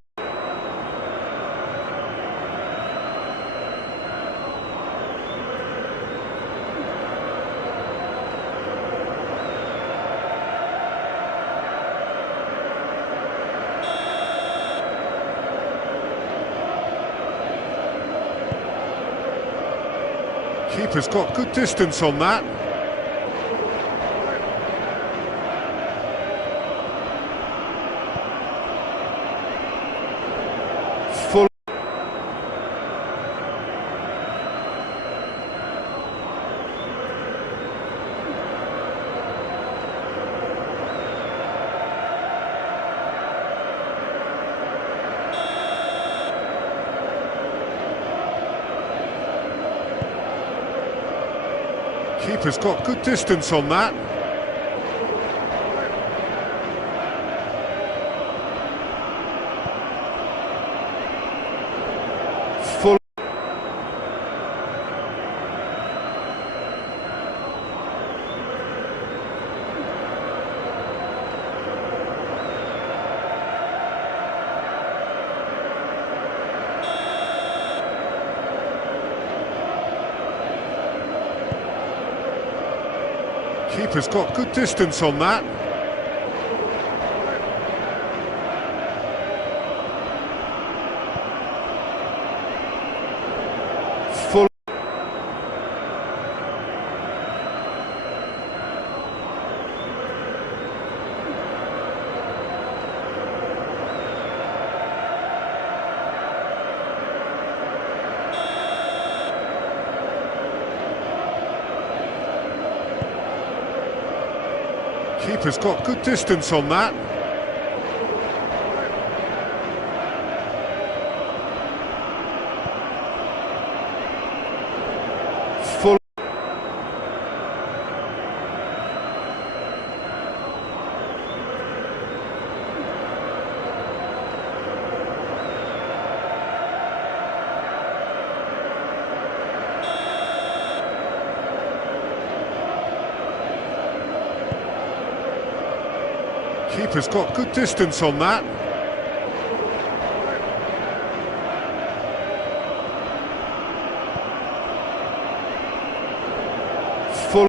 Keeper's got good distance on that. Full. Keeper's got good distance on that. Full. Keeper's got good distance on that. Full. Keeper's got good distance on that. Full. Keeper's got good distance on that. Full.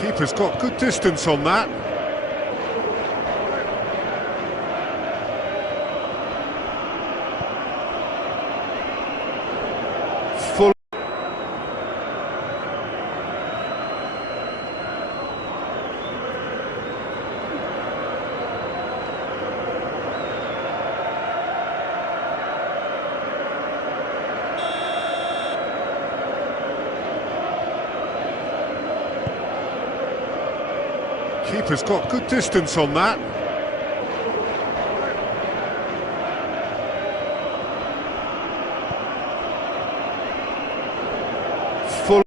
Keeper's got good distance on that. Full. Keeper's got good distance on that. Full.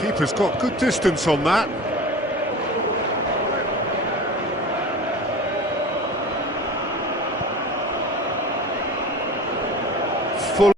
Keeper's got good distance on that. Full.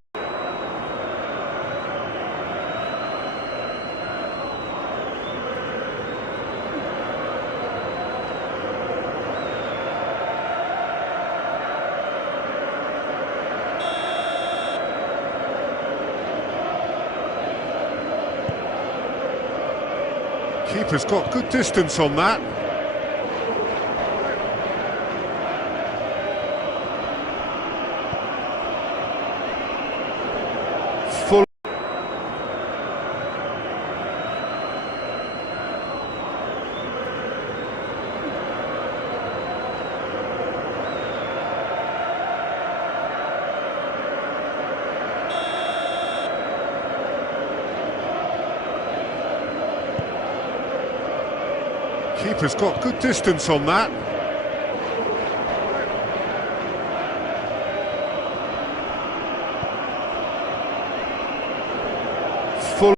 Keeper's got good distance on that. Full. Keeper's got good distance on that. Full.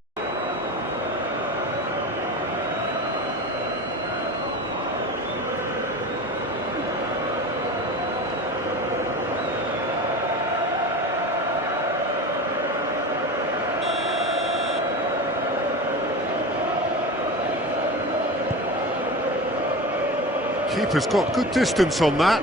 Keeper's got good distance on that.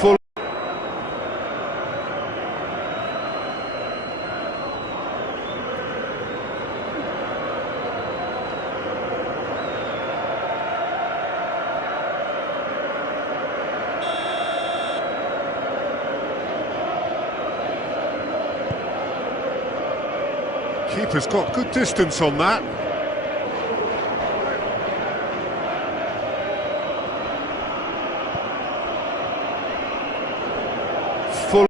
Full. Keeper's got good distance on that. Full.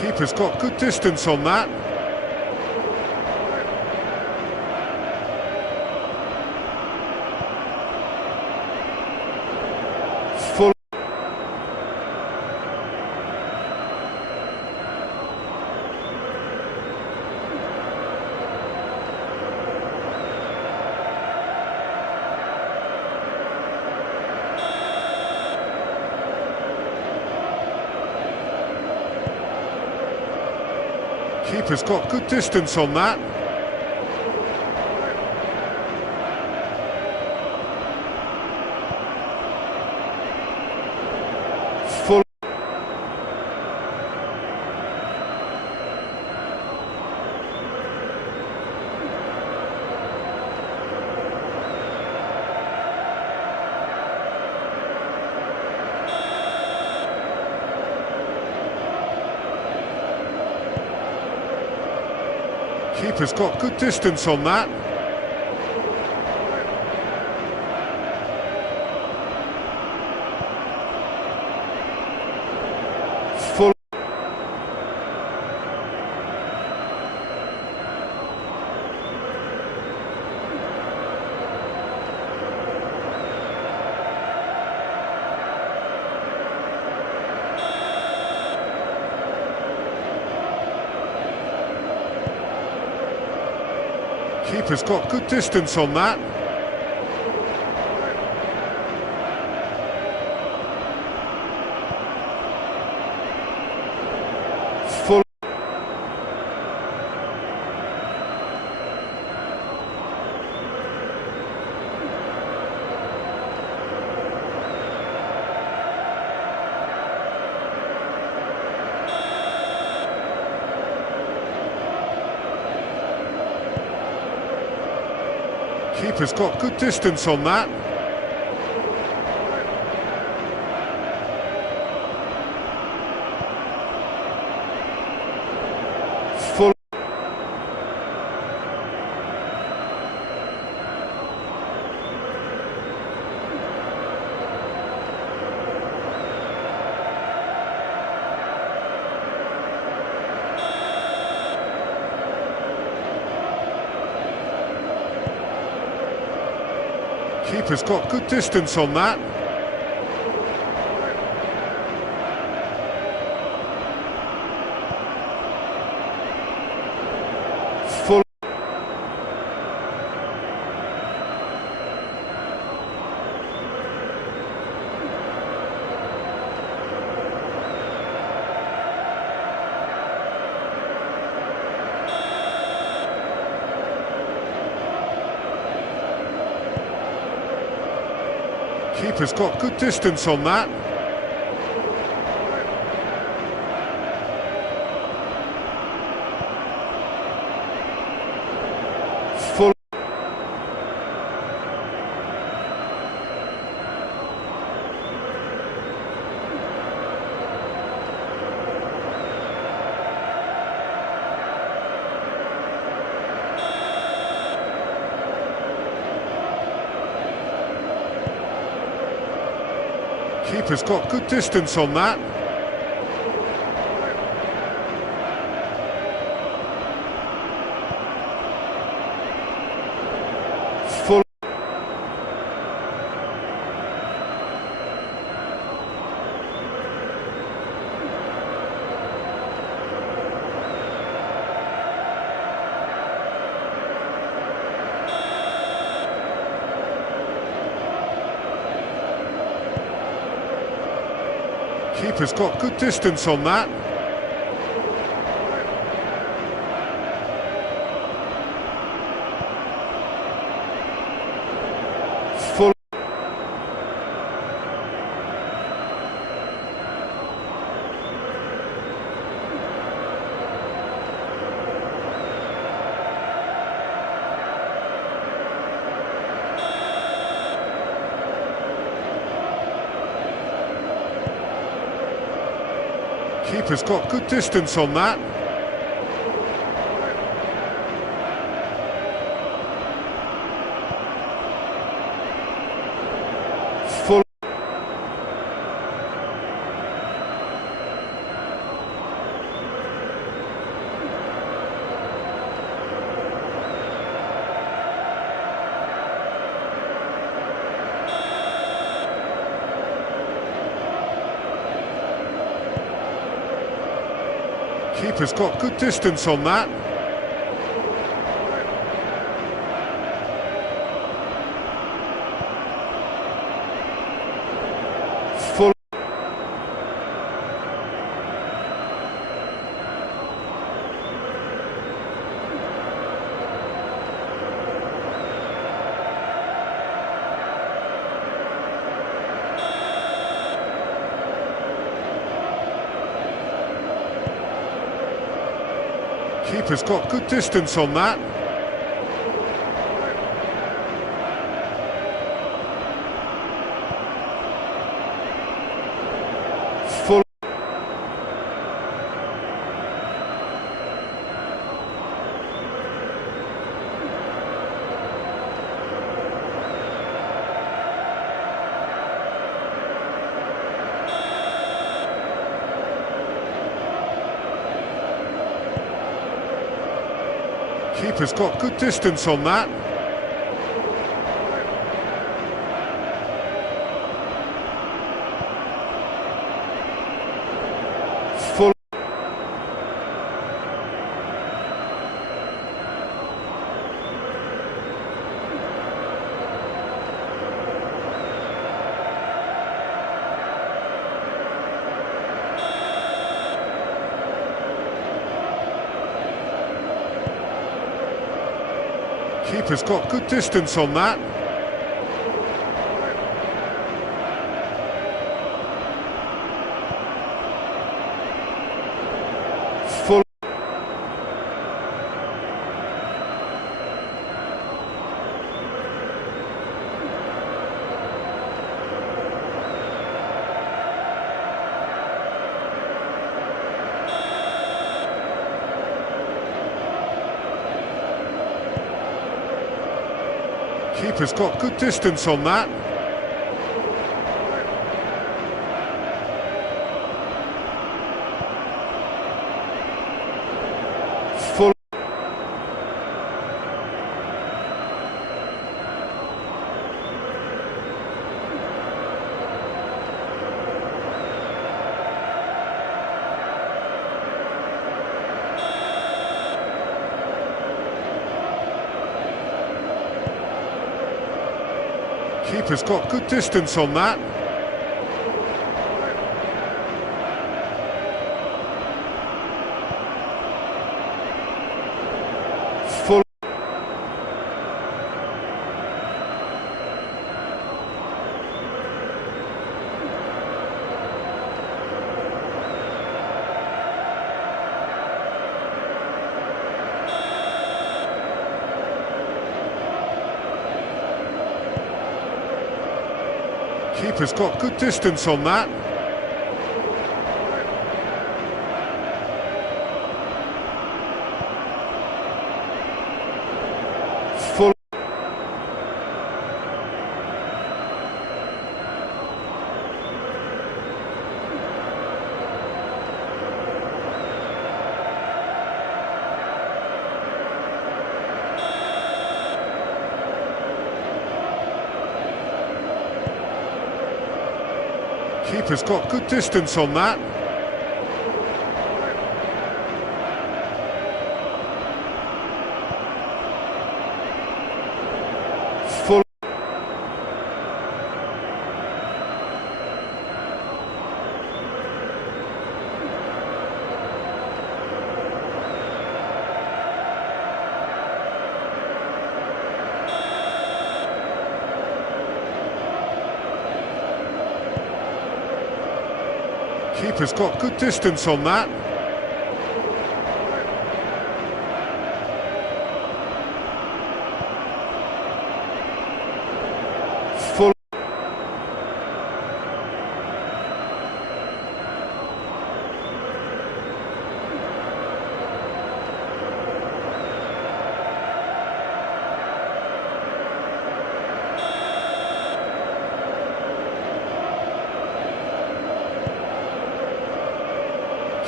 Keeper's got good distance on that. Full. Keeper's got good distance on that. Full. Keeper's got good distance on that. Full. Keeper's got good distance on that. Full. Keeper's got good distance on that. Full. Keeper's got good distance on that. Full. Keeper's got good distance on that. Full. Keeper's got good distance on that. Full. Keeper's got good distance on that. Full. Keeper's got good distance on that. Full. Keeper's got good distance on that. Full. Keeper's got good distance on that. Full. Keeper's got good distance on that. Full. Keeper's got good distance on that. Full. Keeper's got good distance on that. Full. Keeper's got good distance on that. Full. Keeper's got good distance on that. Full. Keeper's got good distance on that. Full. Keeper's got good distance on that. Full.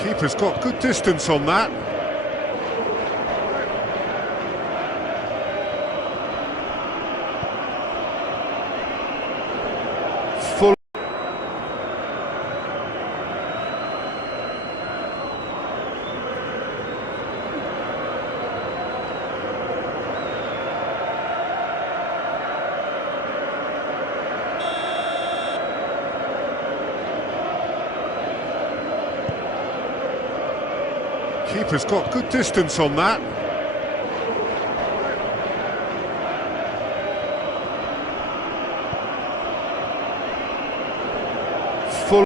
Keeper's got good distance on that. Full. Keeper's got good distance on that. Full.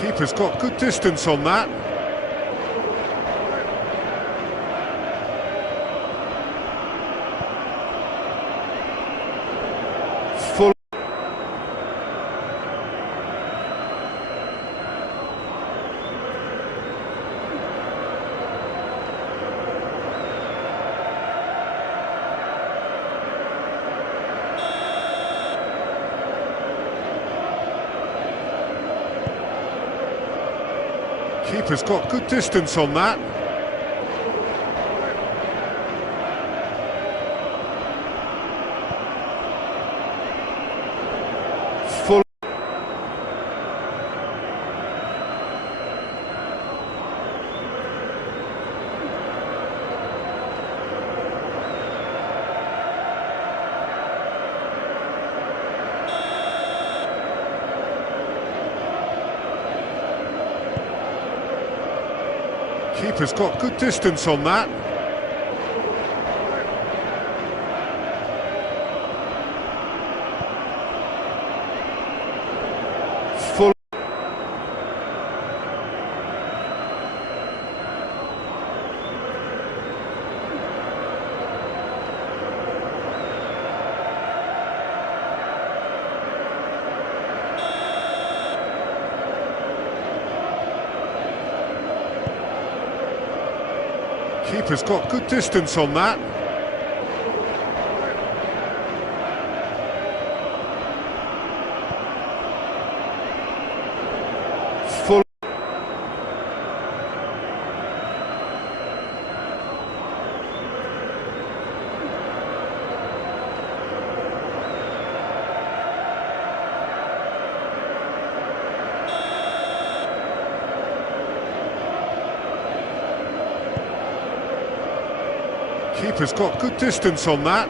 Keeper's got good distance on that. Full. Keeper's got good distance on that. Full. Keeper's got good distance on that. Full. Keeper's got good distance on that. Full. Keeper's got good distance on that.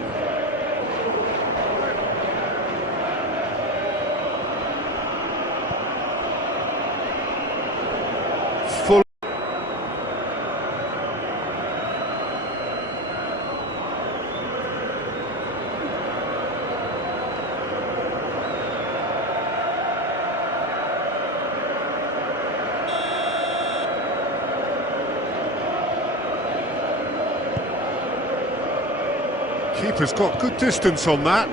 Full. Keeper's got good distance on that.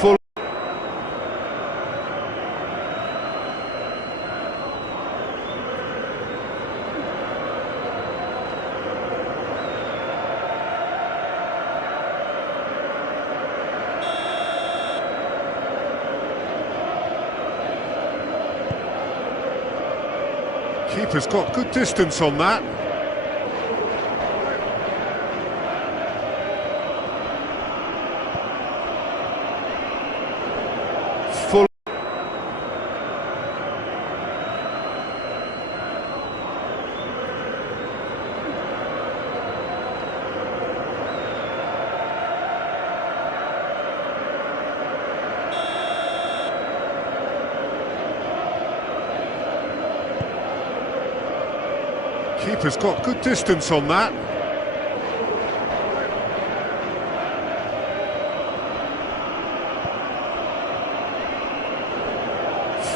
Full. Keeper's got good distance on that. Full. Keeper's got good distance on that.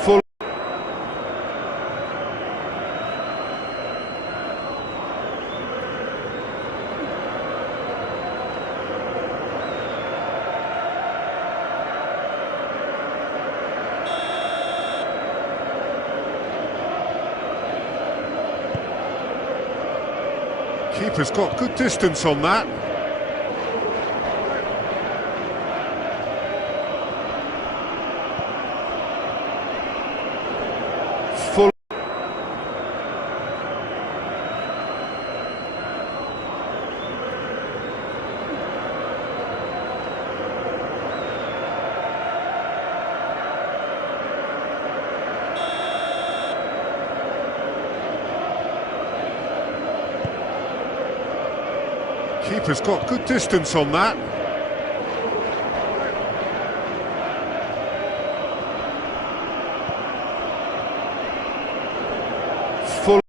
Full. Keeper's got good distance on that. Full. Keeper's got good distance on that. Full.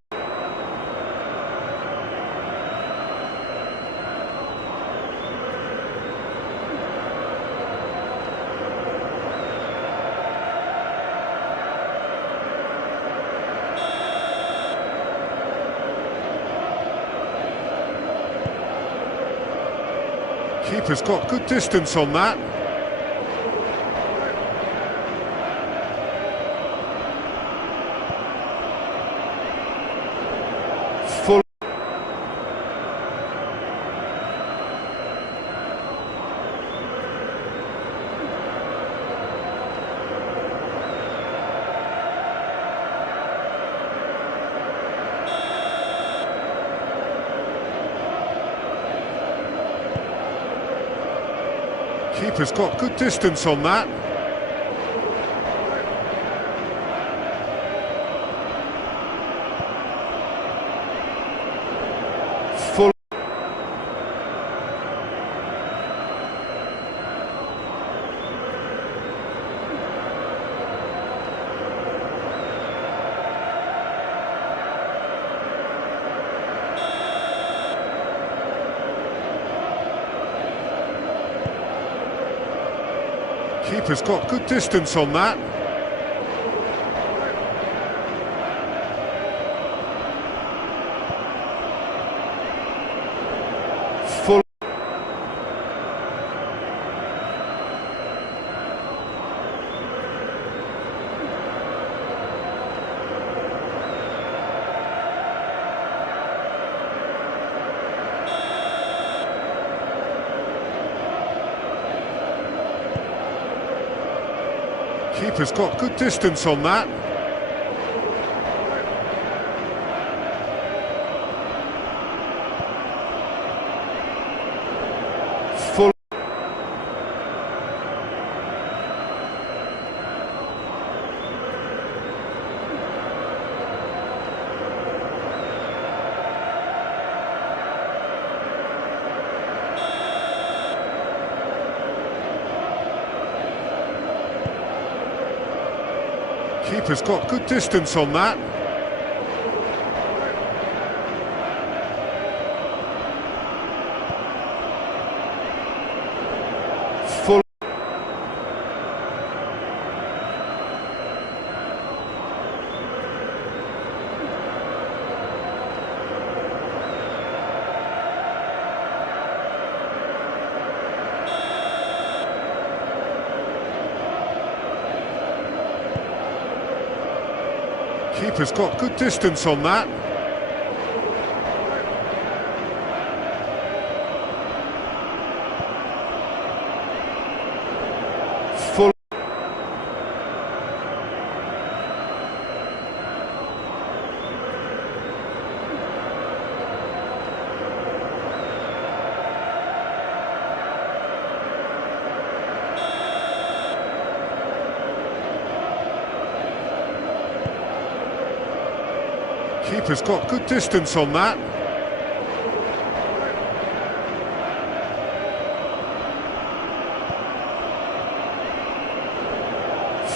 Keeper's got good distance on that. Full. Keeper's got good distance on that. Full. Keeper's got good distance on that. Full. Keeper's got good distance on that. Full. Keeper's got good distance on that. Full. Keeper's got good distance on that. Full. Keeper's got good distance on that.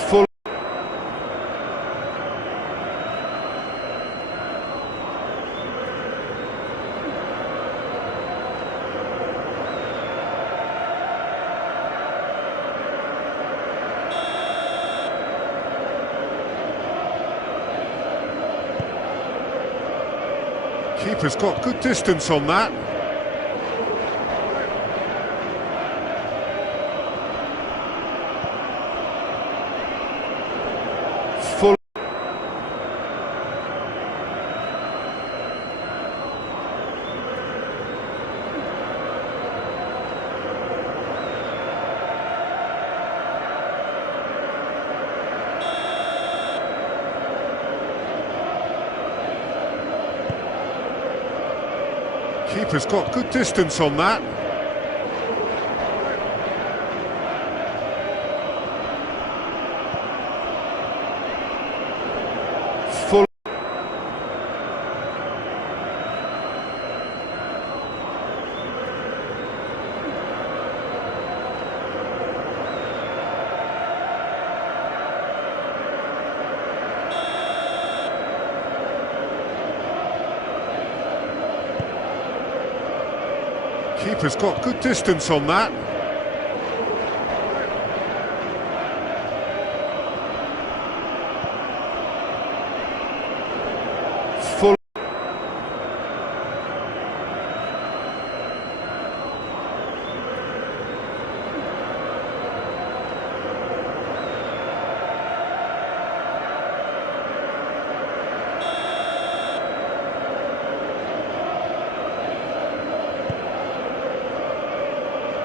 Full. Keeper's got good distance on that. Full. Keeper's got good distance on that. Full. Keeper's got good distance on that. Full.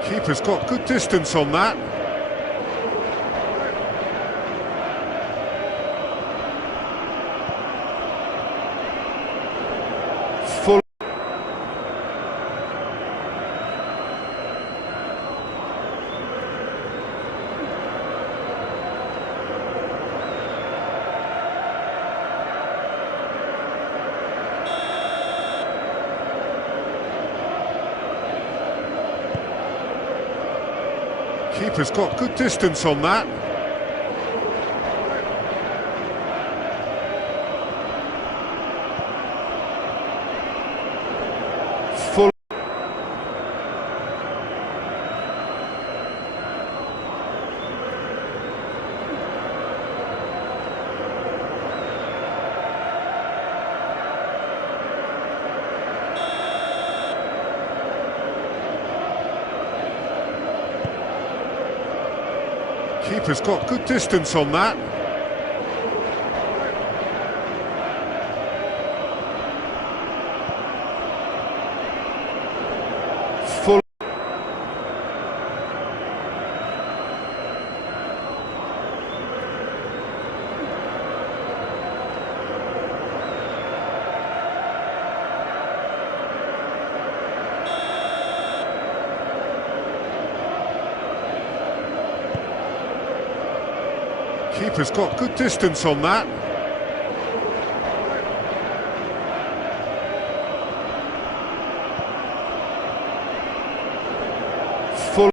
Keeper's got good distance on that. Full. Keeper's got good distance on that. Full. Keeper's got good distance on that. Full. Keeper's got good distance on that. Full.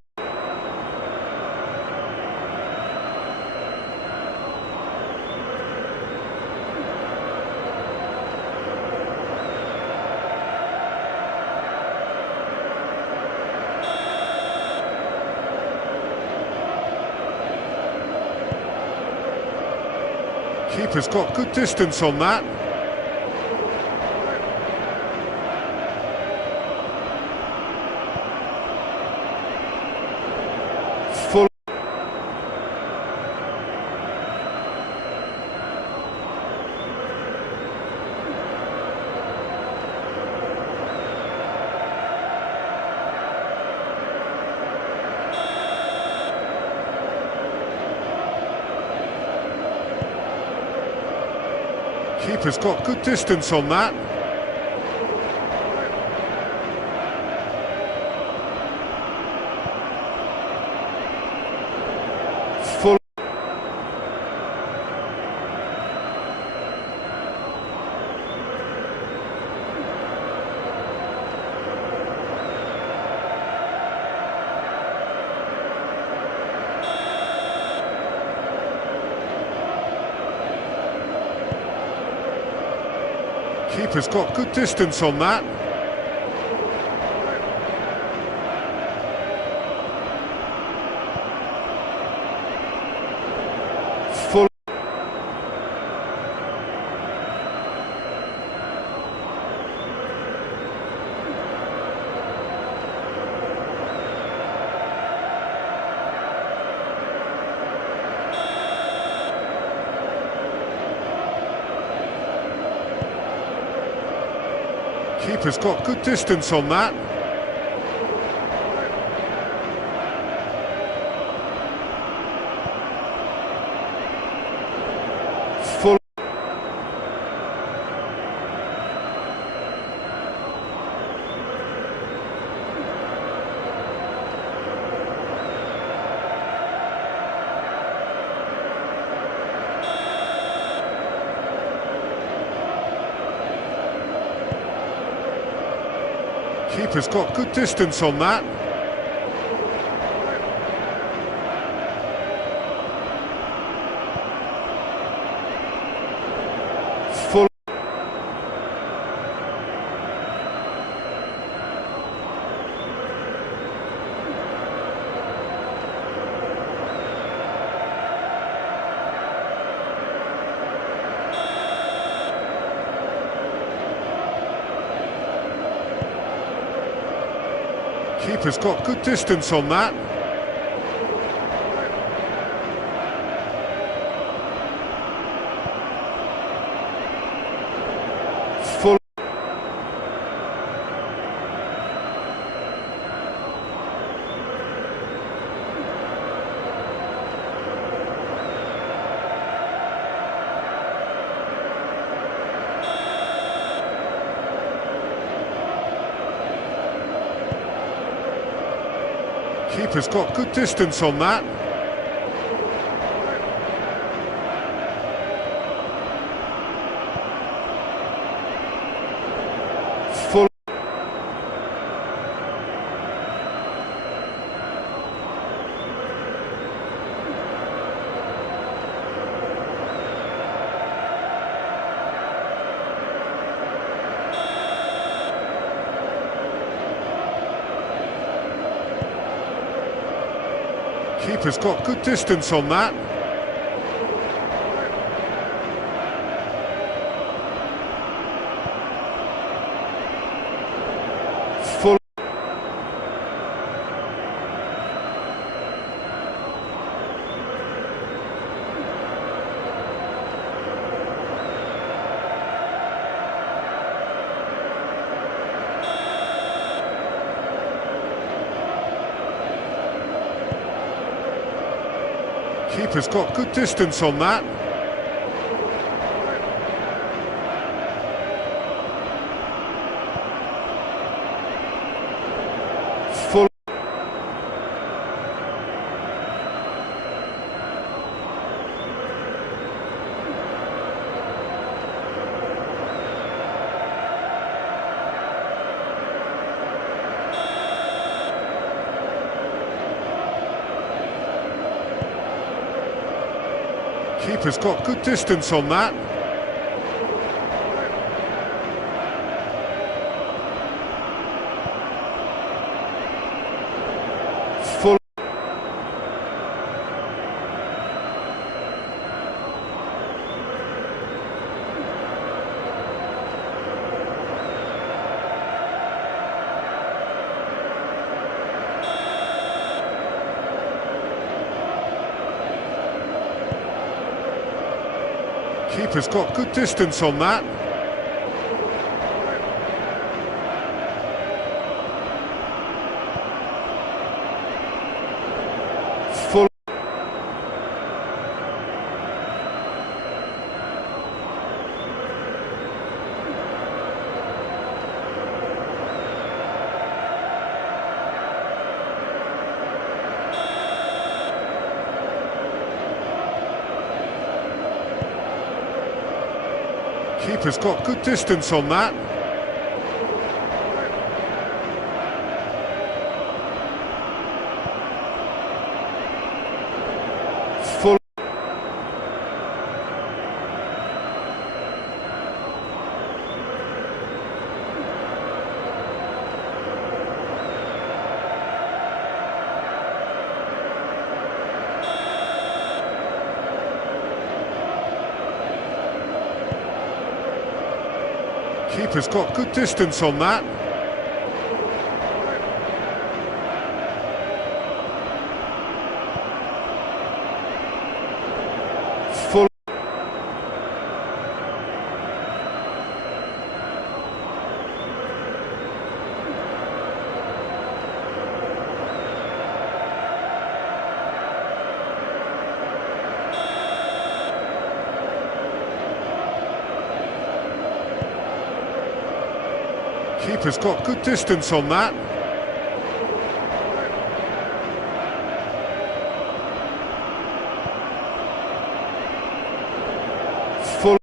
Keeper's got good distance on that. Full. Keeper's got good distance on that. Full. Keeper's got good distance on that. Full. Keeper's got good distance on that. Full. Keeper's got good distance on that. Full. Keeper's got good distance on that. Full. Keeper's got good distance on that. Full. Keeper's got good distance on that. Full. Keeper's got good distance on that. Full. Keeper's got good distance on that. Full. Keeper's got good distance on that. Full. Keeper's got good distance on that. Full. Keeper's got good distance on that. Full. Keeper's got good distance on that. Full.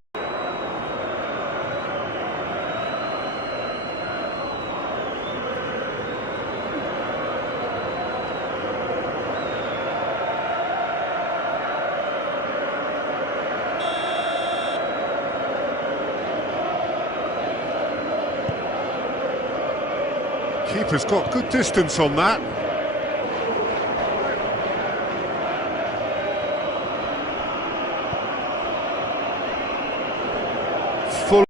Keeper's got good distance on that. Full.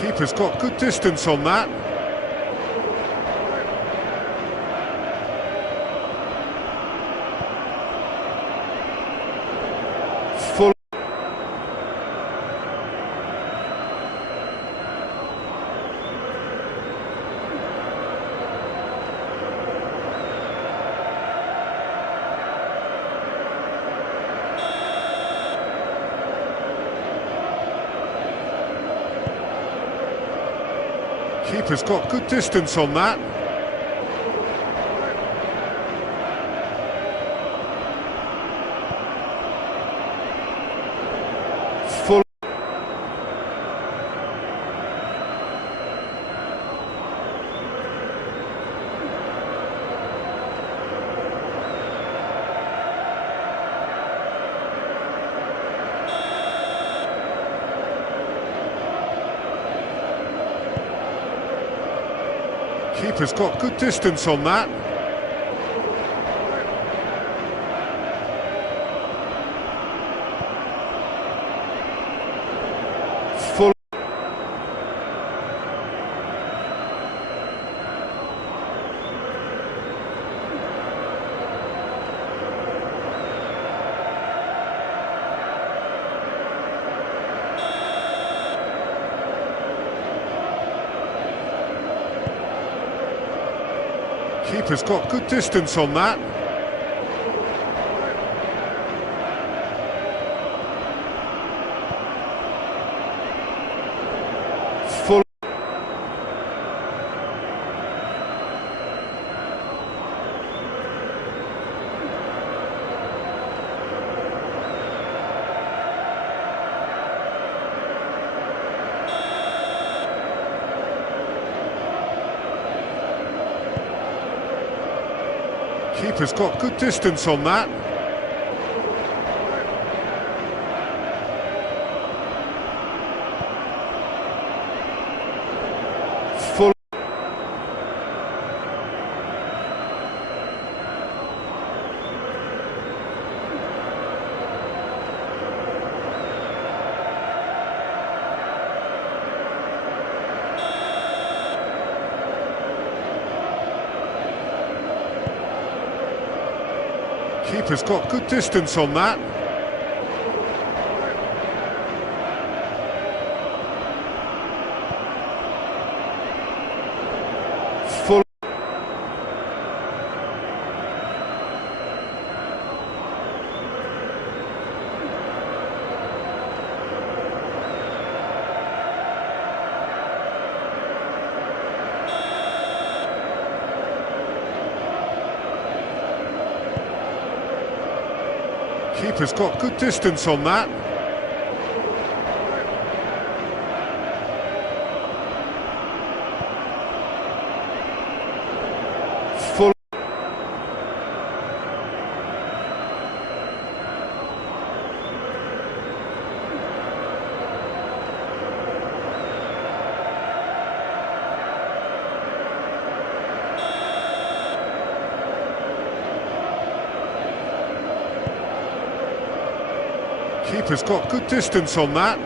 Keeper's got good distance on that. Full. Keeper's got good distance on that. Full. Keeper's got good distance on that. Full. Keeper's got good distance on that. Full. Keeper's got good distance on that. Full. Keeper's got good distance on that. Full. Keeper's got good distance on that. Full. Keeper's got good distance on that.